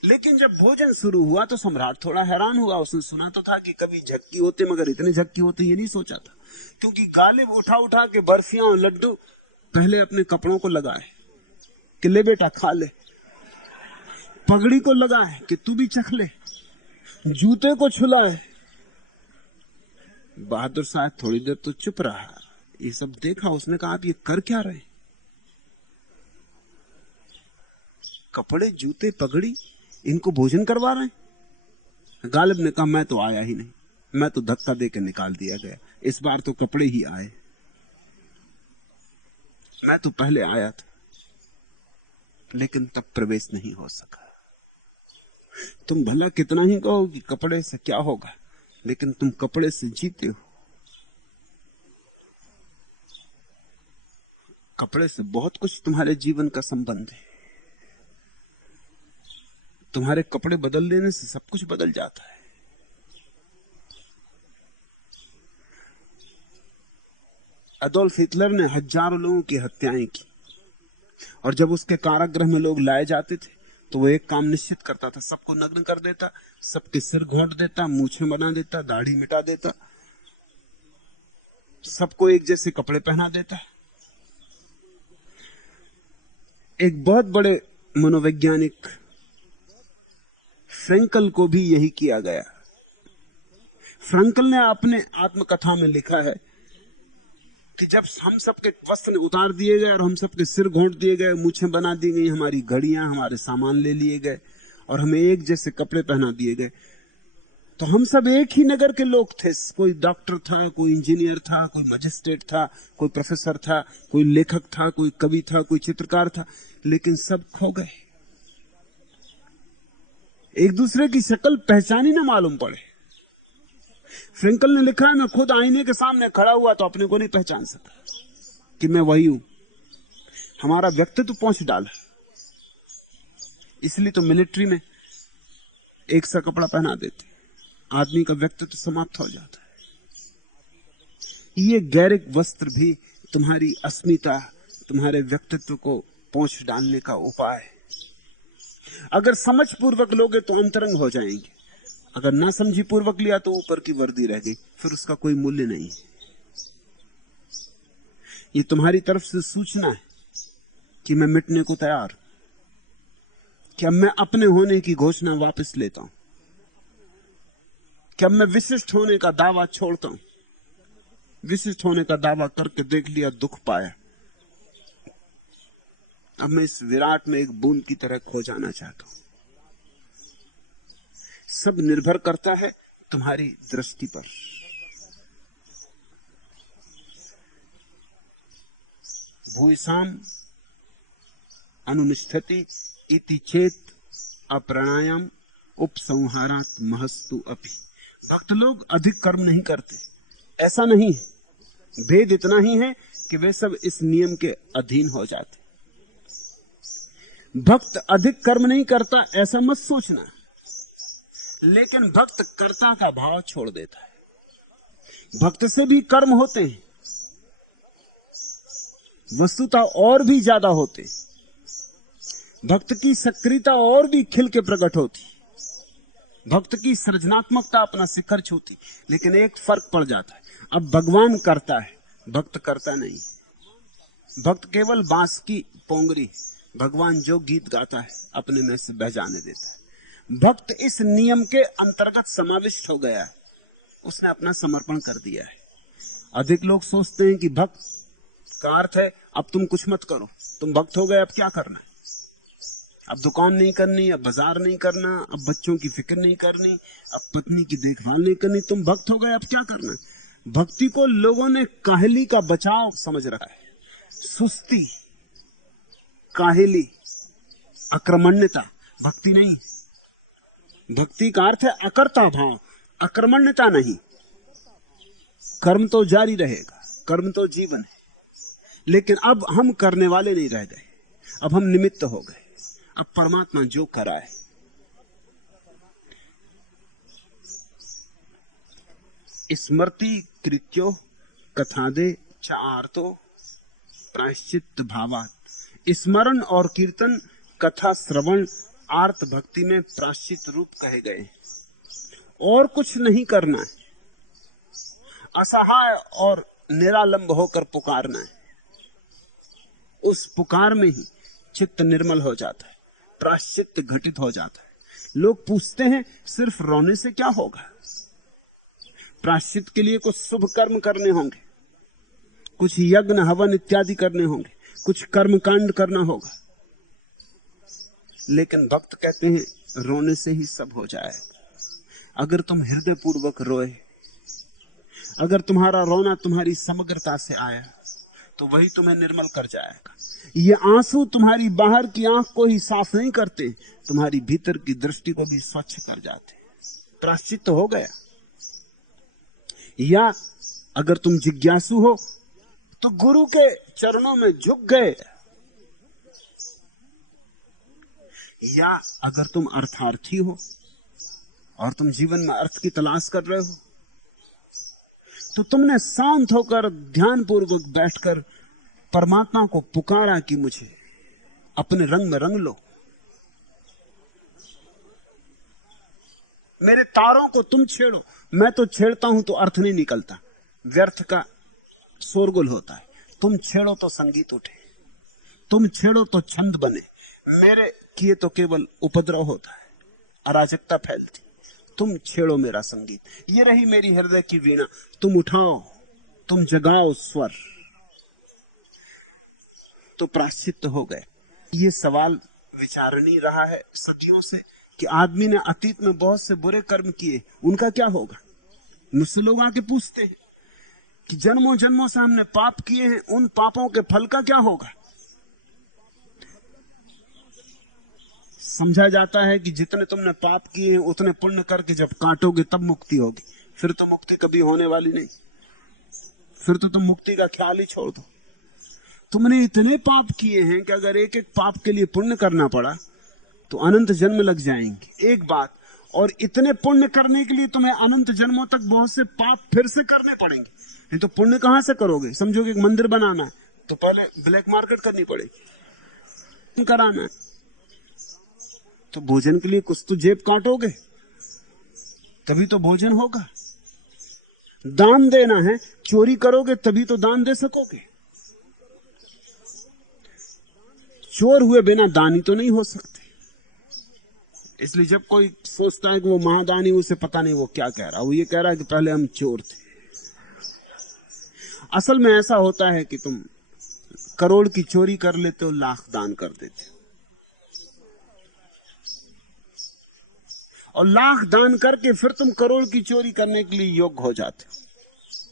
लेकिन जब भोजन शुरू हुआ तो सम्राट थोड़ा हैरान हुआ। उसने सुना तो था कि कभी झक्की होते, मगर इतने झक्की होते ये नहीं सोचा था। क्योंकि गालिब उठा उठा के बर्फियां और लड्डू पहले अपने कपड़ों को लगाए कि ले बेटा खा ले, पगड़ी को लगाए कि तू भी चख ले, जूते को छुलाए। बहादुर शाह थोड़ी देर तो चुप रहा, ये सब देखा। उसने कहा आप ये कर क्या रहे? कपड़े, जूते, पगड़ी, इनको भोजन करवा रहे हैं? गालिब ने कहा मैं तो आया ही नहीं, मैं तो धक्का देकर निकाल दिया गया। इस बार तो कपड़े ही आए, मैं तो पहले आया था लेकिन तब प्रवेश नहीं हो सका। तुम भला कितना ही कहो कि कपड़े से क्या होगा, लेकिन तुम कपड़े से जीते हो। कपड़े से बहुत कुछ तुम्हारे जीवन का संबंध है। तुम्हारे कपड़े बदल देने से सब कुछ बदल जाता है। अडोल्फ हिटलर ने हजारों लोगों की हत्याएं की, और जब उसके कारागृह में लोग लाए जाते थे तो वो एक काम निश्चित करता था, सबको नग्न कर देता, सबके सिर घोंट देता, मूछें बना देता, दाढ़ी मिटा देता, सबको एक जैसे कपड़े पहना देता। एक बहुत बड़े मनोवैज्ञानिक फ्रैंकल को भी यही किया गया। फ्रैंकल ने अपने आत्मकथा में लिखा है कि जब हम सबके वस्त्र उतार दिए गए और हम सबके सिर घोंट दिए गए, मूछें बना दी गई, हमारी घड़ियां, हमारे सामान ले लिए गए और हमें एक जैसे कपड़े पहना दिए गए, तो हम सब एक ही नगर के लोग थे। कोई डॉक्टर था, कोई इंजीनियर था, कोई मजिस्ट्रेट था, कोई प्रोफेसर था, कोई लेखक था, कोई कवि था, कोई चित्रकार था, लेकिन सब खो गए। एक दूसरे की शक्ल पहचान ही ना मालूम पड़े। फ्रैंकल ने लिखा है मैं खुद आईने के सामने खड़ा हुआ तो अपने को नहीं पहचान सका कि मैं वही हूं। हमारा व्यक्तित्व पहुंच डाला। इसलिए तो मिलिट्री में एक सा कपड़ा पहना देते, आदमी का व्यक्तित्व समाप्त हो जाता है। ये गैरिक वस्त्र भी तुम्हारी अस्मिता, तुम्हारे व्यक्तित्व को पोंछ डालने का उपाय है। अगर समझ पूर्वक लोगे तो अंतरंग हो जाएंगे, अगर ना समझी पूर्वक लिया तो ऊपर की वर्दी रह गई, फिर उसका कोई मूल्य नहीं। ये तुम्हारी तरफ से सूचना है कि मैं मिटने को तैयार, कि अब मैं अपने होने की घोषणा वापस लेता हूं, कि अब मैं विशिष्ट होने का दावा छोड़ता हूं। विशिष्ट होने का दावा करके देख लिया, दुख पाया। अब मैं इस विराट में एक बूंद की तरह खो जाना चाहता हूं। सब निर्भर करता है तुम्हारी दृष्टि पर। भूयसाम अनुनिष्ठति इति चेत अप्राणायाम उपसंहारात महस्तु अपि। भक्त लोग अधिक कर्म नहीं करते, ऐसा नहीं है। भेद इतना ही है कि वे सब इस नियम के अधीन हो जाते। भक्त अधिक कर्म नहीं करता ऐसा मत सोचना, लेकिन भक्त कर्ता का भाव छोड़ देता है। भक्त से भी कर्म होते हैं, वस्तुतः और भी ज्यादा होते। भक्त की सक्रियता और भी खिल के प्रकट होती, भक्त की सृजनात्मकता अपना शिखर छूती। लेकिन एक फर्क पड़ जाता है, अब भगवान करता है, भक्त करता नहीं। भक्त केवल बांस की पोंगरी, भगवान जो गीत गाता है अपने में से बह जाने देता है। भक्त इस नियम के अंतर्गत समाविष्ट हो गया है, उसने अपना समर्पण कर दिया है। अधिक लोग सोचते हैं कि भक्त का अर्थ है अब तुम कुछ मत करो, तुम भक्त हो गए, अब क्या करना, अब दुकान नहीं करनी, अब बाजार नहीं करना, अब बच्चों की फिक्र नहीं करनी, अब पत्नी की देखभाल नहीं करनी, तुम भक्त हो गए, अब क्या करना। भक्ति को लोगों ने काहली का बचाव समझ रखा है। सुस्ती, काहली, अक्रमण्यता भक्ति नहीं। भक्ति का अर्थ है अकर्ता भाव, अक्रमण्यता नहीं। कर्म तो जारी रहेगा, कर्म तो जीवन है, लेकिन अब हम करने वाले नहीं रह गए, अब हम निमित्त हो गए। अब परमात्मा जो कराए। स्मृति कृत्यो कथादे च आर्तो प्रायश्चित भावात। स्मरण और कीर्तन, कथा श्रवण आर्त भक्ति में प्रायश्चित रूप कहे गए। और कुछ नहीं करना है, असहाय और निरालंब होकर पुकारना है। उस पुकार में ही चित्त निर्मल हो जाता है, प्रायश्चित घटित हो जाता है। लोग पूछते हैं सिर्फ रोने से क्या होगा। प्रायश्चित के लिए कुछ शुभ कर्म करने होंगे, कुछ यज्ञ हवन इत्यादि करने होंगे, कुछ कर्म कांड करना होगा। लेकिन भक्त कहते हैं रोने से ही सब हो जाएगा। अगर तुम हृदय पूर्वक रोए, अगर तुम्हारा रोना तुम्हारी समग्रता से आया, तो वही तुम्हें निर्मल कर जाएगा। ये आंसू तुम्हारी बाहर की आंख को ही साफ नहीं करते, तुम्हारी भीतर की दृष्टि को भी स्वच्छ कर जाते। प्रायश्चित हो गया। या अगर तुम जिज्ञासु हो तो गुरु के चरणों में झुक गए। या अगर तुम अर्थार्थी हो और तुम जीवन में अर्थ की तलाश कर रहे हो, तो तुमने शांत होकर ध्यान पूर्वक बैठकर परमात्मा को पुकारा कि मुझे अपने रंग में रंग लो, मेरे तारों को तुम छेड़ो। मैं तो छेड़ता हूं तो अर्थ नहीं निकलता, व्यर्थ का शोरगुल होता है। तुम छेड़ो तो संगीत उठे, तुम छेड़ो तो छंद बने। मेरे किए तो केवल उपद्रव होता है, अराजकता फैलती। तुम छेड़ो मेरा संगीत, ये रही मेरी हृदय की वीणा, तुम उठाओ, तुम जगाओ स्वर। तो प्रायश्चित हो गए। ये सवाल विचारणीय रहा है सदियों से कि आदमी ने अतीत में बहुत से बुरे कर्म किए, उनका क्या होगा। मुझसे लोग आके पूछते हैं कि जन्मों जन्मों से हमने पाप किए हैं, उन पापों के फल का क्या होगा। समझा जाता है कि जितने तुमने पाप किए हैं उतने पुण्य करके जब काटोगे तब मुक्ति होगी। फिर तो मुक्ति कभी होने वाली नहीं, फिर तो तुम मुक्ति का ख्याल ही छोड़ दो। तुमने इतने पाप किए हैं कि अगर एक एक पाप के लिए पुण्य करना पड़ा तो अनंत जन्म लग जाएंगे। एक बात, और इतने पुण्य करने के लिए तुम्हें अनंत जन्मों तक बहुत से पाप फिर से करने पड़ेंगे। नहीं तो पुण्य कहां से करोगे। समझो कि एक मंदिर बनाना है तो पहले ब्लैक मार्केट करनी पड़ेगी, कराना है तो भोजन के लिए कुछ तो जेब काटोगे, तभी तो भोजन होगा। दान देना है, चोरी करोगे तभी तो दान दे सकोगे। चोर हुए बिना दानी तो नहीं हो सकते। इसलिए जब कोई सोचता है कि वो महादानी, उसे पता नहीं वो क्या कह रहा है। वो ये कह रहा है कि पहले हम चोर थे। असल में ऐसा होता है कि तुम करोड़ की चोरी कर लेते हो, लाख दान कर देते हो, और लाख दान करके फिर तुम करोड़ की चोरी करने के लिए योग्य हो जाते हो,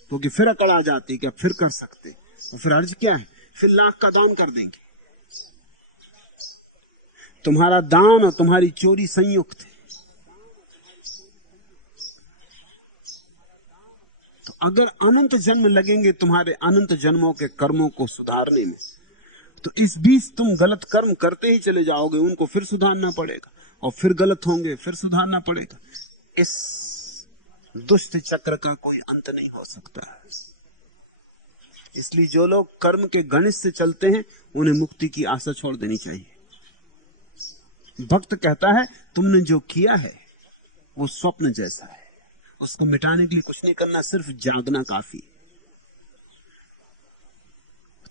क्योंकि फिर अकड़ आ जाती है कि अब फिर कर सकते। और फिर अर्ज क्या है, फिर लाख का दान कर देंगे। तुम्हारा दान और तुम्हारी चोरी संयुक्त है। तो अगर अनंत जन्म लगेंगे तुम्हारे अनंत जन्मों के कर्मों को सुधारने में, तो इस बीच तुम गलत कर्म करते ही चले जाओगे, उनको फिर सुधारना पड़ेगा, और फिर गलत होंगे, फिर सुधारना पड़ेगा। इस दुष्ट चक्र का कोई अंत नहीं हो सकता। इसलिए जो लोग कर्म के गणित से चलते हैं, उन्हें मुक्ति की आशा छोड़ देनी चाहिए। भक्त कहता है तुमने जो किया है वो स्वप्न जैसा है, उसको मिटाने के लिए कुछ नहीं करना, सिर्फ जागना काफी।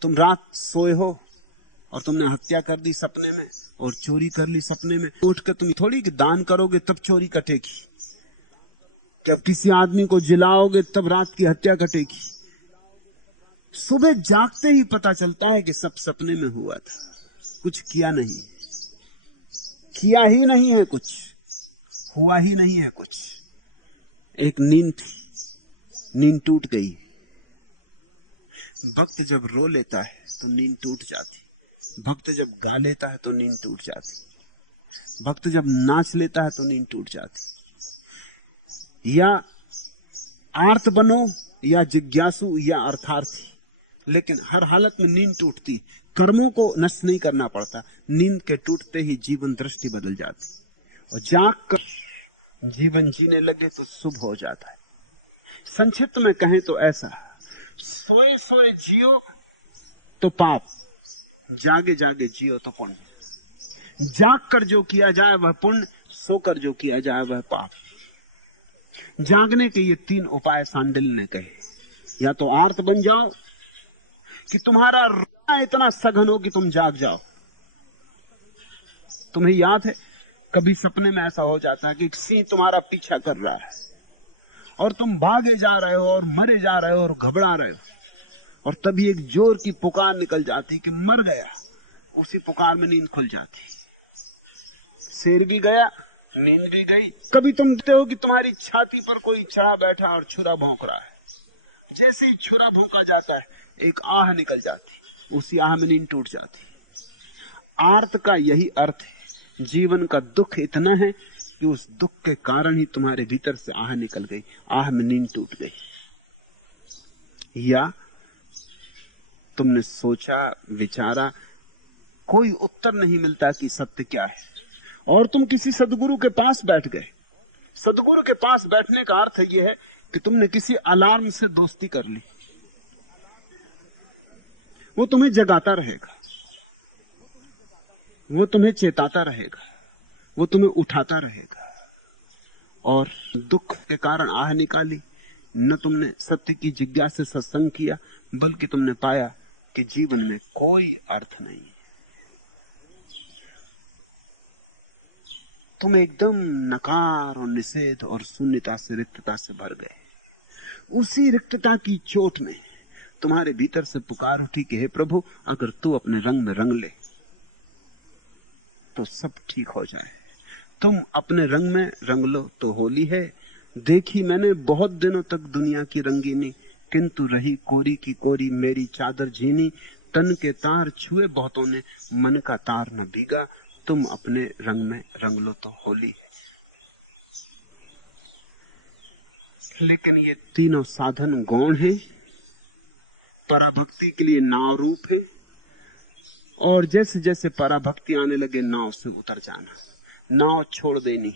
तुम रात सोए हो और तुमने हत्या कर दी सपने में, और चोरी कर ली सपने में। उठकर तुम थोड़ी कि दान करोगे तब चोरी कटेगी, कि अब किसी आदमी को जिलाओगे तब रात की हत्या कटेगी। सुबह जागते ही पता चलता है कि सब सपने में हुआ था, कुछ किया नहीं, किया ही नहीं है कुछ, हुआ ही नहीं है कुछ। एक नींद थी, नींद टूट गई। भक्त जब रो लेता है तो नींद टूट जाती, भक्त जब गा लेता है तो नींद टूट जाती, भक्त जब नाच लेता है तो नींद टूट जाती। या आर्त बनो या जिज्ञासु या अर्थार्थी, लेकिन हर हालत में नींद टूटती। कर्मों को नष्ट नहीं करना पड़ता, नींद के टूटते ही जीवन दृष्टि बदल जाती, और जाग कर जीवन जीने लगे तो शुभ हो जाता है। संक्षिप्त में कहें तो ऐसा, सोए सोए जियो तो पाप, जागे जागे जियो तो पुण्य। जाग कर जो किया जाए वह पुण्य, सोकर जो किया जाए वह पाप। जागने के ये 3 उपाय सांडिल्य ने कहे। या तो आर्त बन जाओ कि तुम्हारा रोना इतना सघन हो कि तुम जाग जाओ। तुम्हें याद है कभी सपने में ऐसा हो जाता है कि सिंह तुम्हारा पीछा कर रहा है और तुम भागे जा रहे हो और मरे जा रहे हो और घबरा रहे हो, और तभी एक जोर की पुकार निकल जाती कि मर गया। उसी पुकार में नींद खुल जाती, शेर भी गया, नींद भी गई। कभी तुम देखते हो कि तुम्हारी छाती पर कोई चढ़ा बैठा और छुरा भौंक रहा है। जैसे ही छुरा भौंका जाता है एक आह निकल जाती, उसी आह में नींद टूट जाती। आर्त का यही अर्थ है। जीवन का दुख इतना है कि उस दुख के कारण ही तुम्हारे भीतर से आह निकल गई, आह में नींद टूट गई। या तुमने सोचा विचारा, कोई उत्तर नहीं मिलता कि सत्य क्या है, और तुम किसी सदगुरु के पास बैठ गए। सदगुरु के पास बैठने का अर्थ यह है कि तुमने किसी अलार्म से दोस्ती कर ली। वो तुम्हें जगाता रहेगा, वो तुम्हें चेताता रहेगा, वो तुम्हें उठाता रहेगा। और दुख के कारण आह निकाली, न तुमने सत्य की जिज्ञासा से सत्संग किया, बल्कि तुमने पाया कि जीवन में कोई अर्थ नहीं। तुम एकदम नकार और निषेध और शून्यता से, रिक्तता से भर गए। उसी रिक्तता की चोट में तुम्हारे भीतर से पुकार उठी कि हे प्रभु, अगर तू अपने रंग में रंग ले तो सब ठीक हो जाए। तुम अपने रंग में रंग लो तो होली है। देखी मैंने बहुत दिनों तक दुनिया की रंगीनी, किंतु रही कोरी की कोरी मेरी चादर झीनी। तन के तार छुए बहुतों ने, मन का तार न भीगा। तुम अपने रंग में रंग लो तो होली है। लेकिन ये तीनों साधन गौण है, पराभक्ति के लिए नाव रूप है, और जैसे जैसे पराभक्ति आने लगे नाव से उतर जाना, नाव छोड़ देनी,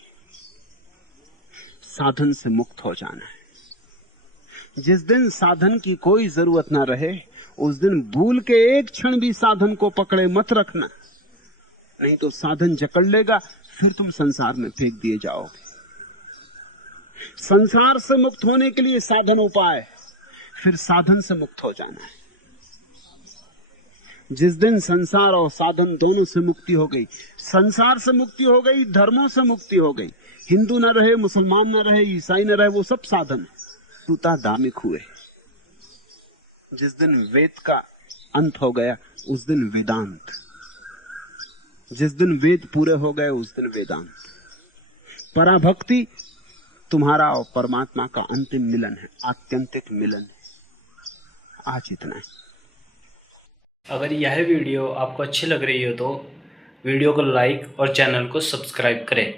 साधन से मुक्त हो जाना है। जिस दिन साधन की कोई जरूरत ना रहे, उस दिन भूल के एक क्षण भी साधन को पकड़े मत रखना, नहीं तो साधन जकड़ लेगा, फिर तुम संसार में फेंक दिए जाओगे। संसार से मुक्त होने के लिए साधन उपाय, फिर साधन से मुक्त हो जाना है। जिस दिन संसार और साधन दोनों से मुक्ति हो गई, संसार से मुक्ति हो गई, धर्मों से मुक्ति हो गई, हिंदू न रहे, मुसलमान न रहे, ईसाई न रहे, वो सब साधन है। तूता दामिक हुए। जिस दिन वेद का अंत हो गया उस दिन वेदांत, जिस दिन वेद पूरे हो गए उस दिन वेदांत। पराभक्ति तुम्हारा और परमात्मा का अंतिम मिलन है, आत्यंतिक मिलन है। आज इतना है। अगर यह वीडियो आपको अच्छी लग रही हो तो वीडियो को लाइक और चैनल को सब्सक्राइब करें।